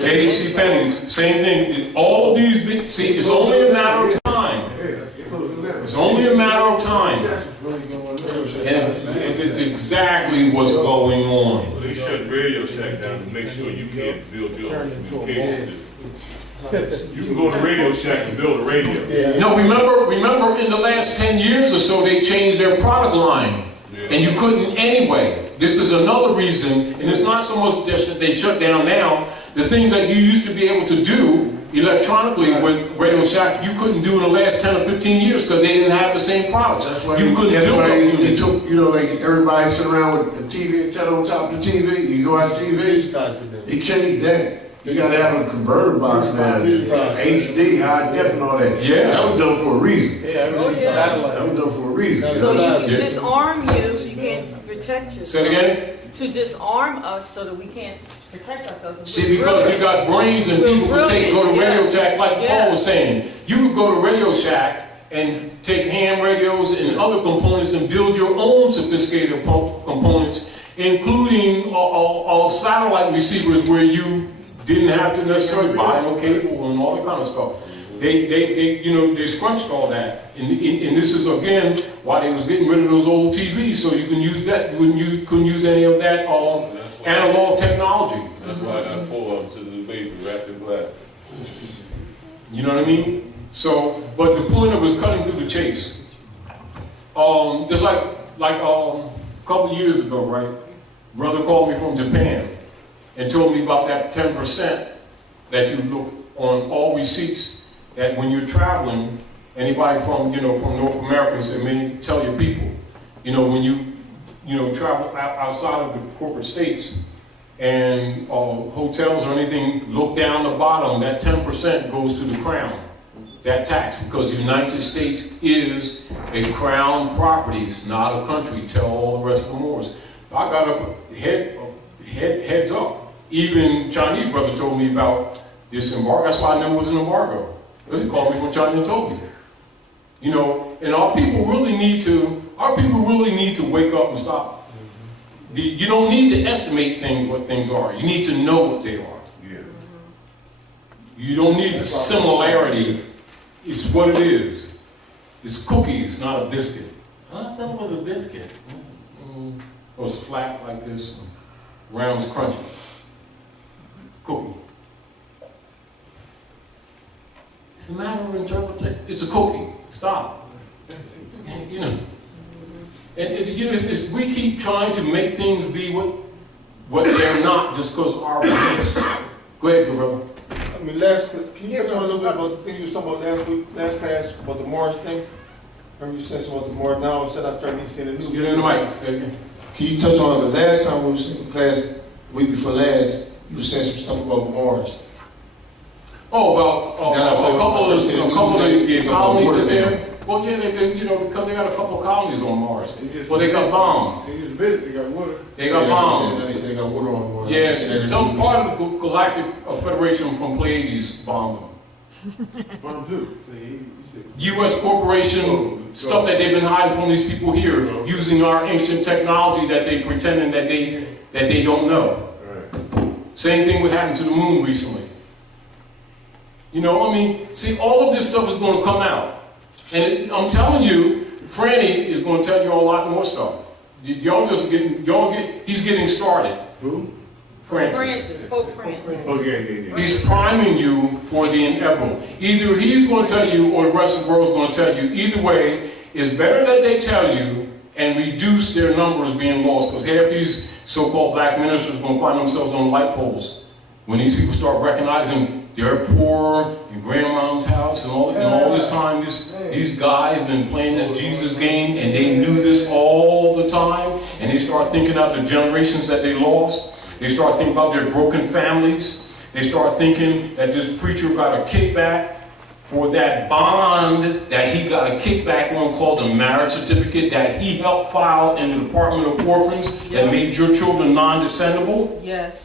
JC Penney's, same thing. All of these big, see, it's only a matter of time. It's only a matter of time. And it's exactly what's going on. Well, they shut Radio Shack down to make sure you can't build your communication system. You can go to Radio Shack and build a radio. No, remember in the last 10 years or so, they changed their product line. And you couldn't anyway. This is another reason, and it's not so much just that they shut down now. The things that you used to be able to do electronically with Radio Shack, you couldn't do in the last 10 or 15 years because they didn't have the same products. That's why you couldn't do it. They took, like everybody sit around with a TV antenna on top of the TV. You go watch TV. They changed that. You got to have a converter box now, HD, high def, and all that. Yeah, that was done for a reason. Yeah, satellite. That was done for a reason. So you disarm you so you can't protect yourself. Say it again? To disarm us so that we can't protect ourselves. See, because you got brains and people can go to Radio Shack, like Paul was saying. You could go to Radio Shack and take ham radios and other components and build your own sophisticated components, including all satellite receivers where you didn't have to necessarily buy no cable and all that kind of stuff. They scrunched all that. And this is, again, why they was getting rid of those old TVs, so you can use that. You couldn't use any of that analog technology. That's why I got 4 of them to the baby wrapped in black. You know what I mean? So, but the point of it was cutting to the chase. Just like a couple of years ago, right? Brother called me from Japan and told me about that 10% that you look on all receipts, that when you're traveling, anybody from North America said, man, tell your people, when you travel outside of the corporate states and hotels or anything, look down the bottom, that 10% goes to the crown, that tax, because the United States is a crown property, it's not a country, tell all the rest of the Moors. I got up, heads up. Even Chinese brother told me about this embargo. That's why I knew it was an embargo. Because he called me from China and told me. And our people really need to wake up and stop. You don't need to estimate what things are. You need to know what they are. Yeah. You don't need the similarity. It's what it is. It's cookies, not a biscuit. I thought it was a biscuit. It was flat like this, round's crunchy. Cookie. It's a matter of interpretation. It's a cookie. Stop. And you know, we keep trying to make things be what they're not just because our beliefs. Go ahead, Gorilla. I mean, can you touch on a little bit about the thing you was talking about last class, about the Moorish thing? Remember you said something about the Moorish, now all of a sudden I started seeing the news. Get in the mic, say it again. Can you touch on the last time we was in class, week before last, you were saying some stuff about Moorish? Oh, about a couple of the colonies is there. Well, yeah, because they got a couple of colonies on Mars. Well, they got bombed. They just admitted they got water. They got bombed. They said they got water on Mars. Yes, some part of the Galactic Federation from Pleiades bombed them. Bomb too. U.S. corporation stuff that they've been hiding from these people here, using our ancient technology that they pretending that they don't know. Same thing would happen to the moon recently. You know, I mean, see, all of this stuff is going to come out. And I'm telling you, Franny is going to tell you a lot more stuff. He's getting started. Who? Francis. Pope Francis. Oh, yeah. He's priming you for the inevitable. Either he's going to tell you or the rest of the world is going to tell you. Either way, it's better that they tell you and reduce their numbers being lost, because half these so-called black ministers are going to find themselves on light poles when these people start recognizing they're poor in grandmom's house, and all this time these guys have been playing this Jesus game, and they knew this all the time, and they start thinking out the generations that they lost. They start thinking about their broken families. They start thinking that this preacher got a kickback for that bond that he got a kickback on called the marriage certificate that he helped file in the Department of Orphans that made your children non-descendable. Yes.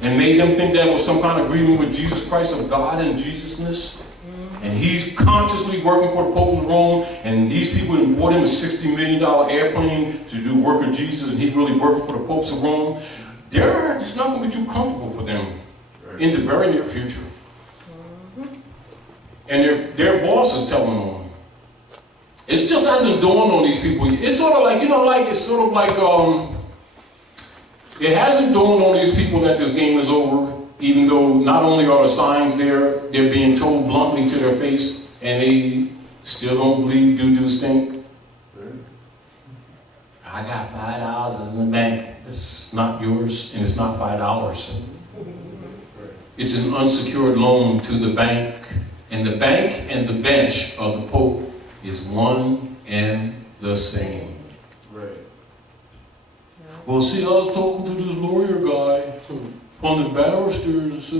And made them think that was some kind of agreement with Jesus Christ of God and Jesusness. And he's consciously working for the Pope of Rome, and these people bought him a $60 million airplane to do work of Jesus, and he's really working for the Popes of Rome. It's not going to be too comfortable for them in the very near future. And their boss is telling them. It just hasn't dawned on these people. It's sort of like, it hasn't dawned on these people that this game is over, even though not only are the signs there, they're being told bluntly to their face, and they still don't believe doo-doo stink. I got $5 in the bank. It's not yours, and it's not $5. It's an unsecured loan to the bank, and the bank and the bench of the Pope is one and the same. Well, see, I was talking to this lawyer guy on the barristers.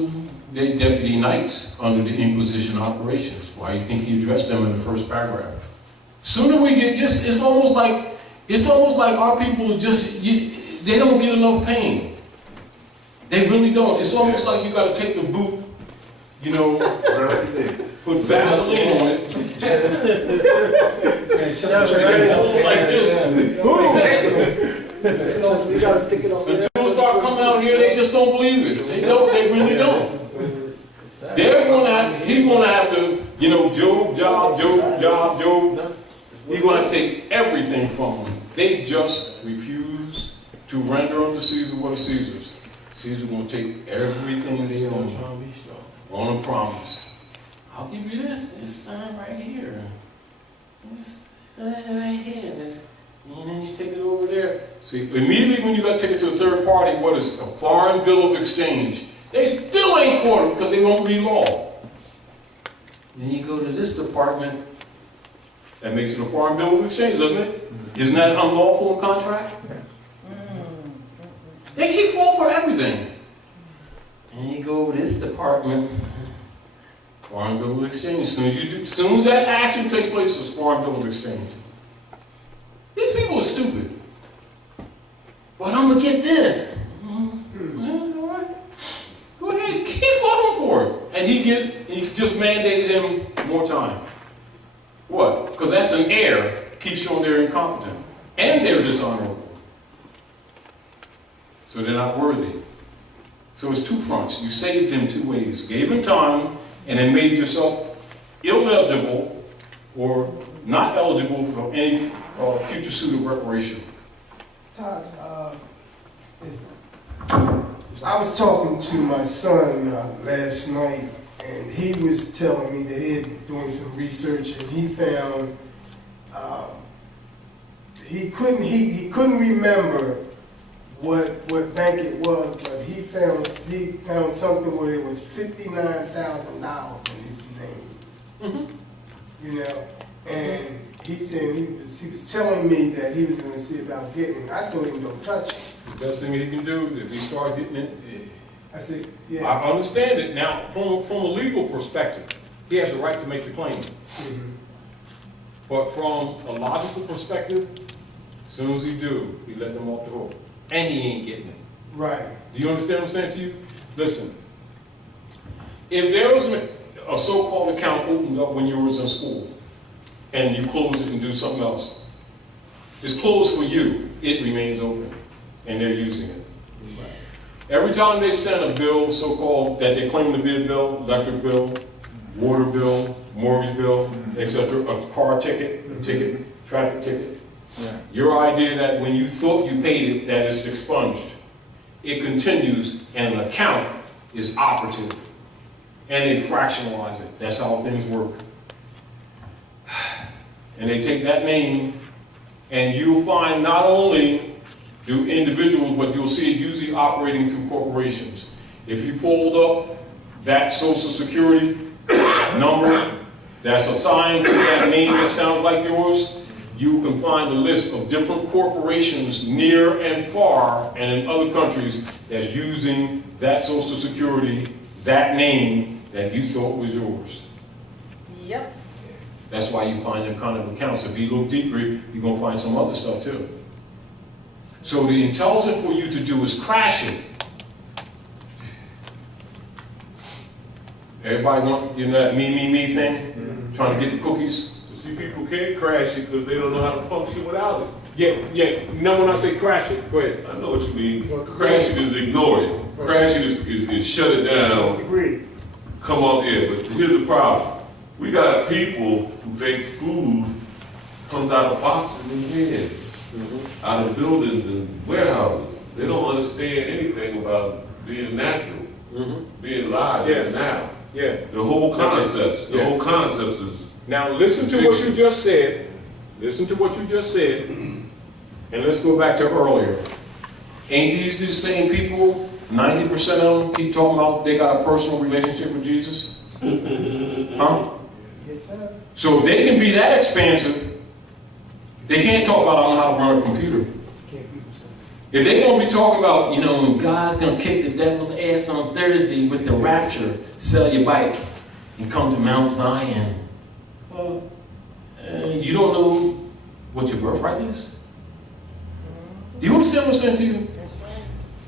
They deputy knights under the Inquisition operations. Why do you think he addressed them in the first paragraph? Sooner we get this, it's almost like our people they don't get enough pain. They really don't. It's almost like you got to take the boot, put Vaseline on it, like this. You gotta stick it on there. Until it start coming out here, they just don't believe it. They really don't. He's gonna have to, Job. He's gonna have to take everything from them. They just refuse to render unto Caesar what is Caesar's. Caesar's gonna take everything they own on a promise. I'll give you this sign right here. This right here. And then you take it over there. See, immediately when you got to take it to a third party, what is a foreign bill of exchange? They still ain't caught it because they won't read law. Then you go to this department, that makes it a foreign bill of exchange, doesn't it? Isn't that unlawful in contract? They keep falling for everything. And you go to this department, foreign bill of exchange. As soon as that action takes place, it's foreign bill of exchange. These people are stupid. But I'm going to get this. All right. Go ahead, keep falling for it. And he just mandated him more time. What? Because that's an heir. Keeps showing they're incompetent. And they're dishonorable. So they're not worthy. So it's two fronts. You saved him two ways. Gave him time, and then made yourself ineligible or not eligible for any future suit of reparation. Todd, I was talking to my son last night, and he was telling me that he had been doing some research, and he found he couldn't remember what bank it was, but he found something where it was $59,000 in his name. You know, and he said he was telling me that he was going to see about getting it. I told him don't touch it. The best thing he can do, if he starts getting it, I said, yeah. I understand it. Now, from a legal perspective, he has a right to make the claim. But from a logical perspective, as soon as he do, he let them off the hook. And he ain't getting it. Right. Do you understand what I'm saying to you? Listen, if there was a so-called account opened up when you was in school, and you close it and do something else, it's closed for you, it remains open, and they're using it. Every time they send a bill, so-called, that they claim to be a bill, electric bill, water bill, mortgage bill, etc., a car ticket, traffic ticket, your idea that when you thought you paid it, that it's expunged, it continues, and an account is operative. And they fractionalize it. That's how things work. And they take that name, and you'll find not only do individuals, but you'll see it usually operating through corporations. If you pulled up that Social Security number that's assigned to that name that sounds like yours, you can find a list of different corporations near and far and in other countries that's using that Social Security, that name that you thought was yours. Yep. That's why you find them kind of accounts. If you look deeper, you're going to find some other stuff too. So the intelligent for you to do is crash it. Everybody want, you know, that me thing? Trying to get the cookies? See, people can't crash it because they don't know how to function without it. Yeah. No, when I say crash it, go ahead. I know what you mean. Crash it is ignore it. Crash it is shut it down. Come on in. But here's the problem. We got people who think food comes out of boxes and cans, out of buildings and warehouses. They don't understand anything about being natural, being live, being now. Yeah. The whole concept is. Now listen to what you just said. Listen to what you just said. And let's go back to earlier. Ain't these the same people, 90% of them keep talking about they got a personal relationship with Jesus? Huh? Yes, sir. So if they can be that expansive, they can't talk about I don't know how to run a computer. If they're going to be talking about, you know, when God's going to kick the devil's ass on Thursday with the rapture, sell your bike and come to Mount Zion. You don't know what your birthright is? Do you understand what I'm saying to you?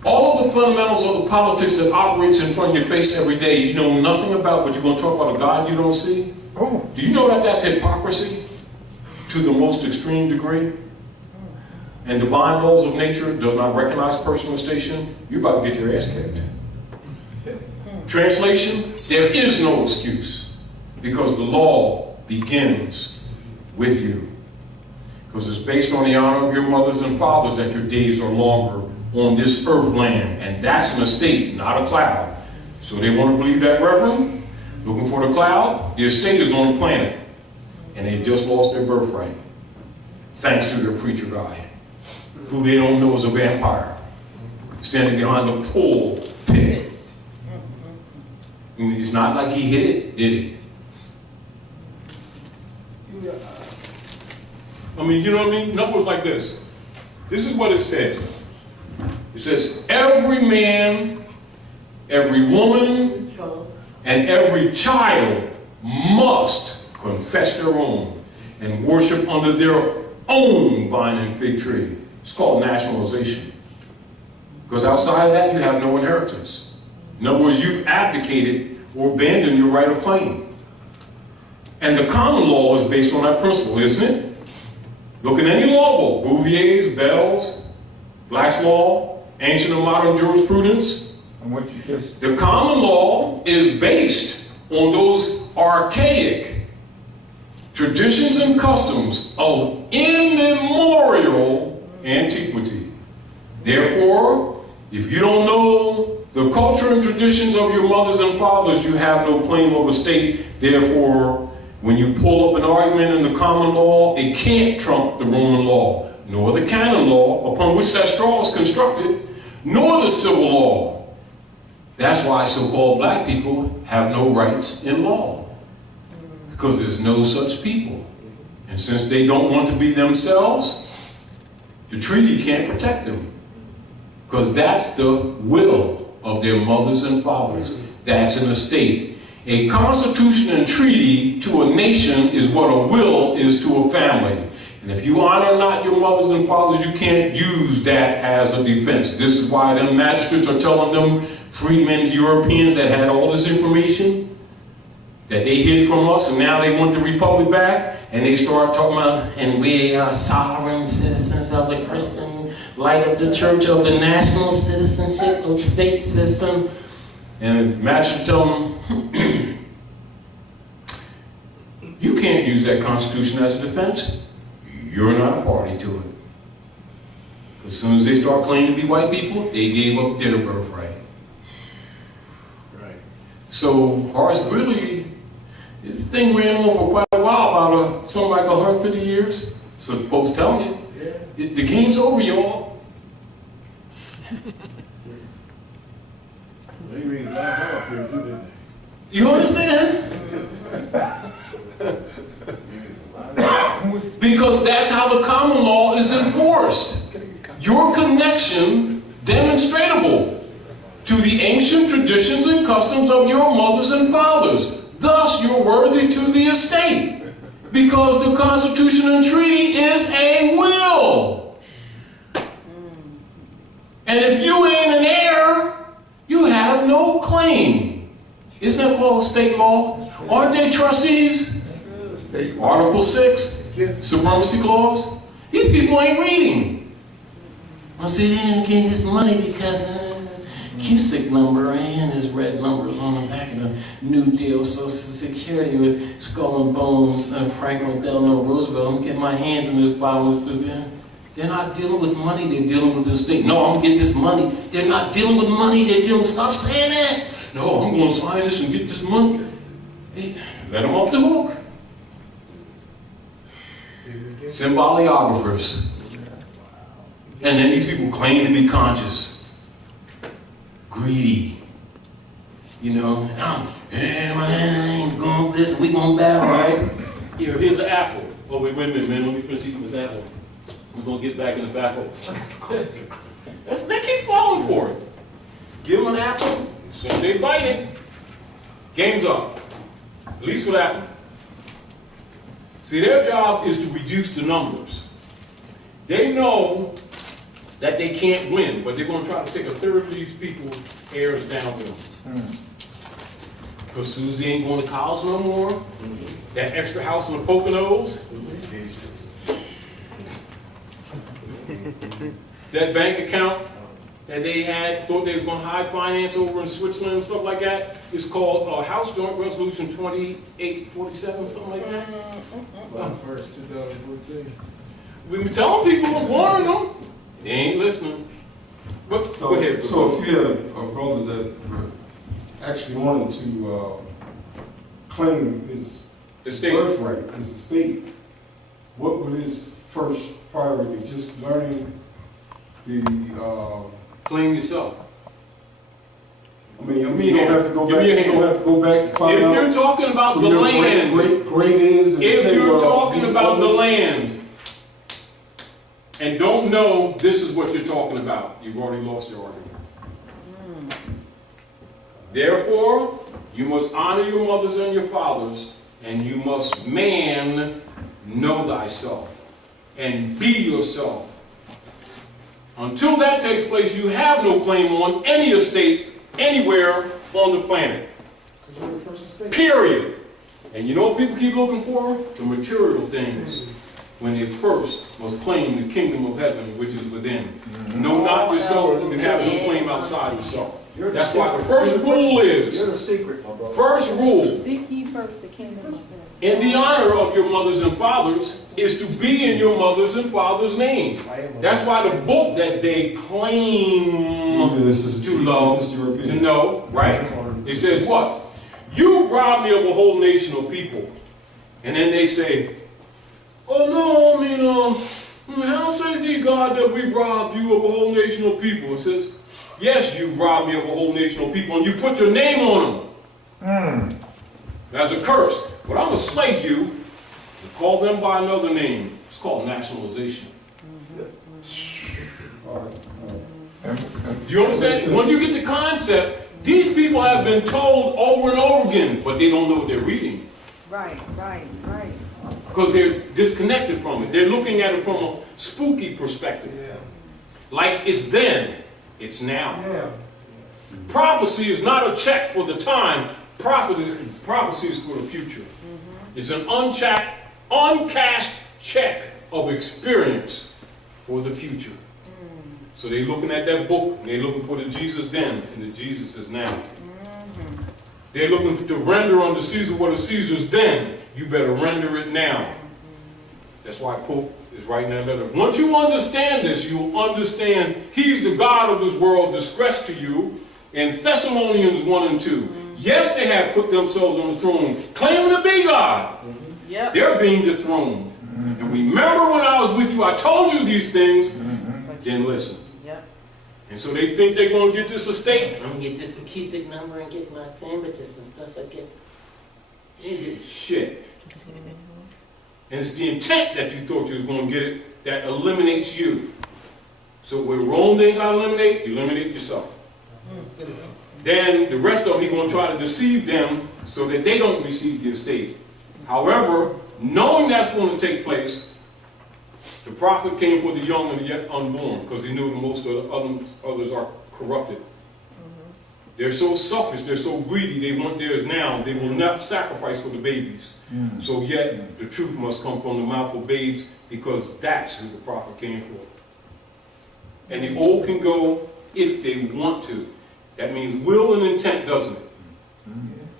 All of the fundamentals of the politics that operates in front of your face every day, you know nothing about, but you're going to talk about a God you don't see? Do you know that that's hypocrisy to the most extreme degree? And divine laws of nature does not recognize personal station, you're about to get your ass kicked. Translation, there is no excuse because the law begins with you. Because it's based on the honor of your mothers and fathers that your days are longer on this earth land. And that's an estate, not a cloud. So they want to believe that, Reverend? Looking for the cloud? The estate is on the planet. And they just lost their birthright. Thanks to their preacher guy, who they don't know is a vampire, standing behind the pulpit. It's not like he hit it, did he? I mean, you know what I mean? Numbers like this. This is what it says. It says, every man, every woman, and every child must confess their own and worship under their own vine and fig tree. It's called nationalization. Because outside of that, you have no inheritance. In other words, you've abdicated or abandoned your right of claim. And the common law is based on that principle, isn't it? Look at any law book, Bouvier's, Bell's, Black's Law, ancient and modern jurisprudence. And what you just... The common law is based on those archaic traditions and customs of immemorial antiquity. Therefore, if you don't know the culture and traditions of your mothers and fathers, you have no claim of estate. Therefore, when you pull up an argument in the common law, it can't trump the Roman law. nor the canon law upon which that straw is constructed, nor the civil law. That's why so-called black people have no rights in law, because there's no such people. And since they don't want to be themselves, the treaty can't protect them, because that's the will of their mothers and fathers. That's an estate. A constitution and treaty to a nation is what a will is to a family. And if you honor not your mothers and fathers, you can't use that as a defense. This is why the magistrates are telling them freedmen, Europeans that had all this information that they hid from us, and now they want the republic back, and they start talking about, and we are sovereign citizens of the Christian light of the church, of the national citizenship of the state system. And the magistrate tell them, you can't use that constitution as a defense. You're not a party to it. As soon as they start claiming to be white people, they gave up their birthright. Right. So Horace Greeley, this thing ran on for quite a while, about something like 150 years. So the folks telling you, yeah. The game's over, y'all. They read a lot up here, too, didn't they? You understand? Because that's how the common law is enforced. Your connection demonstrable to the ancient traditions and customs of your mothers and fathers. Thus, you're worthy to the estate. Because the Constitution and Treaty is a will. And if you ain't an heir, you have no claim. Isn't that called state law? Aren't they trustees? Article 6. Supremacy Clause. These people ain't reading. I say they didn't get this money because of this Cusick number and his red numbers on the back of the New Deal Social Security with skull and bones and Franklin Delano Roosevelt. I'm getting my hands in this bottomless because they're not dealing with money, they're dealing with the state. No, I'm gonna get this money. They're not dealing with money, they're dealing with, stop saying that. No, I'm gonna sign this and get this money. Hey, let them off the hook. Symbolographers. And then these people claim to be conscious. Greedy. You know, hey man, I ain't going for this, we gonna battle, right? Here, here's an apple. Oh, wait a minute, man, let me finish eating this apple. We're gonna get back in the back hole. They keep falling for it. Give them an apple, as soon as they bite it, game's up. At least for that one. See, their job is to reduce the numbers. They know that they can't win, but they're going to try to take a third of these people's heirs down with them. Because Susie ain't going to college no more. That extra house in the Poconos. That bank account that they had, thought they was going to hide finance over in Switzerland and stuff like that, is called House Joint Resolution 2847, something like that. Well, first 2014. We've been telling people, warning them. They ain't listening. But So, go ahead. so if you had a brother that actually wanted to claim his birthright, his estate, what would his first priority be? Just learning the claim yourself. I mean, you don't have to go back. You don't have to go back to find out. If you're talking about the land, great is. And if say, you're well, talking about the land and don't know this is what you're talking about, you've already lost your argument. Therefore, you must honor your mothers and your fathers, and you must know thyself and be yourself. Until that takes place, you have no claim on any estate anywhere on the planet. Period. And you know what people keep looking for? The material things. When they first must claim the kingdom of heaven which is within. Know not yourself, you have no claim outside yourself. That's why the first rule is, You're the secret, my brother. first rule, Seek ye first the kingdom of heaven. in the honor of your mothers and fathers, is to be in your mother's and father's name. That's why the book that they claim to love, to know, right? It says what? You robbed me of a whole nation of people. And then they say, oh no, I mean, how says the God that we've robbed you of a whole nation of people. It says, yes, you've robbed me of a whole nation of people, and you put your name on them. As a curse. But I'm going to slay you and call them by another name. It's called nationalization. Do you understand? When you get the concept, these people have been told over and over again, but they don't know what they're reading. Right. Because they're disconnected from it. They're looking at it from a spooky perspective. Like it's then, it's now. Prophecy is not a check for the time. Prophecy is for the future. It's an uncashed check of experience for the future. So they're looking at that book, and they're looking for the Jesus then, and the Jesus is now. They're looking to render unto Caesar what is Caesar's then. You better render it now. That's why Pope is writing that letter. Once you understand this, you'll understand he's the God of this world distressed to you. In Thessalonians 1 and 2. Yes, they have put themselves on the throne, claiming to be God. They're being dethroned. And remember when I was with you, I told you these things. Then listen. And so they think they're going to get this estate. I'm going to get this Akisic number and get my sandwiches and stuff like that. You ain't getting shit. And it's the intent that you thought you was going to get it that eliminates you. So where Rome they got to eliminate yourself. Then the rest of them, he's going to try to deceive them so that they don't receive the estate. However, knowing that's going to take place, the prophet came for the young and the yet unborn, because he knew that most of the others are corrupted. They're so selfish, they're so greedy, they want theirs now. They will not sacrifice for the babies. So yet, the truth must come from the mouth of babes, because that's who the prophet came for. And the old can go if they want to. That means will and intent, doesn't it? And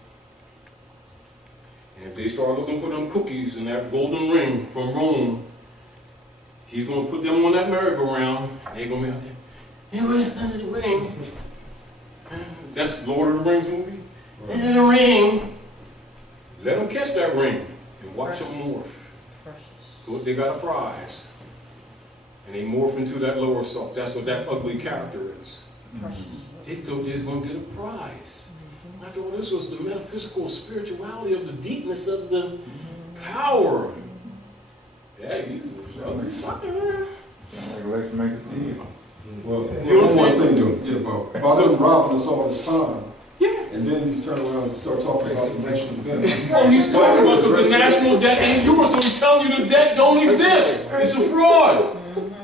if they start looking for them cookies and that golden ring from Rome, he's going to put them on that merry-go-round. They're going to be out there. Hey, where's the ring? That's Lord of the Rings movie. And the ring. Let them catch that ring and watch them morph. So they got a prize. And they morph into that lower self. That's what that ugly character is. They thought they was going to get a prize. After all, this was the metaphysical spirituality of the deepness of the power. Yeah, he's fucking around. Let's make a deal. Well, one more thing though, about them robbing us all this time. Yeah. And then you turn around and start talking about the national debt. Oh, he's talking about the national debt ain't yours, so he's telling you the debt don't exist. It's a fraud.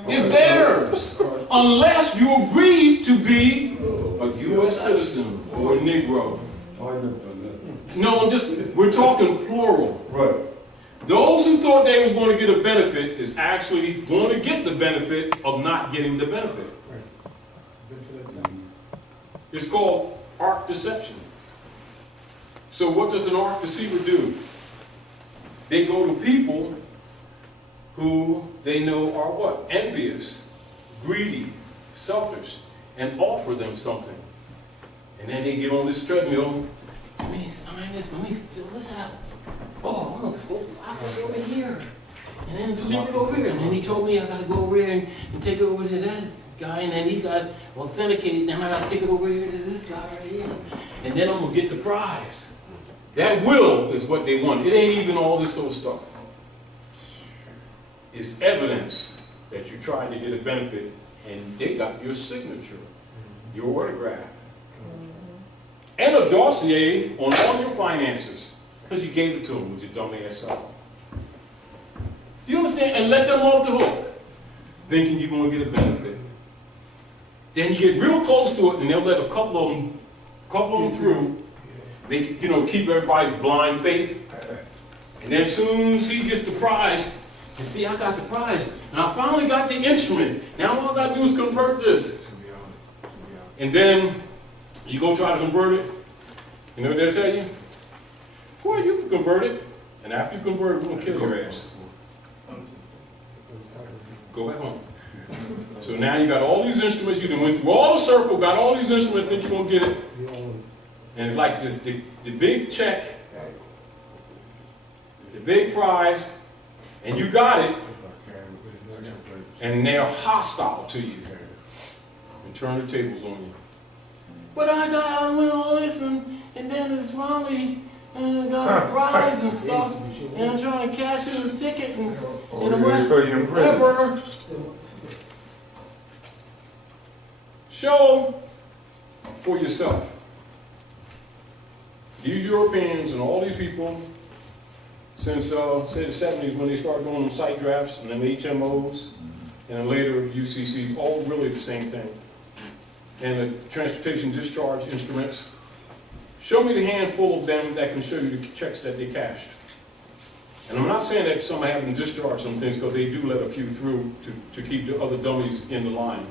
It's theirs. Unless you agree to be a U.S. citizen or a Negro. Oh, I never done that. No, we're talking plural. Right. Those who thought they was going to get a benefit is actually going to get the benefit of not getting the benefit. It's called arc deception. So what does an arc deceiver do? They go to people who they know are what? Envious, greedy, selfish, and offer them something. And then they get on this treadmill. Let me sign this, let me fill this out. Oh, I'm going to go fly this over here. And then deliver it over here. And then he told me I got to go over here and take it over to that guy. And then he got authenticated. Then I got to take it over here to this guy right here. And then I'm going to get the prize. That will is what they want. It ain't even all this old stuff. It's evidence that you tried to get a benefit and they got your signature, your autograph, and a dossier on all your finances. Because you gave it to them with your dumb ass self. Do you understand? And let them off the hook, thinking you're going to get a benefit. Then you get real close to it, and they'll let a couple of them through. They, keep everybody's blind faith. And then as soon as he gets the prize, and see, I got the prize, and I finally got the instrument. Now all I got to do is convert this. And then you go try to convert it. You know what they'll tell you? Well, you can convert it, and after you convert it, we're going to kill your ass. Go back home. So now you got all these instruments, you went through all the circle, got all these instruments, think you're going to get it. And it's like this, the big check, the big prize, and you got it. And they're hostile to you and turn the tables on you. But I got all this and then it's finally and I got a prize and stuff and I'm trying to cash in the ticket and whatever. Show for yourself. These Europeans and all these people, since say the 70s when they started doing them site drafts and then HMOs and then later UCCs, all really the same thing. And the transportation discharge instruments. Show me the handful of them that can show you the checks that they cashed. And I'm not saying that some haven't discharged some things because they do let a few through to keep the other dummies in the line.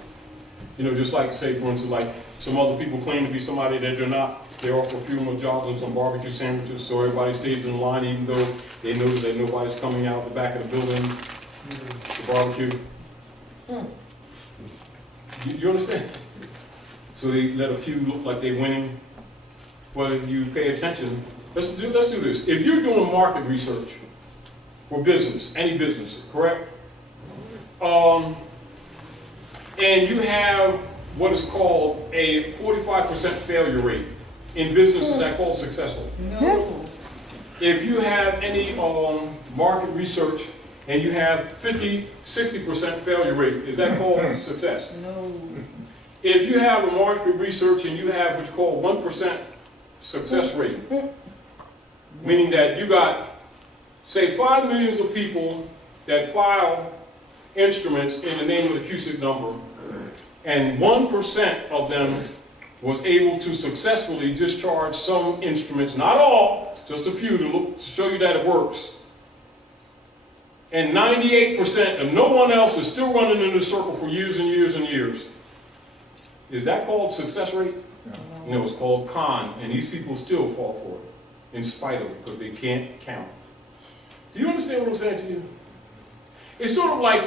You know, just like, say, for instance, like some other people claim to be somebody that they're not. They offer a few more jobs and some barbecue sandwiches so everybody stays in the line even though they notice that nobody's coming out the back of the building to barbecue. You understand? So they let a few look like they're winning. Well, if you pay attention, let's do this. If you're doing market research for business, any business, correct? And you have what is called a 45% failure rate in businesses that called successful. No. If you have any market research and you have 50-60% failure rate, is that called success? No. If you have a market research and you have what you call 1% success rate, meaning that you got, say, 5 million of people that file instruments in the name of the CUSIC number, and 1% of them was able to successfully discharge some instruments, not all, just a few to show you that it works. And 98% of no one else is still running in this circle for years and years and years. Is that called success rate? No, it's called con, and these people still fall for it, in spite of it, because they can't count. Do you understand what I'm saying to you? It's sort of like,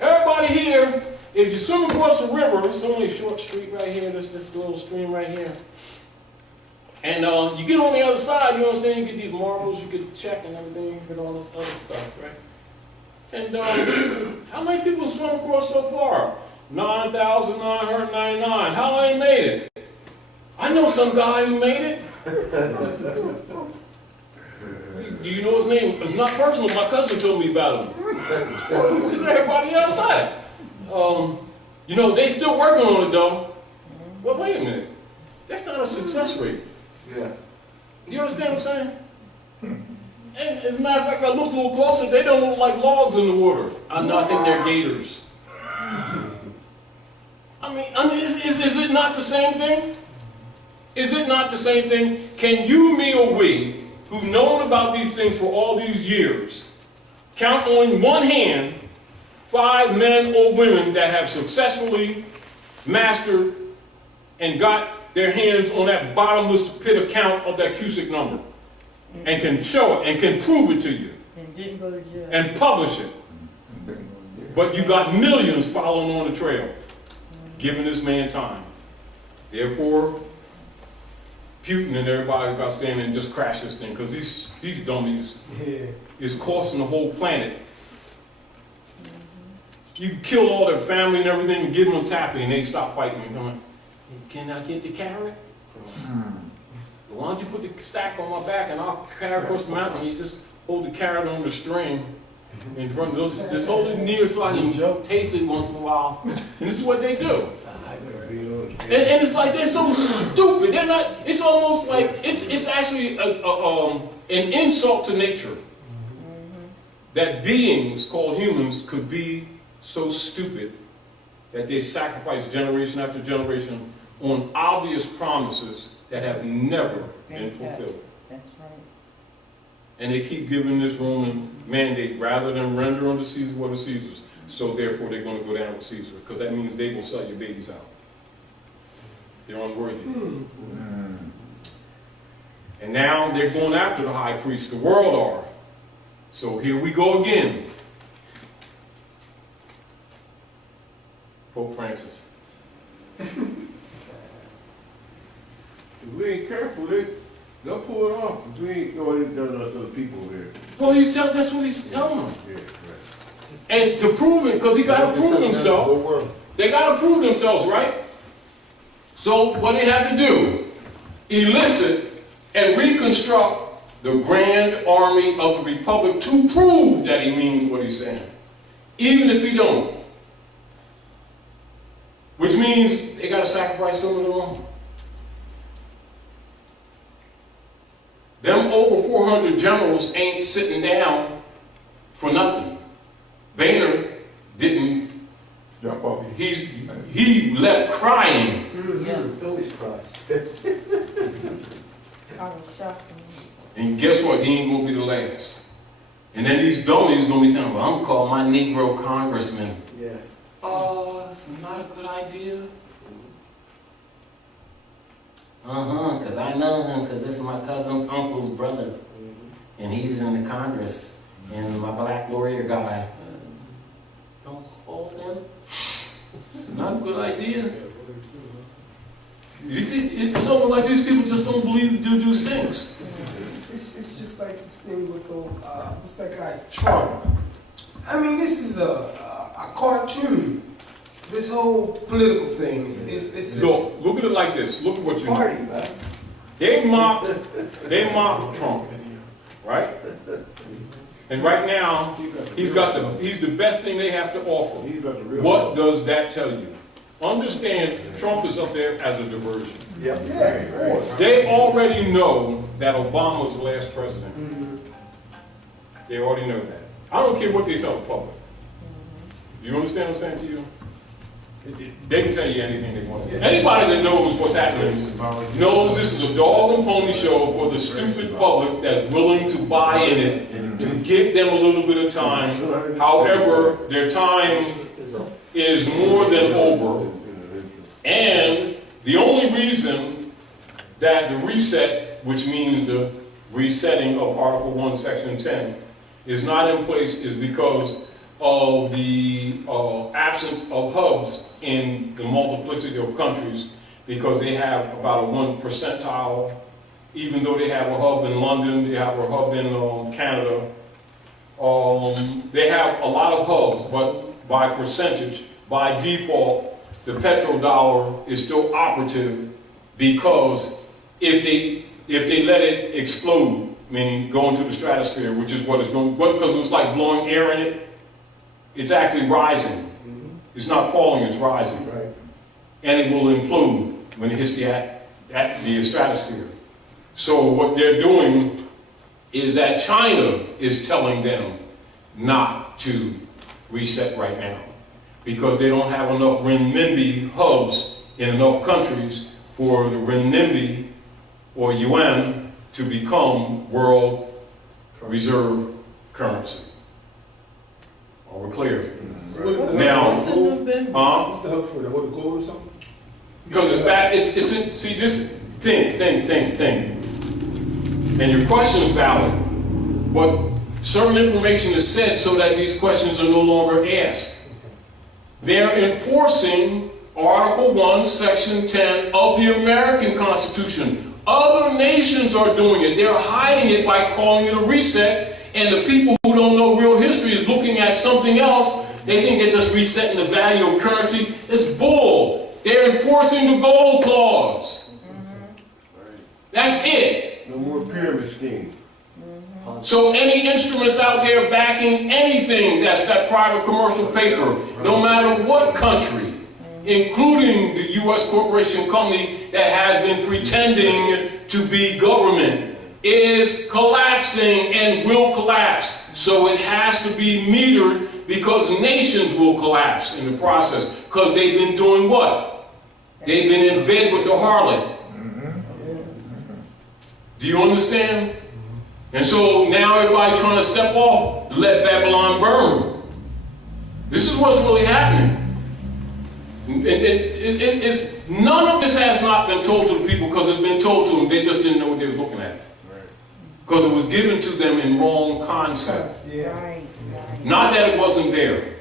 everybody here, if you swim across the river, it's only a short street right here, there's this little stream right here. And you get on the other side, you understand, you get these marbles, you get check and everything, you get all this other stuff, right? And how many people swim across so far? 9,999. How long they made it? I know some guy who made it. Do you know his name? It's not personal. My cousin told me about him. Because everybody outside. You know, they still working on it though. Well, wait a minute. That's not a success rate. Yeah. Do you understand what I'm saying? And as a matter of fact, I looked a little closer. They don't look like logs in the water. I think they're gators. I mean, is it not the same thing? Is it not the same thing? Can you, me, or we, who've known about these things for all these years, count on one hand 5 men or women that have successfully mastered and got their hands on that bottomless pit account of that CUSIC number and can show it and can prove it to you And didn't go to jail. and publish it? But you got millions following on the trail, giving this man time. Therefore, Putin and everybody got to stand and just crash this thing because these dummies is costing the whole planet. You kill all their family and everything and give them taffy and they stop fighting. You're going, can I get the carrot? Why don't you put the stack on my back and I'll carry across the mountain and you just hold the carrot on the string in front of those, just hold it near so I can taste it once in a while. And this is what they do. And it's like they're so stupid. They're not. It's almost like it's actually an insult to nature that beings called humans could be so stupid that they sacrifice generation after generation on obvious promises that have never been fulfilled. That's right. And they keep giving this Roman mandate rather than render unto Caesar what is Caesar's. So therefore they're going to go down with Caesar because that means they will sell your babies out. They're unworthy. And now they're going after the high priest. The world are. So here we go again. Pope Francis. If we ain't careful, they'll pull it off. If we ain't, no, it does to the people here. Well, that's what he's telling them. Yeah, right. And to prove it, because he got to prove himself, they got to prove themselves, right? So what they had to do, elicit and reconstruct the Grand Army of the Republic to prove that he means what he's saying, even if he don't. Which means they got to sacrifice some of their own. Them over 400 generals ain't sitting down for nothing. Boehner didn't jump off. He left crying. He always cries. I was shocked. And guess what? He ain't gonna be the last. And then these dummies gonna be saying, well, I'm gonna call my Negro congressman. Yeah. Oh, it's not a good idea. Because I know him because this is my cousin's uncle's brother. And he's in the Congress. And my black lawyer guy. Don't call him. It's not a good idea. It's something like these people just don't believe do these things. It's just like this thing with what's that guy, Trump. I mean, this is a cartoon. This whole political thing is Look at it like this. Look at what you party, know. man. They mocked Trump, right? And right now, he's the best thing they have to offer. What does that tell you? Understand, Trump is up there as a diversion. Yeah. They already know that Obama was the last president. They already know that. I don't care what they tell the public. You understand what I'm saying to you? They can tell you anything they want. Anybody that knows what's happening knows this is a dog and pony show for the stupid public that's willing to buy in it, to give them a little bit of time. However, their time is more than over. And the only reason that the reset, which means the resetting of Article 1, Section 10, is not in place is because of the absence of hubs in the multiplicity of countries, because they have about a 1 percentile, even though they have a hub in London, they have a hub in Canada. They have a lot of hubs, but by percentage, by default, the petrodollar is still operative, because if they let it explode, meaning go into the stratosphere, which is what it's going, because it's like blowing air in it, it's actually rising. It's not falling, it's rising. Right. And it will implode when it hits the stratosphere. So what they're doing is that China is telling them not to reset right now, because they don't have enough renminbi hubs in enough countries for the renminbi or yuan to become world reserve currency. Are we clear? Now, what's the hub for? To hold the gold or something? because it's back, see this thing. And your question is valid, but certain information is said so that these questions are no longer asked. They're enforcing Article 1, Section 10 of the American Constitution. Other nations are doing it. They're hiding it by calling it a reset. And the people who don't know real history is looking at something else. They think they're just resetting the value of currency. It's bull. They're enforcing the gold clause. That's it. No more pyramid scheme. So any instruments out there backing anything that's that private commercial paper, no matter what country, including the U.S. corporation company that has been pretending to be government, is collapsing and will collapse. So it has to be metered, because nations will collapse in the process, because they've been doing what? They've been in bed with the harlot. Do you understand? And so now everybody trying to step off, let Babylon burn. This is what's really happening. None of this has not been told to the people, because it's been told to them. They just didn't know what they was looking at. Because it was given to them in wrong concept. Not that it wasn't there.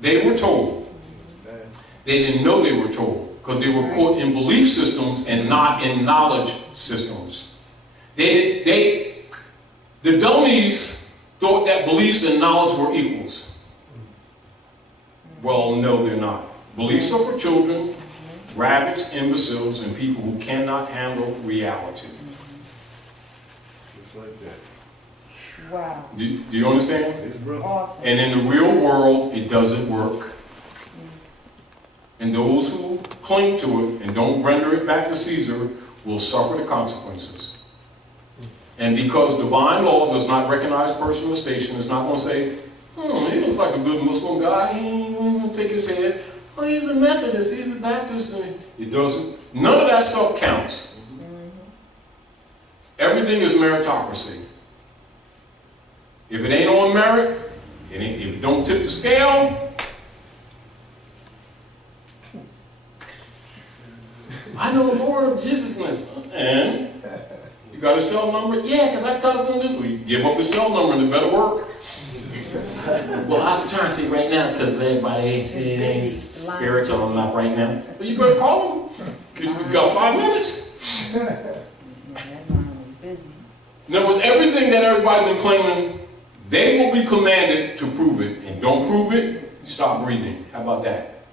They were told. They didn't know they were told, because they were caught in belief systems and not in knowledge systems. The dummies thought that beliefs and knowledge were equals. Well, no, they're not. Beliefs are for children, rabbits, imbeciles, and people who cannot handle reality. Just like that. Wow. Do you understand? Awesome. And in the real world, it doesn't work. And those who cling to it and don't render it back to Caesar will suffer the consequences. And because divine law does not recognize personal station, it's not going to say, he looks like a good Muslim guy, he ain't going to take his head. Oh, he's a Methodist, he's a Baptist. It doesn't. None of that stuff counts. Everything is meritocracy. If it ain't on merit, if it don't tip the scale, I know more of Jesusness. And you got a cell number? Yeah, because I talked to him this week. Give up the cell number and it better work. Well, I was trying to say right now because everybody ain't spiritual enough right now. Well, you better call them. You got 5 minutes. In other words, everything that everybody's been claiming, they will be commanded to prove it. And don't prove it, you stop breathing. How about that?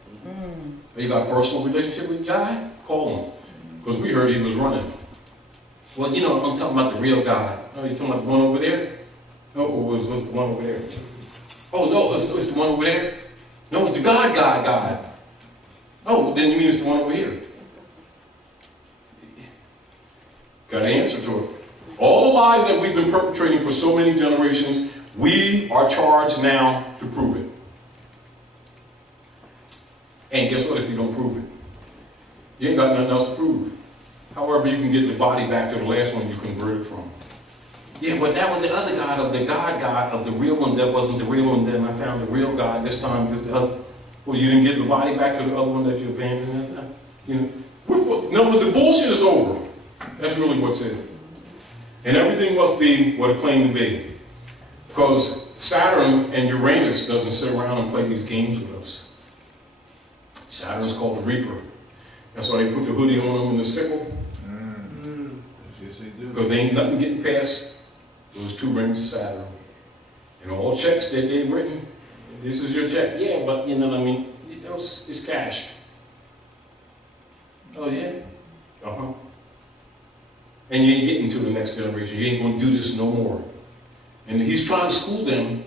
You got a personal relationship with the guy? Call him. Because we heard he was running. Well, you know, I'm talking about the real God. Oh, you talking about the one over there? No, what's the one over there? Oh, no, it's the one over there? No, it's the God. Oh, then you mean it's the one over here. Got an answer to it. All the lies that we've been perpetrating for so many generations, we are charged now to prove it. And guess what if you don't prove it? You ain't got nothing else to prove. However, you can get the body back to the last one you converted from. Yeah, but that was the other God of the God of the real one that wasn't the real one. Then I found the real God this time. Well, you didn't get the body back to the other one that you abandoned. You know, no, but the bullshit is over. That's really what's it. And everything must be what it claimed to be. Because Saturn and Uranus doesn't sit around and play these games with us. Saturn's called the Reaper. That's why they put the hoodie on them and the sickle. Because there ain't nothing getting past those 2 rings of Saturn. And all checks that they've written, this is your check. Yeah, but you know what I mean? It's cashed. Oh, yeah? Uh-huh. And you ain't getting to the next generation. You ain't going to do this no more. And he's trying to school them,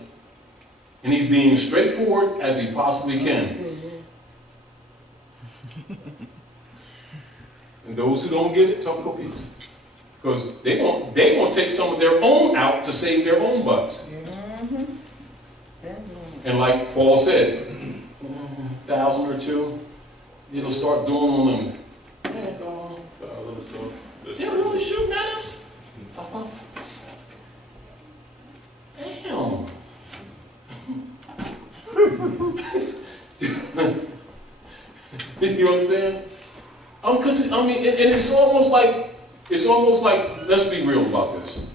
and he's being straightforward as he possibly can. And those who don't get it, tough cookies. Because they won't take some of their own out to save their own butts. And like Paul said, 1,000 or 2, it'll start doing on them. They're really shooting at us? Damn. You understand? Because I mean, and it's almost like, let's be real about this.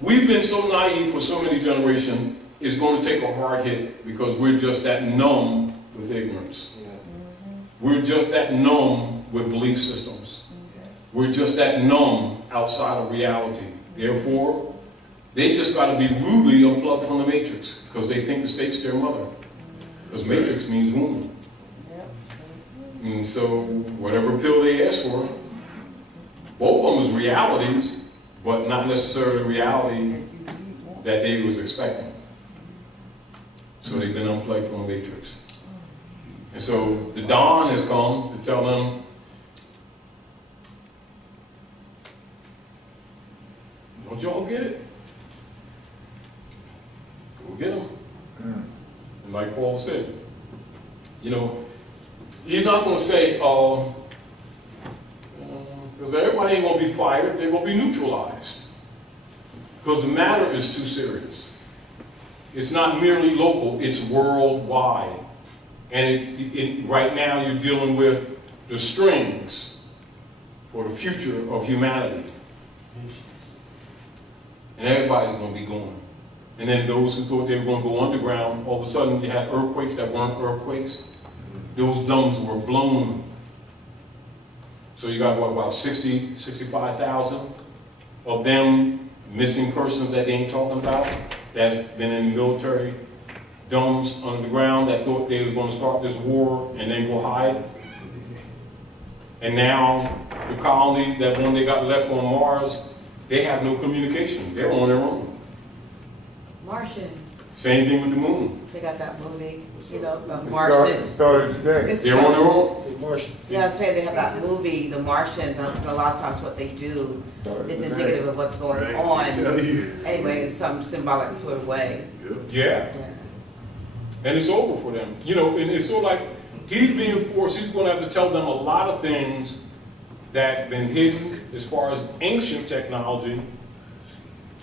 We've been so naive for so many generations, it's going to take a hard hit because we're just that numb with ignorance. We're just that numb with belief systems. We're just that numb outside of reality. Therefore, they just got to be rudely unplugged from the matrix because they think the state's their mother. Because matrix means womb. And so, whatever pill they ask for, both of them is realities, but not necessarily reality that they was expecting. So they've been unplugged from the matrix. And so the dawn has come to tell them, don't y'all get it? Go get them. And like Paul said, you know, he's not going to say, because everybody ain't going to be fired, they're going to be neutralized. Because the matter is too serious. It's not merely local, it's worldwide. And right now you're dealing with the strings for the future of humanity. And everybody's going to be going. And then those who thought they were going to go underground, all of a sudden you had earthquakes that weren't earthquakes. Those domes were blown. So you got, what, about 60, 65,000 of them missing persons that they ain't talking about, that's been in the military dumbs on the ground that thought they was going to start this war and then go hide. And now the colony, that one they got left on Mars, they have no communication. They're on their own. Martian. Same thing with the moon. They got that movie, you know, about Martian. Started today. They're on their own. Yeah, I'm saying they have that movie, The Martian, and a lot of times what they do is indicative of what's going on. Anyway, in some symbolic sort of way. Yeah. And it's over for them. You know, and it's sort of like he's being forced, he's going to have to tell them a lot of things that have been hidden as far as ancient technology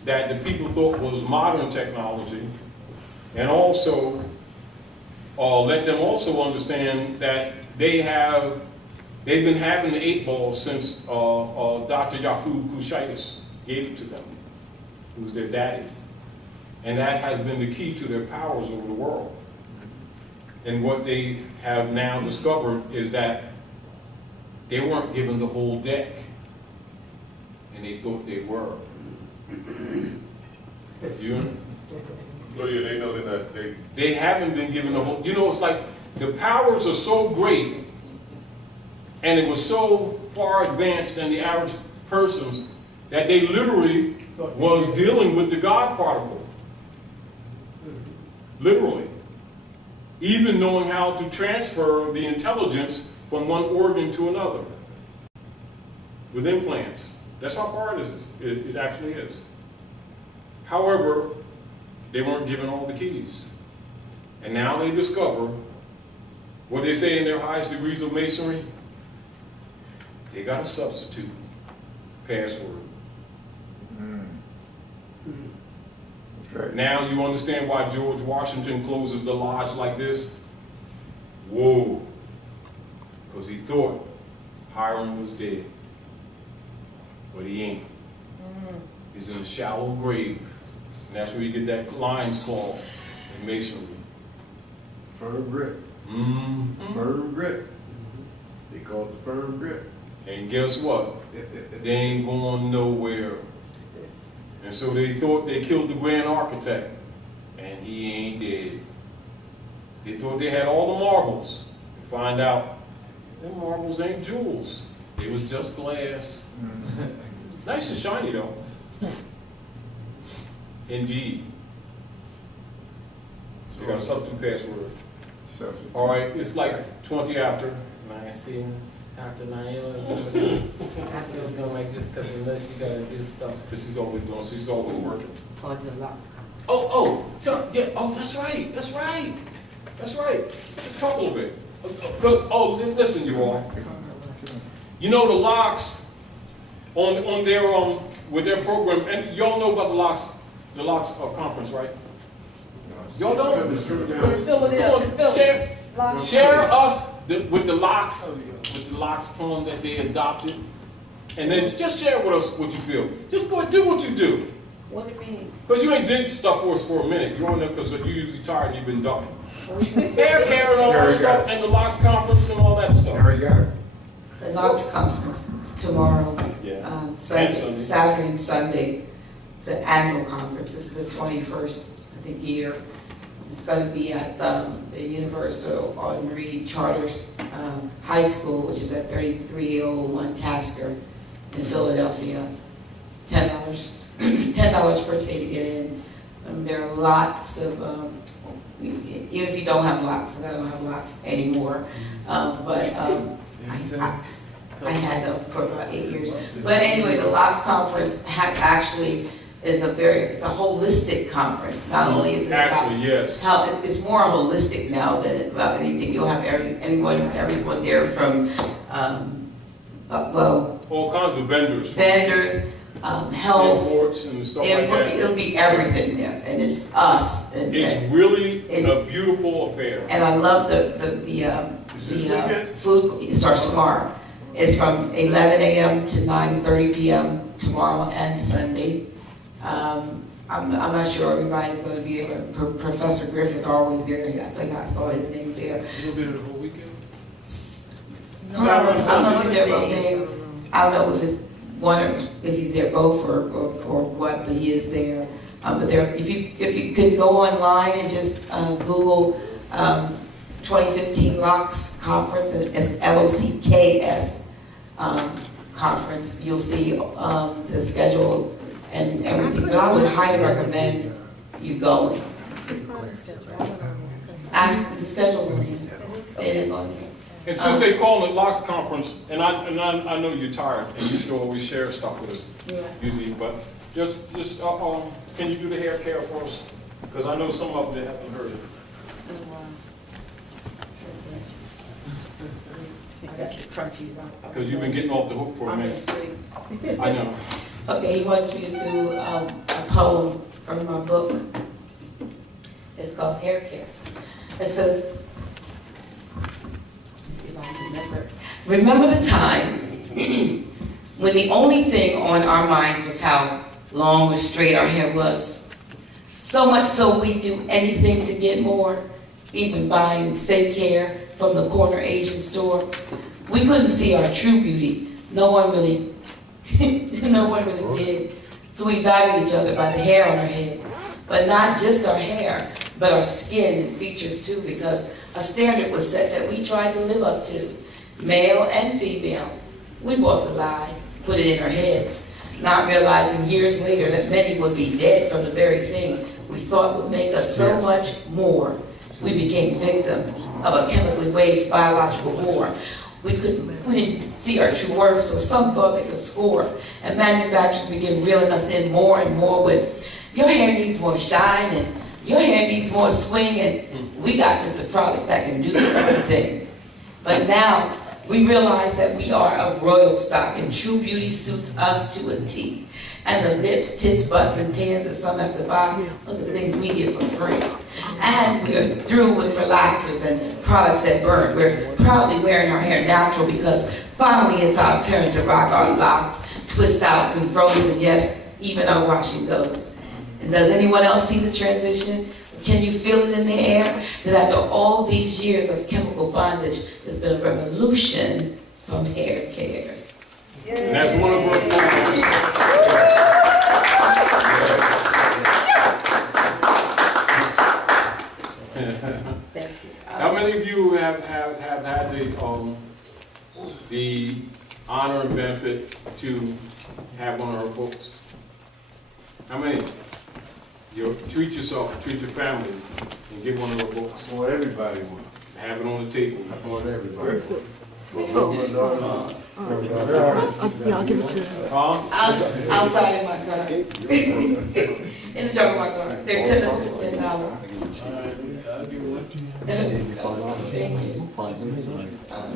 that the people thought was modern technology, and also let them also understand that they've been having the 8 ball since Dr. Yaqub Kushaitis gave it to them, who's their daddy. And that has been the key to their powers over the world. And what they have now discovered is that they weren't given the whole deck, and they thought they were. You? Oh yeah, they know they're not. They haven't been given the whole. You know, it's like the powers are so great, and it was so far advanced than the average person's that they literally was dealing with the God particle. Literally. Even knowing how to transfer the intelligence from one organ to another with implants. That's how far it is. It actually is. However, they weren't given all the keys. And now they discover what they say in their highest degrees of masonry. They got a substitute password. Right. Now you understand why George Washington closes the lodge like this? Whoa. Because he thought Hiram was dead. But he ain't. He's in a shallow grave. And that's where you get that lion's claw in masonry. Firm grip. Firm grip. They call it the firm grip. And guess what? They ain't going nowhere. And so they thought they killed the grand architect, and he ain't dead. They thought they had all the marbles. And find out, them marbles ain't jewels. They was just glass. Nice and shiny though. Indeed. So you got a substitute password. All right, it's like 20 after. I see Dr. Naila is just going like this because unless you gotta do stuff. This is always doing. She's always working. Or to locks. Oh, that's right. That's right. That's right. Just talk a little bit. Because listen, you all. You know the locks on their with their program, and y'all know about the locks conference, right? Y'all know. Share us with the locks poem that they adopted, and then just share with us what you feel. Just go and do what you do. What do you mean? Because you ain't did stuff for us for a minute. You're on there because you're usually tired and you've been done. Hair care and all that stuff, and the locks conference and all that stuff. The locks conference is tomorrow, Saturday and Sunday. It's an annual conference. This is the 21st, I think, year. It's going to be at the Universal Autumn Reed Charters High School, which is at 3301 Tasker in Philadelphia. $10 per day to get in. There are lots of, even if you don't have locks, because I don't have locks anymore, but I had them for about 8 years. But anyway, the locks conference actually is it's a holistic conference. Not only is it about how it's more holistic now than about anything. You'll have everyone there from all kinds of vendors, health, imports and stuff like that. It'll be everything there, and it's us. It's really a beautiful affair. And I love the food. It starts tomorrow. It's from 11 a.m. to 9:30 p.m. tomorrow and Sunday. I'm not sure everybody's going to be there, but Professor Griffith's always there. I think I saw his name there. You'll be there the whole weekend? I don't know if he's there both days. I don't know if he's there both or what, but he is there. But there, if you could go online and just Google 2015 LOCKS conference, it's LOCKS conference, you'll see the schedule and everything. But I would highly recommend you going. Ask the schedule's on here. It is on here. And since they call it LOCKS conference, and I know you're tired and you should always share stuff with us, usually, but just can you do the hair care for us? Because I know some of them haven't heard it. Because you've been getting off the hook for a minute. I know. Okay, he wants me to do a poem from my book. It's called Hair Care. It says, let's see if I can remember. Remember the time when the only thing on our minds was how long or straight our hair was. So much so we'd do anything to get more, even buying fake hair from the corner Asian store. We couldn't see our true beauty. No one really did. So we valued each other by the hair on our head. But not just our hair, but our skin and features too, because a standard was set that we tried to live up to. Male and female. We bought the lie, put it in our heads, not realizing years later that many would be dead from the very thing we thought would make us so much more. We became victims of a chemically waged biological war. We didn't see our true worth, so some thought they could score. And manufacturers began reeling us in more and more with, your hair needs more shine, and your hair needs more swing, and we got just a product that can do everything. But now, we realize that we are of royal stock, and true beauty suits us to a T. And the lips, tits, butts, and tans that some have to buy, those are things we get for free. And we are through with relaxers and products that burn. We're proudly wearing our hair natural because finally it's our turn to rock our locks, twist outs and frozen, and yes, even our washing goes. And does anyone else see the transition? Can you feel it in the air? That after all these years of chemical bondage, there's been a revolution from hair care. And that's one of our programs. How many of you have had the honor and benefit to have one of our books? How many? You treat yourself, treat your family, and get one of our books. I want everybody one. Have it on the table. I want everybody one. Yeah, I'll give it to them. Outside in my car. In the trunk of my car. They're $10.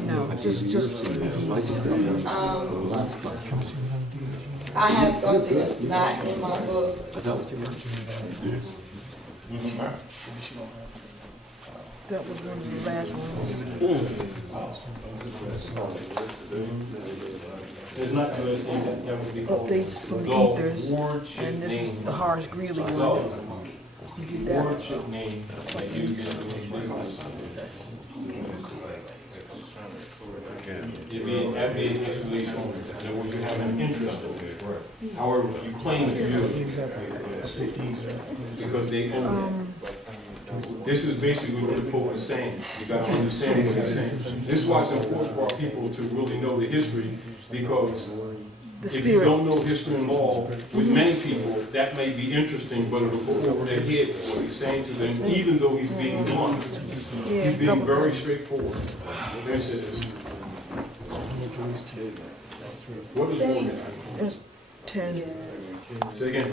No, just. I have something that's not in my book. That was one of the last ones. There's not to us that would be called updates from Ethers, and this is the Horace Greeley one. You get that. Wardship name that you get doing business. That'd be an explanation. In other words, you have an interest in it. However, you claim it's yours because they own it. This is basically what the poet is saying. You got to understand what he's saying. This is why it's important for our people to really know the history, because if you don't know history and law, with many people, that may be interesting, but it'll go over their head what he's saying to them, even though he's being honest. He's being very straightforward. This is. What is Morgan? That's 10. Say again.